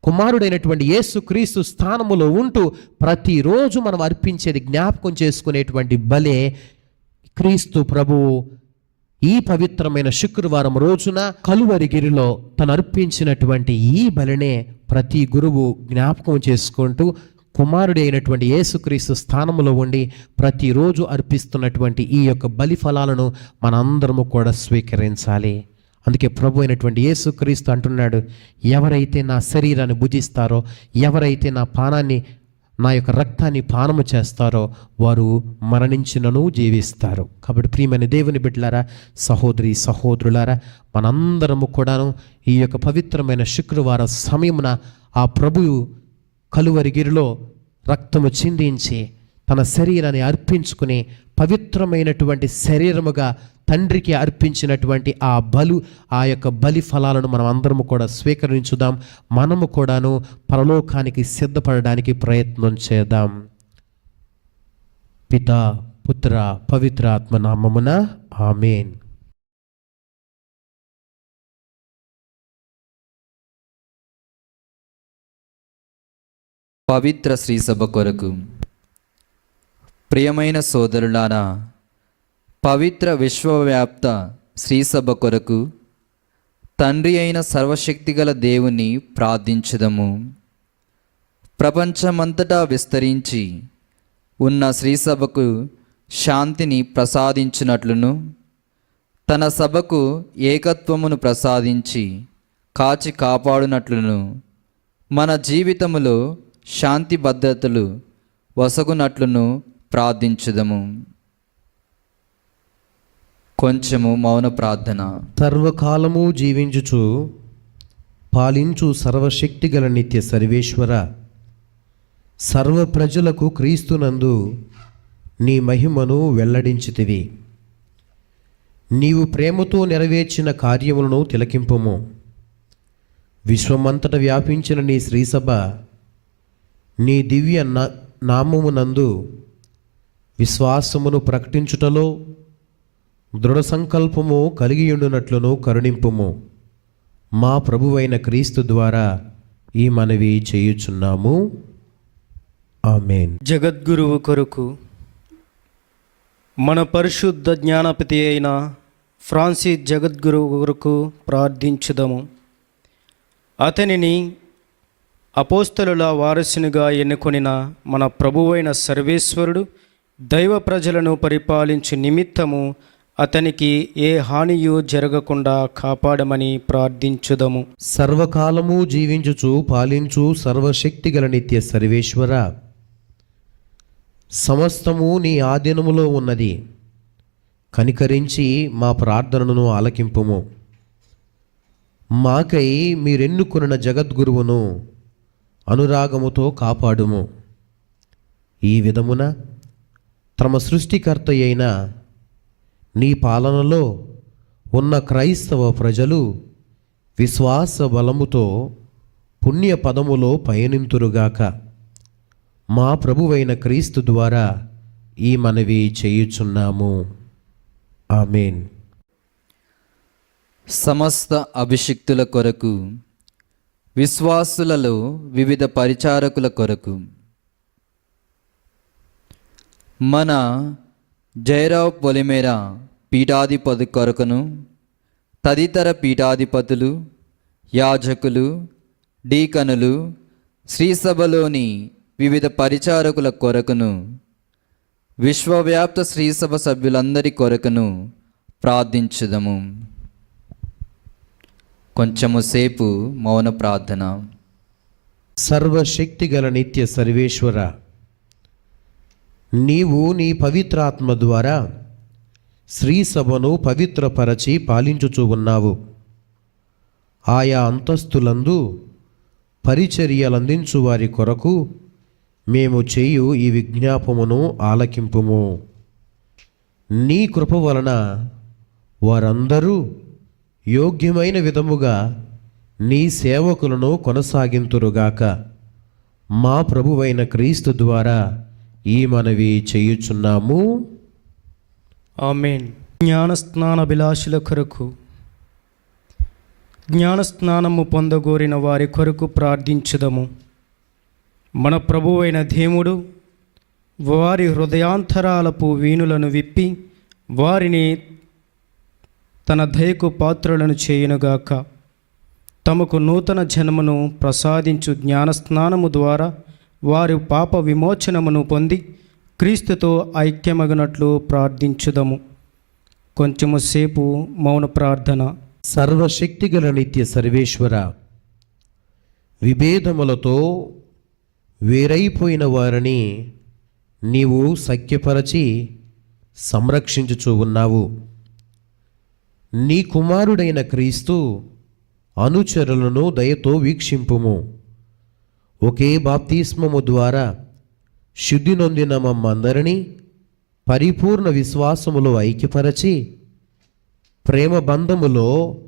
కుమారుడైనటువంటి యేసుక్రీస్తు స్థానములో ఉంటూ ప్రతిరోజు మనం అర్పించేది, జ్ఞాపకం చేసుకునేటువంటి బలే క్రీస్తు ప్రభువు ఈ పవిత్రమైన శుక్రవారం రోజున కలువరిగిరిలో తను అర్పించినటువంటి ఈ బలినే ప్రతి గురువు జ్ఞాపకం చేసుకుంటూ కుమారుడి అయినటువంటి యేసుక్రీస్తు స్థానంలో ఉండి ప్రతిరోజు అర్పిస్తున్నటువంటి ఈ యొక్క బలి ఫలాలను మనందరము కూడా స్వీకరించాలి. అందుకే ప్రభు అయినటువంటి యేసుక్రీస్తు అంటున్నాడు, ఎవరైతే నా శరీరాన్ని భుజిస్తారో, ఎవరైతే నా యొక్క రక్తాన్ని పానము చేస్తారో వారు మరణించినను జీవిస్తారు. కాబట్టి ప్రియమైన దేవుని బిడ్డలారా, సహోదరి సహోదరులారా, మనందరము కూడాను ఈ యొక్క పవిత్రమైన శుక్రవార సమయమున ఆ ప్రభువు కలువరిగిరిలో రక్తము చిందించి తన శరీరాన్ని అర్పించుకుని పవిత్రమైనటువంటి శరీరముగా తండ్రికి అర్పించినటువంటి ఆ యొక్క బలి ఫలాలను మనం అందరము కూడా స్వీకరించుదాం. మనము కూడాను పరలోకానికి సిద్ధపడడానికి ప్రయత్నం చేద్దాం. పితా, పుత్ర, పవిత్ర ఆత్మ నామమున ఆమేన్. పవిత్ర శ్రీసభ కొరకు ప్రియమైన సోదరులారా, పవిత్ర విశ్వవ్యాప్త శ్రీసభ కొరకు తండ్రి అయిన సర్వశక్తిగల దేవుని ప్రార్థించుదము. ప్రపంచమంతటా విస్తరించి ఉన్న శ్రీసభకు శాంతిని ప్రసాదించినట్లును, తన సభకు ఏకత్వమును ప్రసాదించి కాచి కాపాడునట్లును, మన జీవితములో శాంతి భద్రతలు వసగునట్లును ప్రార్థించుదము. కొంచెము మౌన ప్రార్థన. సర్వకాలము జీవించుచు పాలించు సర్వశక్తిగల నిత్య సర్వేశ్వర, సర్వ ప్రజలకు క్రీస్తునందు నీ మహిమను వెల్లడించితివి. నీవు ప్రేమతో నెరవేర్చిన కార్యములను తిలకింపుము. విశ్వమంతట వ్యాపించిన నీ శ్రీసభ నీ దివ్య నామమునందు విశ్వాసమును ప్రకటించుటలో దృఢ సంకల్పము కలిగియుండునట్లును కరుణింపుము. మా ప్రభువైన క్రీస్తు ద్వారా ఈ మనవి చేయుచున్నాము. ఆమేన్. జగద్గురువు కొరకు మన పరిశుద్ధ జ్ఞానపతి అయిన ఫ్రాన్సిస్ జగద్గురువు కొరకు ప్రార్థించుదము. అతనిని అపోస్తలుల వారసునిగా ఎన్నుకొనిన మన ప్రభువైన సర్వేశ్వరుడు దైవ ప్రజలను పరిపాలించు నిమిత్తము అతనికి ఏ హానియు జరగకుండా కాపాడమని ప్రార్థించుదము. సర్వకాలము జీవించుచు పాలించు సర్వశక్తిగల నిత్య సర్వేశ్వర, సమస్తము నీ ఆధీనములో ఉన్నది. కనికరించి మా ప్రార్థనను ఆలకింపుము. మాకై మీరెన్నుకొనిన జగద్గురువును అనురాగముతో కాపాడుము. ఈ విధమున తమ సృష్టికర్త అయిన నీ పాలనలో ఉన్న క్రైస్తవ ప్రజలు విశ్వాస బలముతో పుణ్య పదములో పయనింతురుగాక. మా ప్రభువైన క్రీస్తు ద్వారా ఈ మనవి చేయుచున్నాము. ఆమేన్. సమస్త అభిషిక్తుల కొరకు, విశ్వాసులలో వివిధ పరిచారకుల కొరకు, మన జయరావ్ పొలిమేర పీఠాధిపతి కొరకును, తదితర పీఠాధిపతులు, యాజకులు, డీకనులు, శ్రీసభలోని వివిధ పరిచారకుల కొరకును, విశ్వవ్యాప్త శ్రీసభ సభ్యులందరి కొరకును ప్రార్థించుదము. కొంచెము సేపు మౌన ప్రార్థన. సర్వశక్తిగల నిత్య సర్వేశ్వర, నీవు నీ పవిత్రాత్మ ద్వారా శ్రీసభను పవిత్రపరచి పాలించుచూ ఉన్నావు. ఆయా అంతస్తులందు పరిచర్యలందించు వారి కొరకు మేము చేయు ఈ విజ్ఞాపమును ఆలకింపుము. నీ కృప వలన వారందరూ యోగ్యమైన విధముగా నీ సేవకులను కొనసాగింతురుగాక. మా ప్రభువైన క్రీస్తు ద్వారా ఈ మనవి చేయుచున్నాము. ఆమేన్. జ్ఞానస్నానాభిలాషుల కొరకు, జ్ఞానస్నానము పొందగోరిన వారి కొరకు ప్రార్థించుదము. మన ప్రభువైన దేవుడు వారి హృదయాంతరాలపు వీణులను విప్పి వారిని తన దయకు పాత్రులను చేయునుగాక. తమకు నూతన జన్మను ప్రసాదించు జ్ఞానస్నానము ద్వారా వారి పాప విమోచనమును పొంది క్రీస్తుతో ఐక్యమగినట్లు ప్రార్థించుదము. కొంచెము సేపు మౌన ప్రార్థన. సర్వశక్తిగల నిత్య సర్వేశ్వర, విభేదములతో వేరైపోయిన వారిని నీవు సఖ్యపరచి సంరక్షించుచూ ఉన్నావు. నీ కుమారుడైన క్రీస్తు అనుచరులను దయతో వీక్షింపుము. ఒకే బాప్తిస్మము ద్వారా శుద్ధి నొందిన మమ్మందరినీ పరిపూర్ణ విశ్వాసములో ఐక్యపరచి ప్రేమ బంధములో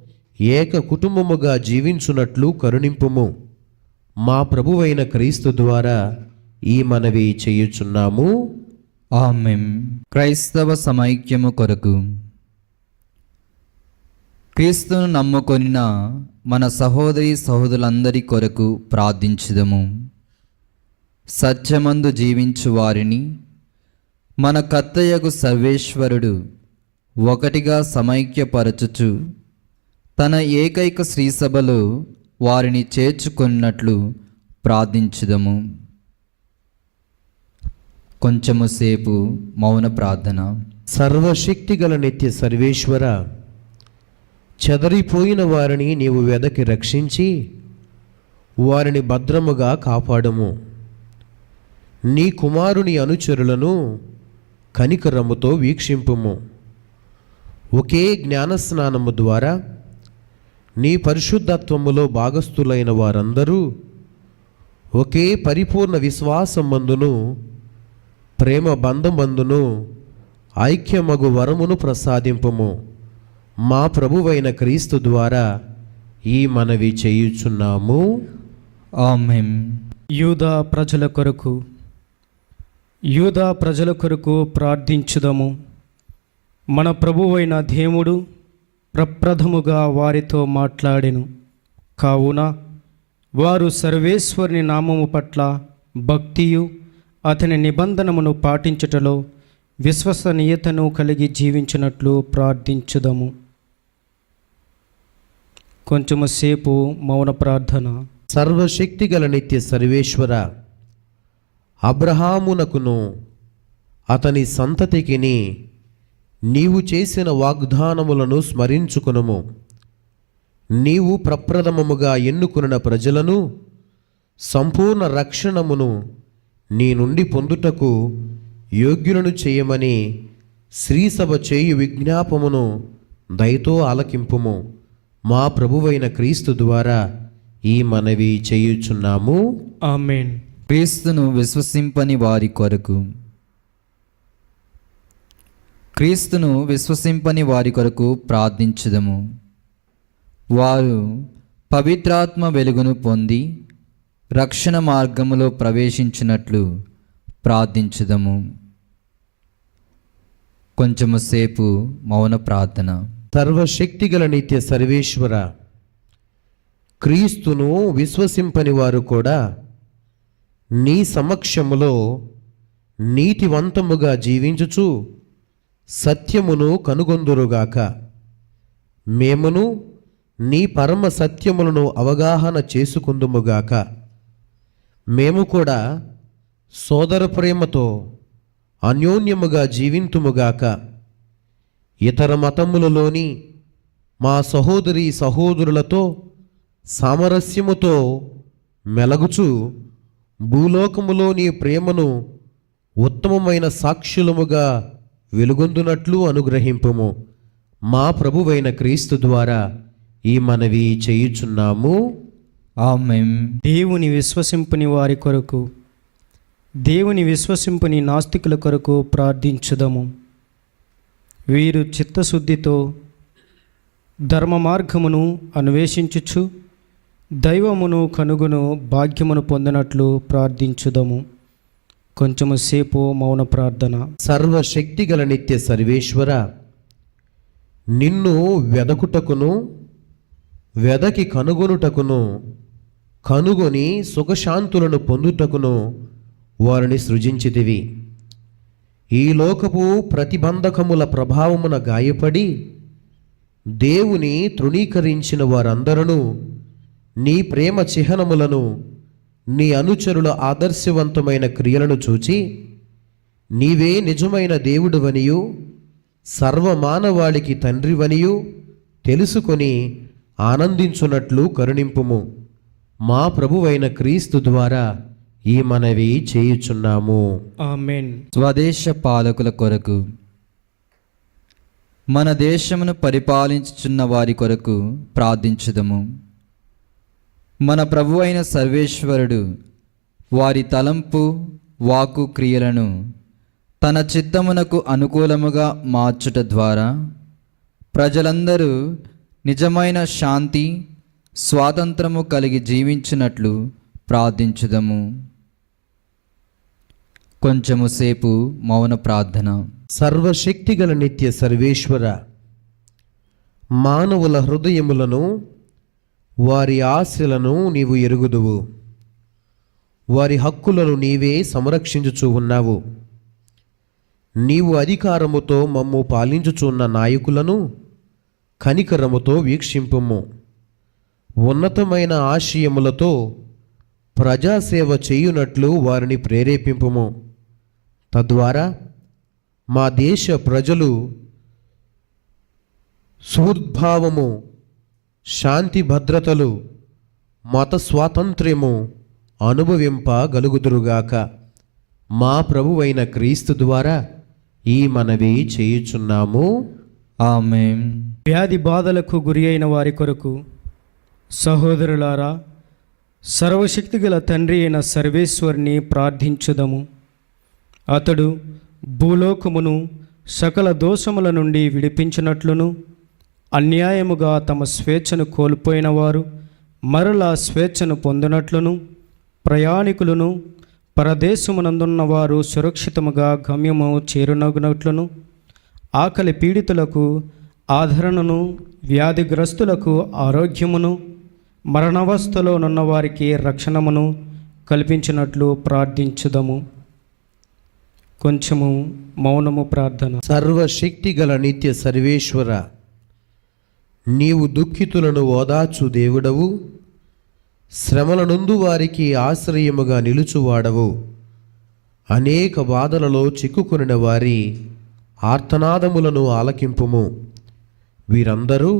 ఏక కుటుంబముగా జీవించున్నట్లు కరుణింపుము. మా ప్రభువైన క్రీస్తు ద్వారా ఈ మనవి చేయుచున్నాము. ఆమేన్. క్రైస్తవ సమైక్యము కొరకు, క్రీస్తును నమ్ముకొనిన మన సహోదరి సహోదరులందరి కొరకు ప్రార్థించుదము. సత్యమందు జీవించు వారిని మన కర్తయ్యగు సర్వేశ్వరుడు ఒకటిగా సమైక్యపరచుచు తన ఏకైక శ్రీసభలో వారిని చేర్చుకున్నట్లు ప్రార్థించుదము. కొంచెము సేపు మౌన ప్రార్థన. సర్వశక్తిగల నిత్య సర్వేశ్వర, చెదరిపోయిన వారిని నీవు వెదకి రక్షించి వారిని భద్రముగా కాపాడము. నీ కుమారుని అనుచరులను కనికరముతో వీక్షింపుము. ఒకే జ్ఞానస్నానము ద్వారా నీ పరిశుద్ధత్వములో భాగస్థులైన వారందరూ ఒకే పరిపూర్ణ విశ్వాసమందును ప్రేమ బంధమందును ఐక్యమగు వరమును ప్రసాదింపుము. మా ప్రభువైన క్రీస్తు ద్వారా ఈ మనవి చేయుచున్నాము. ఆమేన్. యూదా ప్రజల కొరకు ప్రార్థించుదము. మన ప్రభువైన దేవుడు ప్రప్రథముగా వారితో మాట్లాడెను. కావున వారు సర్వేశ్వరుని నామము పట్ల భక్తియు అతని నిబంధనమును పాటించుటలో విశ్వసనీయతను కలిగి జీవించినట్లు ప్రార్థించుదము. కొంచెము సేపు మౌన ప్రార్థన. సర్వశక్తిగల నిత్య సర్వేశ్వర, అబ్రహామునకును అతని సంతతికిని నీవు చేసిన వాగ్దానములను స్మరించుకునుము. నీవు ప్రప్రథమముగా ఎన్నుకున్న ప్రజలను సంపూర్ణ రక్షణమును నీ నుండి పొందుటకు యోగ్యులను చేయమని శ్రీసభ చేయు విజ్ఞాపమును దయతో ఆలకింపుము. మా ప్రభువైన క్రీస్తు ద్వారా ఈ మనవి చేయుచున్నాము. ఆమేన్. క్రీస్తును విశ్వసింపని వారి కొరకు, క్రీస్తును విశ్వసింపని వారి కొరకు ప్రార్థించుదము. వారు పవిత్రాత్మ వెలుగును పొంది రక్షణ మార్గములో ప్రవేశించినట్లు ప్రార్థించుదము. కొంచెము సేపు మౌన ప్రార్థన. సర్వశక్తిగల నిత్య సర్వేశ్వర, క్రీస్తును విశ్వసింపని వారు కూడా నీ సమక్షములో నీతివంతముగా జీవించుచు సత్యమును కనుగొందురుగాక. మేమును నీ పరమ సత్యములను అవగాహన చేసుకుందుముగాక. మేము కూడా సోదర ప్రేమతో అన్యోన్యముగా జీవింతుముగాక. ఇతర మతములలోని మా సహోదరి సహోదరులతో సామరస్యముతో మెలగుచు భూలోకములో నీ ప్రేమను ఉత్తమమైన సాక్షులముగా వెలుగొందునట్లు అనుగ్రహింపుము. మా ప్రభువైన క్రీస్తు ద్వారా ఈ మనవి చేయుచున్నాము. ఆమేన్. దేవుని విశ్వసింపని వారి కొరకు, దేవుని విశ్వసింపని నాస్తికుల కొరకు ప్రార్థించుదము. వీరు చిత్తశుద్ధితో ధర్మ మార్గమును అన్వేషించుచు దైవమును కనుగొను భాగ్యమును పొందినట్లు ప్రార్థించుదము. కొంచెము సేపు మౌన ప్రార్థన. సర్వశక్తిగల నిత్య సర్వేశ్వర, నిన్ను వెదకుటకును వెదకి కనుగొనుటకును కనుగొని సుఖశాంతులను పొందుటకును వారిని సృజించితివి. ఈ లోకపు ప్రతిబంధకముల ప్రభావమున గాయపడి దేవుని తృణీకరించిన వారందరూ నీ ప్రేమ చిహ్నములను, నీ అనుచరుల ఆదర్శవంతమైన క్రియలను చూచి నీవే నిజమైన దేవుడువనియు సర్వమానవాళికి తండ్రివనియు తెలుసుకొని ఆనందించున్నట్లు కరుణింపుము. మా ప్రభువైన క్రీస్తు ద్వారా ఈ మనవి చేయుచున్నాము. ఆమేన్. స్వదేశ పాలకుల కొరకు, మన దేశమును పరిపాలించుచున్న వారి కొరకు ప్రార్థించుదము. మన ప్రభు అయిన సర్వేశ్వరుడు వారి తలంపు వాకు క్రియలను తన చిత్తమునకు అనుకూలముగా మార్చుట ద్వారా ప్రజలందరూ నిజమైన శాంతి స్వాతంత్రము కలిగి జీవించినట్లు ప్రార్థించుదము. కొంచెము సేపు మౌన ప్రార్థన. సర్వశక్తిగల నిత్య సర్వేశ్వర, మానవుల హృదయములను వారి ఆశలను నీవు ఎరుగుదువు. వారి హక్కులను నీవే సంరక్షించుచూ ఉన్నావు. నీవు అధికారముతో మమ్ము పాలించుచున్న నాయకులను కనికరముతో వీక్షింపుము. ఉన్నతమైన ఆశయములతో ప్రజాసేవ చేయునట్లు వారిని ప్రేరేపింపుము. తద్వారా మా దేశ ప్రజలు సుహృద్భావము, శాంతి భద్రతలు, మత స్వాతంత్ర్యము అనుభవింపగలుగుదురుగాక. మా ప్రభువైన క్రీస్తు ద్వారా ఈ మనవి చేయుచున్నాము. ఆమేన్. వ్యాధి బాధలకు గురి అయిన వారి కొరకు, సహోదరులారా, సర్వశక్తిగల తండ్రి అయిన సర్వేశ్వరుని ప్రార్థించుదము. అతడు భూలోకమును సకల దోషముల నుండి విడిపించినట్లును, అన్యాయముగా తమ స్వేచ్ఛను కోల్పోయిన వారు మరలా స్వేచ్ఛను పొందినట్లును, ప్రయాణికులను పరదేశమునందున్న వారు సురక్షితముగా గమ్యము చేరునగునట్లును, ఆకలి పీడితులకు ఆదరణను, వ్యాధిగ్రస్తులకు ఆరోగ్యమును, మరణావస్థలో నున్న వారికి రక్షణమును కల్పించినట్లు ప్రార్థించుదము. కొంచెము మౌనము ప్రార్థన. సర్వశక్తిగల నిత్య సర్వేశ్వర, నీవు దుఃఖితులను ఓదార్చు దేవుడవు, శ్రమలనందు వారికి ఆశ్రయముగా నిలుచువాడవు. అనేక బాధలలో చిక్కుకొనిన వారి ఆర్తనాదములను ఆలకింపుము. వీరందరూ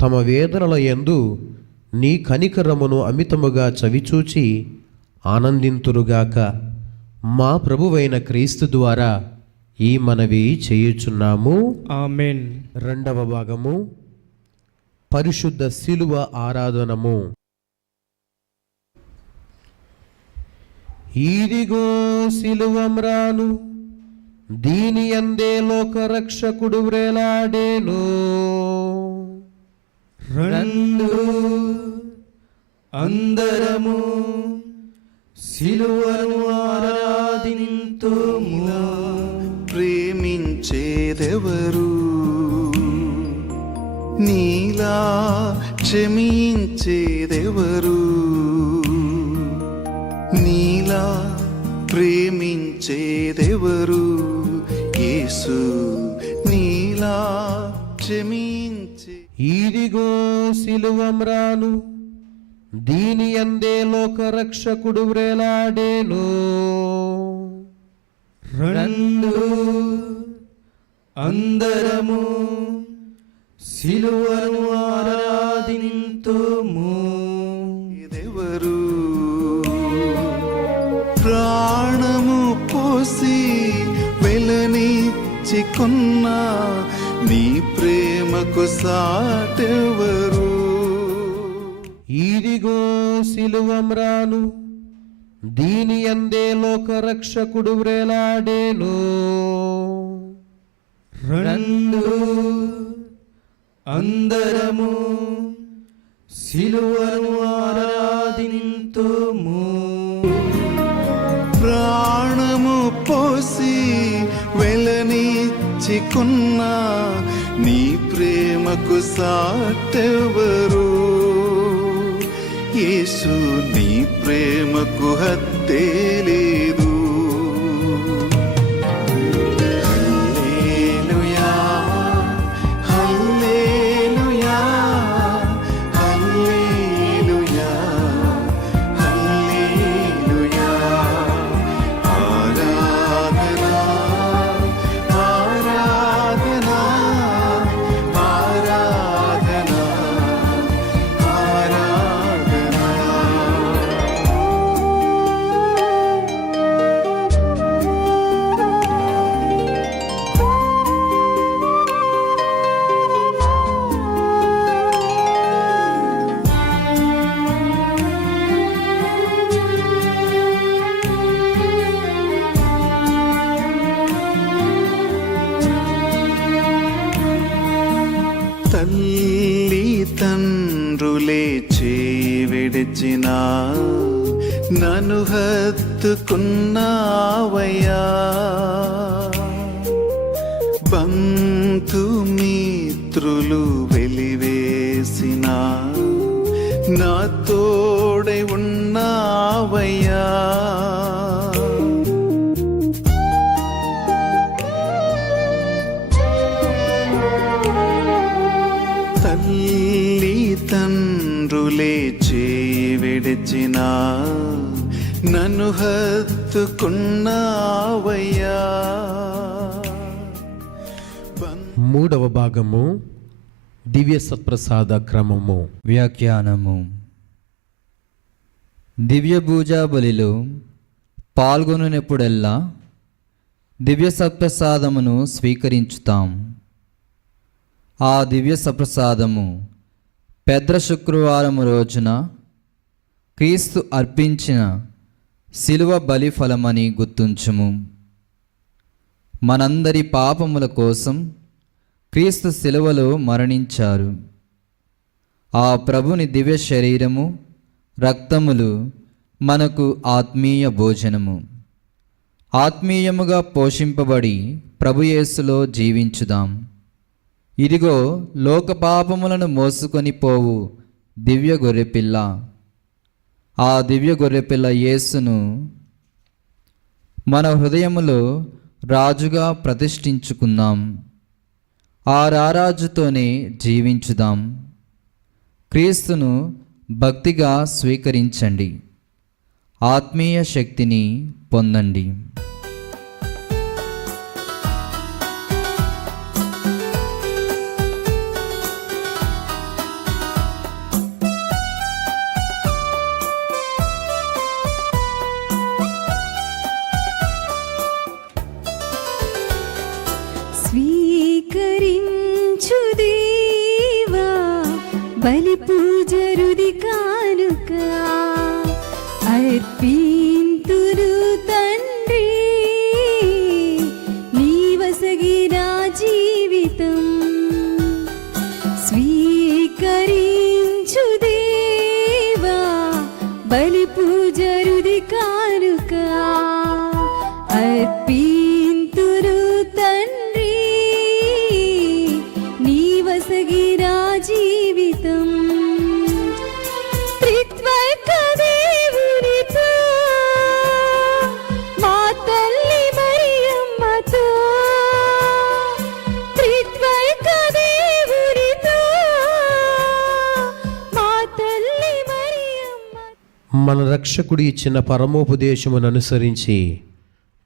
తమ వేదనల యందు నీ కనికరమును అమితముగా చవిచూచి ఆనందింతురుగాక. మా ప్రభువైన క్రీస్తు ద్వారా ఈ మనవి చేయుచున్నాము. ఆమేన్. రెండవ భాగము, పరిశుద్ధ శిలువ ఆరాధనము. ఇదిగో శిలువమ్రాను, దీని అందే లోకరక్షకుడు వ్రేలాడేను. రండు అందరము సిలువను ఆరాధింతుము. నీలా ప్రేమించేదెవరు, నీలా క్షమించేదెవరు, నీలా ప్రేమించేదెవరు, యేసు నీలా క్షమించే. ఇదిగో సిలువమ్రాను, దీని అందే లోక రక్షకుడు వ్రేలాడేను. రండు అందరము సిలువను ఆరాధింతుము. ఇదెవరు ప్రాణము పోసి వెలనిచ్చికొన్న నీ ప్రేమకు సాటెవరు. ఇదిగో సిలువమ్రాను, దీని అందే లోక రక్షకుడు వ్రేలాడేను. రండు అందరము సిలువను ఆరాధింతుము. ప్రాణము పోసి వెలనిచ్చికొన్న నీ ప్రేమకు సాటెవరు, యేసు నీ ప్రేమకు హద్దే లేదు. హల్లెలూయా, హల్లెలూయా, హల్లెలూయా, హల్లెలూయా. ఆరాధనా, ఆరాధనా, ఆరాధనా, ఆరాధనా. తల్లి తండ్రులే చేవిడిచిన నన్ను హత్తుకున్నావయ్యా. బంధుమిత్రులు వెలివేసిన నా తోడై ఉన్నావయ్యా. తల్లి తండ్రులే చేవిడిచిన నన్ను హత్తుకున్నావయ్యా. మూడవ భాగము, దివ్య సత్ప్రసాద క్రమము. వ్యాఖ్యానము. దివ్య పూజా బలిలో పాల్గొనప్పుడెల్లా దివ్య సత్ప్రసాదమును స్వీకరించుతాం. ఆ దివ్య సప్రసాదము పెద్ద శుక్రవారం రోజున క్రీస్తు అర్పించిన శిలువ బలి ఫలమని గుర్తుంచుము. మనందరి పాపముల కోసం క్రీస్తు శిలువలో మరణించారు. ఆ ప్రభుని దివ్య శరీరము రక్తములు మనకు ఆత్మీయ భోజనము. ఆత్మీయముగా పోషింపబడి ప్రభుయేసులో జీవించుదాం. ఇదిగో లోక పాపములను మోసుకొని పోవు దివ్య గొర్రెపిల్ల. ఆ దివ్య గొర్రెపిల్ల యేసును మన హృదయములో రాజుగా ప్రతిష్ఠించుకుందాం. ఆ రారాజుతోనే జీవించుదాం. క్రీస్తును భక్తిగా స్వీకరించండి. ఆత్మీయ శక్తిని పొందండి. స్వీకరించు దేవా బలి పూజరుది కానుక అర్పింతురు తండ్రి నీవసగిన జీవితం. స్వీకరించు దేవా బలి పూజరుది కానుక మన రక్షకుడు ఇచ్చిన పరమోపదేశమును అనుసరించి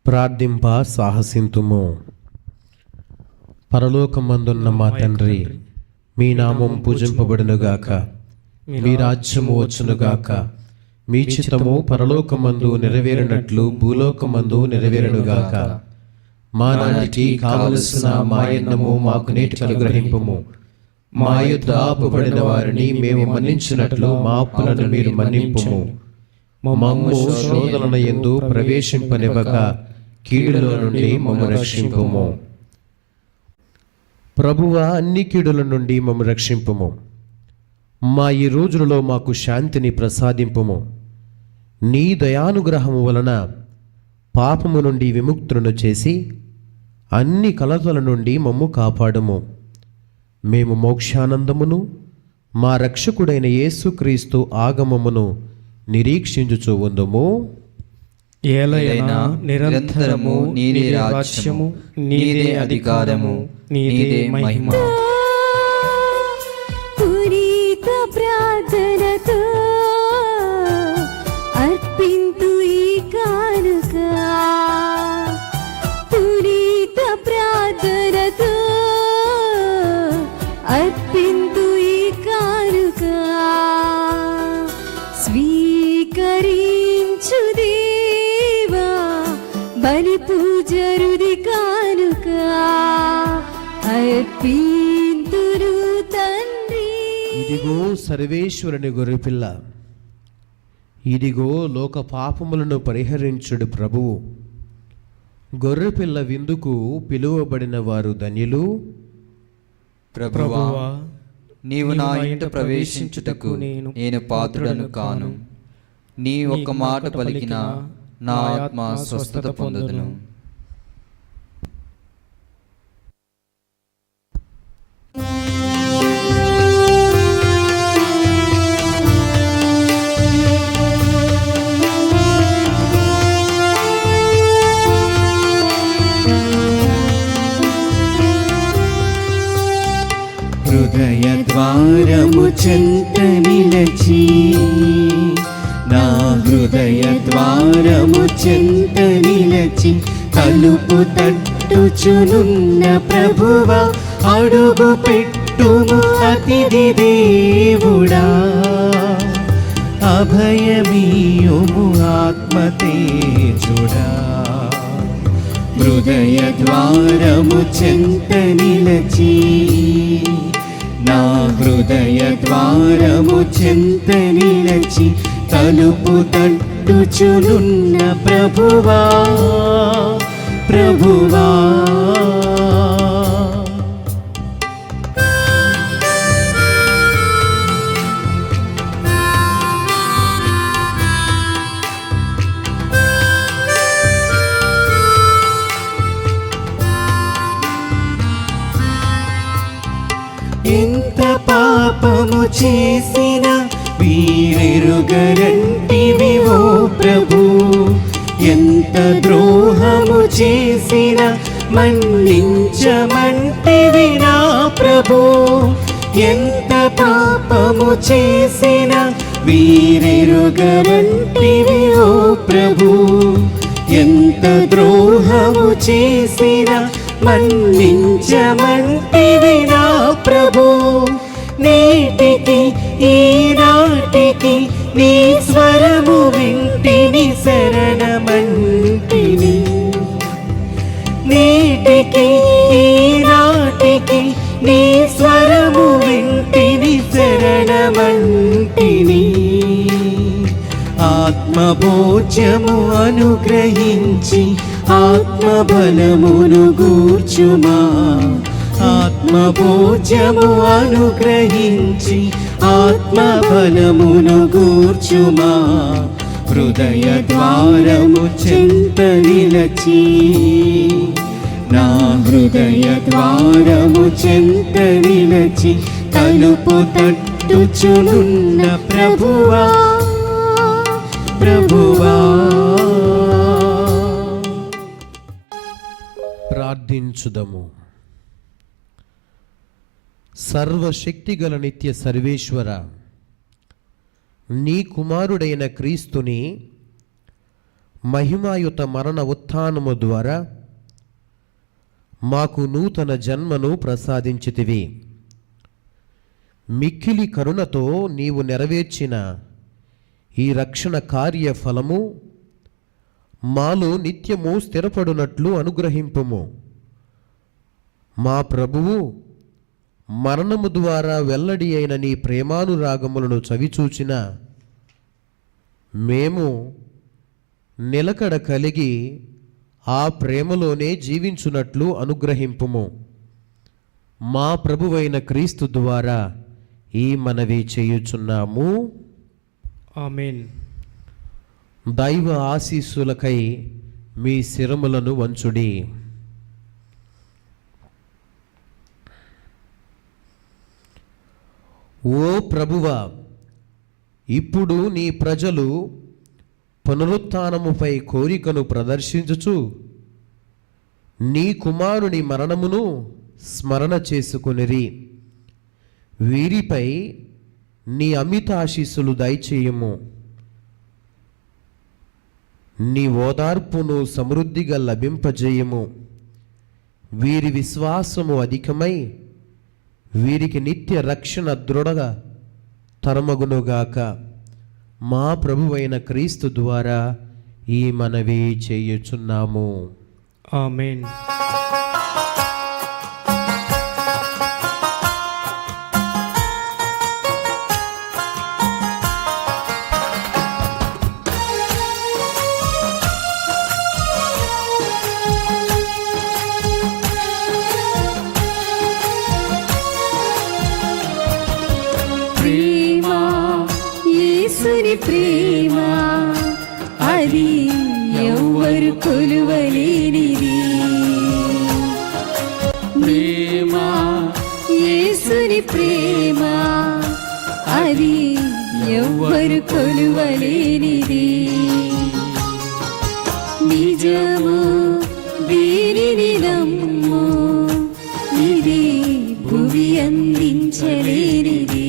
ప్రార్థింప సాహసింతుము. పరలోకమందున్న మా తండ్రి, మీ నామం పూజింపబడునుగాక, మీ రాజ్యము వచ్చునుగాక, మీ చిత్తము పరలోకమందు నెరవేరినట్లు భూలోకమందు నెరవేరునుగాక. మా నాటికి కావలసిన మాయన్నము మాకు నేటికి అనుగ్రహింపుము. మా యుద్ధ ఆపబడిన వారిని మేము మన్నించినట్లు మా అప్పులను మీరు మన్నింపుము. మమ్ము శోధనల యందు ప్రవేశింపనివ్వక కీడులో నుండి మమ్ము రక్షింపుము. ప్రభువా, అన్ని కీడుల నుండి మమ్ము రక్షింపుము. మా ఈ రోజులలో మాకు శాంతిని ప్రసాదింపుము. నీ దయానుగ్రహము వలన పాపము నుండి విముక్తులను చేసి అన్ని కలతల నుండి మమ్ము కాపాడుము. మేము మోక్షానందమును మా రక్షకుడైన యేసుక్రీస్తు ఆగమమును నిరీక్షించుచూ ఉందుము. ఏలైనా నిరంతరము నీదే రాజ్యము, నీదే అధికారము, నీదే మహిమ. పునీత ప్రార్థనతో అర్పింతు ఈ కానుక. పునీత ప్రార్థనతో అర్పింతు ఈ కానుక. స్వీకరించు దేవా బలి పూజరుది కానుక. అర్పింతురు తండ్రి. ఇదిగో సర్వేశ్వరుని గొర్రెపిల్ల, ఇదిగో లోక పాపములను పరిహరించుడు ప్రభువు. గొర్రెపిల్ల విందుకు పిలువబడిన వారు ధన్యులు. ప్రభువా, నీవు నా ఇంట ప్రవేశించుటకు నేను పాత్రుడను కాను. నీ ఒక్క మాట పలికిన నా ఆత్మ స్వస్థత పొందుదును. హృదయ ద్వారము చెంత నిలచి, నా హృదయ ద్వారము చెంత నిలచి, తలుపు తట్టుచునున్న ప్రభువా, అడుగు పెట్టుము అతిథి దేవుడా. అభయమీయుము ఆత్మతేజుడా. హృదయ ద్వారము చెంత నిలచి, నా హృదయ ద్వారము చెంత నిలచి, తలుపు తట్టుచునున్న ప్రభువా, ప్రభువా. ఎంత పాపము చేసిన వీరెరుగరంటివి ఓ ప్రభు. ఎంత ద్రోహము చేసిన మన్నించమంటివి నా ప్రభు. ఎంత పాపము చేసిన వీరెరుగరంటివి ఓ ప్రభు. ఎంత ద్రోహము చేసిన మన్నించమంటివి నా ప్రభు. నేటికి ఈనాటికి నీ స్వరము వింటిని శరణమంటిని. నేటికి ఈనాటికి నీ స్వరము వింటిని శరణమంటిని. ఆత్మభోజ్యము అనుగ్రహించి ఆత్మబలమును గూర్చుమా. ఆత్మభోజ్యము అనుగ్రహించి ఆత్మబలమును గూర్చుమా. హృదయ ద్వారము చెంత నిలచి, నా హృదయ ద్వారము చెంత నిలచి, తలుపు తట్టుచునున్న ప్రభువా, ప్రభువా. ప్రార్థించుదము. సర్వశక్తిగల నిత్య సర్వేశ్వర, నీ కుమారుడైన క్రీస్తుని మహిమాయుత మరణ ఉత్థానము ద్వారా మాకు నూతన జన్మను ప్రసాదించితివి. మిక్కిలి కరుణతో నీవు నెరవేర్చిన ఈ రక్షణ కార్య ఫలము మాలో నిత్యము స్థిరపడునట్లు అనుగ్రహింపుము. మా ప్రభువు మరణము ద్వారా వెల్లడి అయిన నీ ప్రేమానురాగములను చవిచూచిన మేము నిలకడ కలిగి ఆ ప్రేమలోనే జీవించున్నట్లు అనుగ్రహింపుము. మా ప్రభువైన క్రీస్తు ద్వారా ఈ మనవి చేయుచున్నాము. ఆమేన్. దైవ ఆశీస్సులకై మీ శిరములను వంచుడి. ఓ ప్రభువా, ఇప్పుడు నీ ప్రజలు పునరుత్థానముపై కోరికను ప్రదర్శించుచు నీ కుమారుని మరణమును స్మరణ చేసుకొనిరి. వీరిపై నీ అమిత ఆశీస్సులు దయచేయము. నీ ఓదార్పును సమృద్ధిగా లభింపజేయము. వీరి విశ్వాసము అధికమై వీరికి నిత్య రక్షణ దృఢగా తరమగునుగాక. మా ప్రభువైన క్రీస్తు ద్వారా ఈ మనవి చేయుచున్నాము. ఆమేన్. ప్రేమ యేసుని ప్రేమ అది ఎవ్వరు కొలువలేనిది. ప్రేమ యేసుని ప్రేమ అది ఎవ్వరు కొలువలేనిది. నిజము వీరిని నమ్ము, ఇది భువి అందించలేనిది.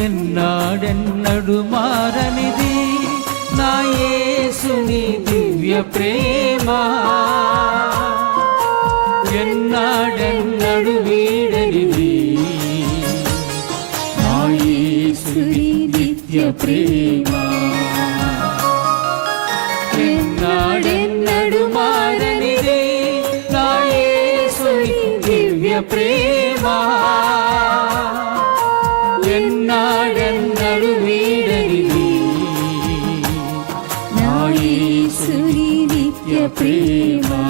ఎన్నాడెన్నడు మారనిది నా యేసుని దివ్య ప్రేమ, ఎన్నాడెన్నడు వీడనిది నా యేసుని నిత్య ప్రేమ. ఎన్నాడెన్నడు మారనిది నా యేసుని దివ్య ప్రేమ, ఎన్నాడెన్నడు వీడనిది నా యేసుని నిత్య ప్రేమ.